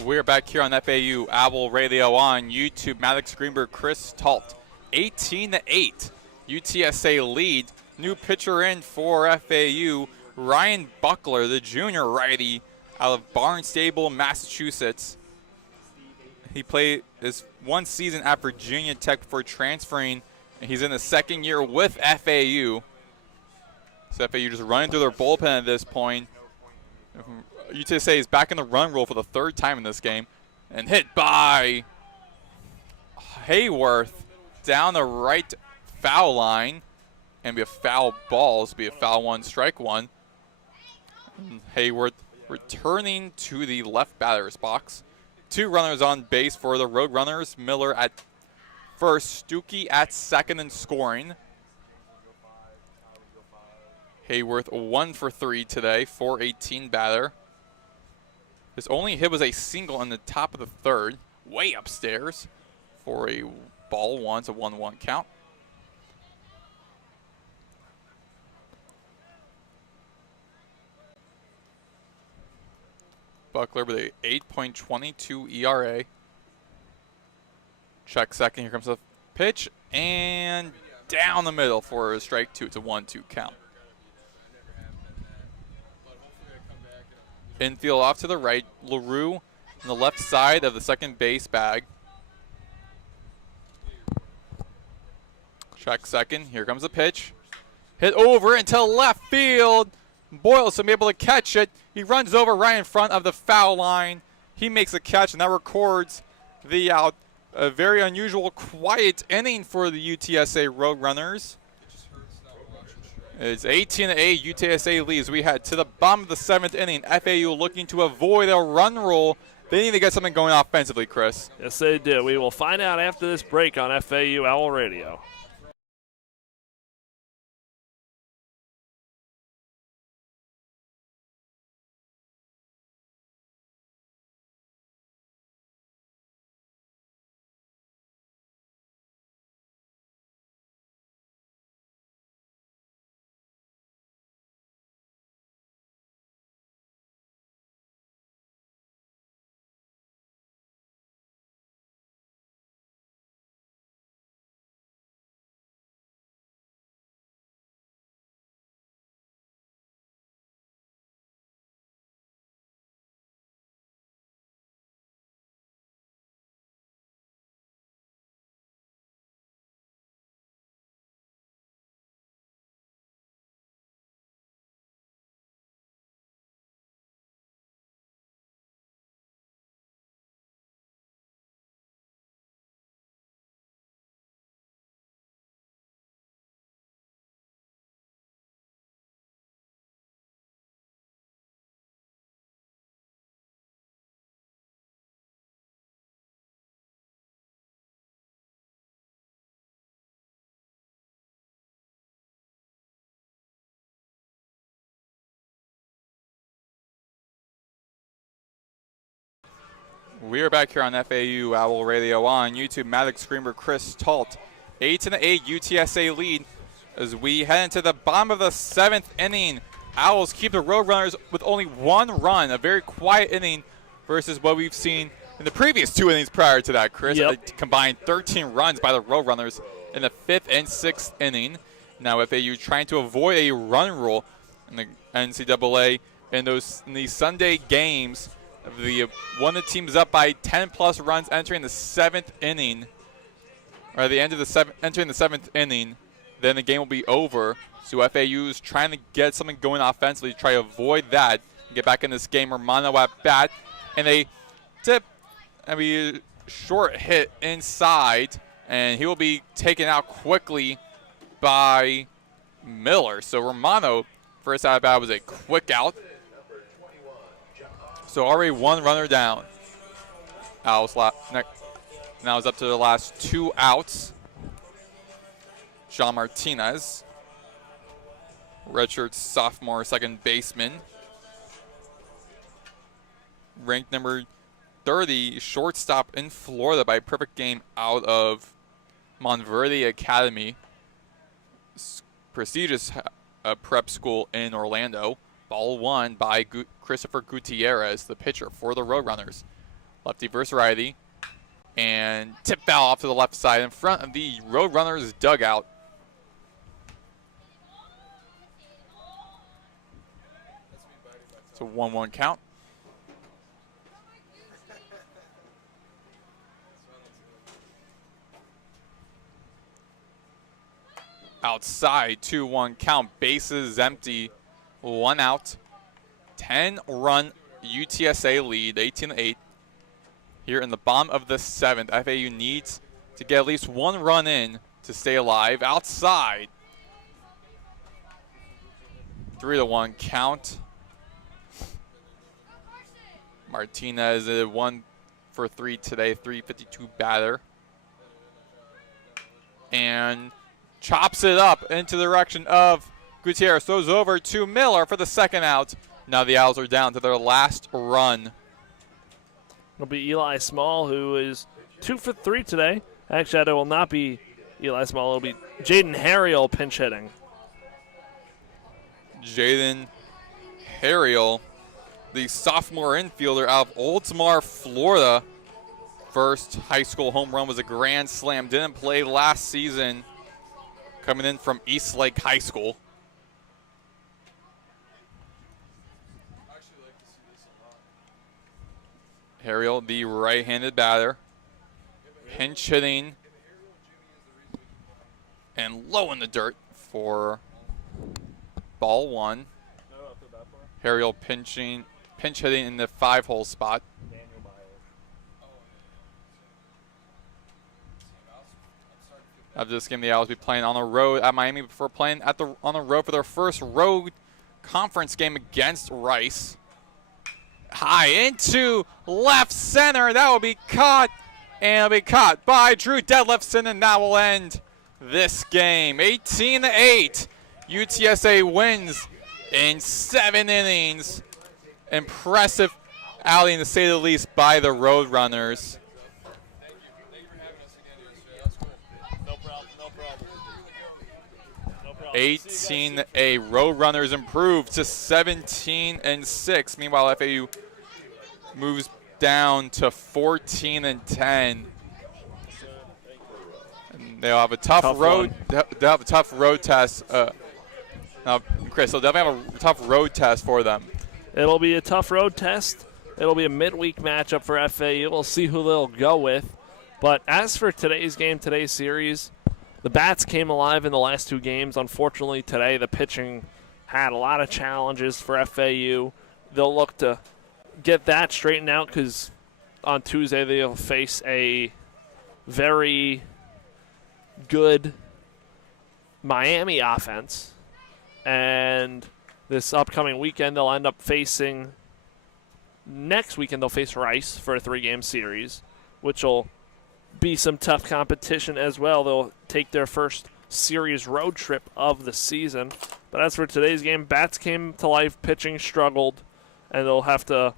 We're back here on FAU Owl Radio on YouTube. Maddox, Greenberg, Talt. 18-8. UTSA lead. new pitcher in for FAU, Ryan Buckler, the junior righty out of Barnstable, Massachusetts. He played his one season at Virginia Tech before transferring, and he's in the second year with FAU. So FAU just running through their bullpen at this point. UTSA is back in the run roll for the third time in this game, and hit by Hayworth down the right foul line, and be a foul ball. This will be a foul one, strike one. And Hayworth returning to the left batter's box. 2 runners on base for the Roadrunners. Miller at first, Stuckey at second and scoring. Hayworth 1 for 3 today, 418 batter. His only hit was a single in the top of the third, way upstairs, for a ball one. It's a 1-1 count. Buckler with a 8.22 ERA. Check second. Here comes the pitch, and down the middle for a strike 2. It's a 1-2 count. Infield off to the right. LaRue on the left side of the second base bag. Check second. Here comes the pitch. Hit over into left field. Boylston be able to catch it. He runs over right in front of the foul line. He makes a catch, and that records the out. A very unusual, quiet inning for the UTSA Roadrunners. It's 18-8. UTSA leads. We head to the bottom of the 7th inning. FAU looking to avoid a run roll. They need to get something going offensively, Chris. Yes, they do. We will find out after this break on FAU Owl Radio. We are back here on FAU Owl Radio on YouTube. Maddox, Greenberg, Chris, Talt. 8-8 UTSA lead as we head into the bottom of the 7th inning. Owls keep the Roadrunners with only 1 run. A very quiet inning versus what we've seen in the previous 2 innings prior to that, Chris. Yep. Combined 13 runs by the Roadrunners in the 5th and 6th inning. Now FAU trying to avoid a run rule in the NCAA in these Sunday games. One of the teams up by 10-plus runs entering the 7th inning, or at the end of the entering the 7th inning, then the game will be over. So FAU is trying to get something going offensively to try to avoid that and get back in this game. Romano at bat, and a tip, a short hit inside, and he will be taken out quickly by Miller. So Romano, first at bat was a quick out. So already 1 runner down. Owls now is up to the last 2 outs. Jean Martinez, redshirt sophomore second baseman. Ranked number 30, shortstop in Florida by a perfect game out of Montverde Academy. Prestigious prep school in Orlando. Ball 1 by Christopher Gutierrez, the pitcher for the Roadrunners. Lefty versus righty. And tip foul off to the left side in front of the Roadrunners dugout. It's a 1-1 count. Outside, 2-1 count. Bases empty, 1 out. 10-run UTSA lead, 18-8. Here in the bottom of the 7th, FAU needs to get at least 1 run in to stay alive. Outside, 3-1 count. Martinez is 1 for 3 today, 352 batter. And chops it up into the direction of Gutierrez. Throws over to Miller for the 2nd out. Now the Owls are down to their last run. It'll be Eli Small, who is 2 for 3 today. Actually, it will not be Eli Small. It'll be Jaden Harriel pinch hitting. Jaden Harriel, the sophomore infielder out of Oldsmar, Florida. First high school home run was a grand slam. Didn't play last season. Coming in from Eastlake High School. Harriel, the right-handed batter. Pinch hitting. And low in the dirt for ball 1. Harriel pinch hitting in the 5-hole spot. Of this game, the Owls will be playing on the road at Miami before playing on the road for their first road conference game against Rice. High into left center. That will be caught, and it'll be caught by Drew Detlefson, and that will end this game. 18-8. UTSA wins in 7 innings. Impressive outing, to say the least, by the Roadrunners. 18-8. Roadrunners improved to 17-6. Meanwhile, FAU moves down to 14-10. And they'll have a tough road. They'll have a tough road test. Now, Chris, they'll definitely have a tough road test for them. It'll be a tough road test. It'll be a midweek matchup for FAU. We'll see who they'll go with. But as for today's game, today's series, the bats came alive in the last 2 games. Unfortunately, today the pitching had a lot of challenges for FAU. They'll look to get that straightened out because on Tuesday they'll face a very good Miami offense. And this upcoming weekend they'll end up facing, next weekend they'll face Rice for a 3-game series, which will be some tough competition as well. They'll take their first series road trip of the season. But as for today's game, bats came to life, pitching struggled, and they'll have to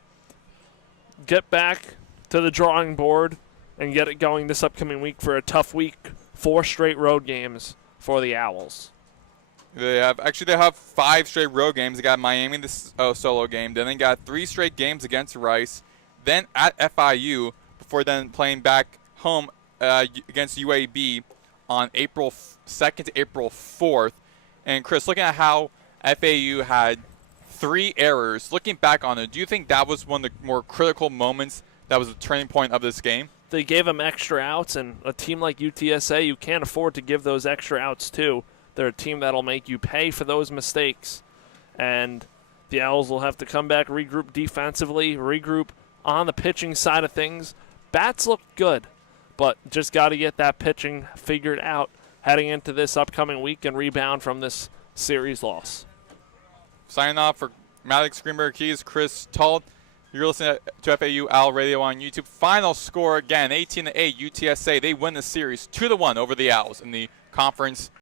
get back to the drawing board and get it going this upcoming week for a tough week. 4 straight road games for the Owls. They have 5 straight road games. They got Miami, this solo game. Then they got 3 straight games against Rice. Then at FIU, before then playing back home against UAB on April 2nd to April 4th. And Chris, looking at how FAU had 3 errors, looking back on it, do you think that was one of the more critical moments, that was the turning point of this game? They gave them extra outs, and a team like UTSA, you can't afford to give those extra outs to. They're a team that'll make you pay for those mistakes. And the Owls will have to come back, regroup defensively, regroup on the pitching side of things. Bats look good, but just got to get that pitching figured out heading into this upcoming week and rebound from this series loss. Signing off for Maddox, Greenberg, Keys, Chris Talt. You're listening to FAU Owl Radio on YouTube. Final score again, 18-8 UTSA. They win the series 2-1 over the Owls in the conference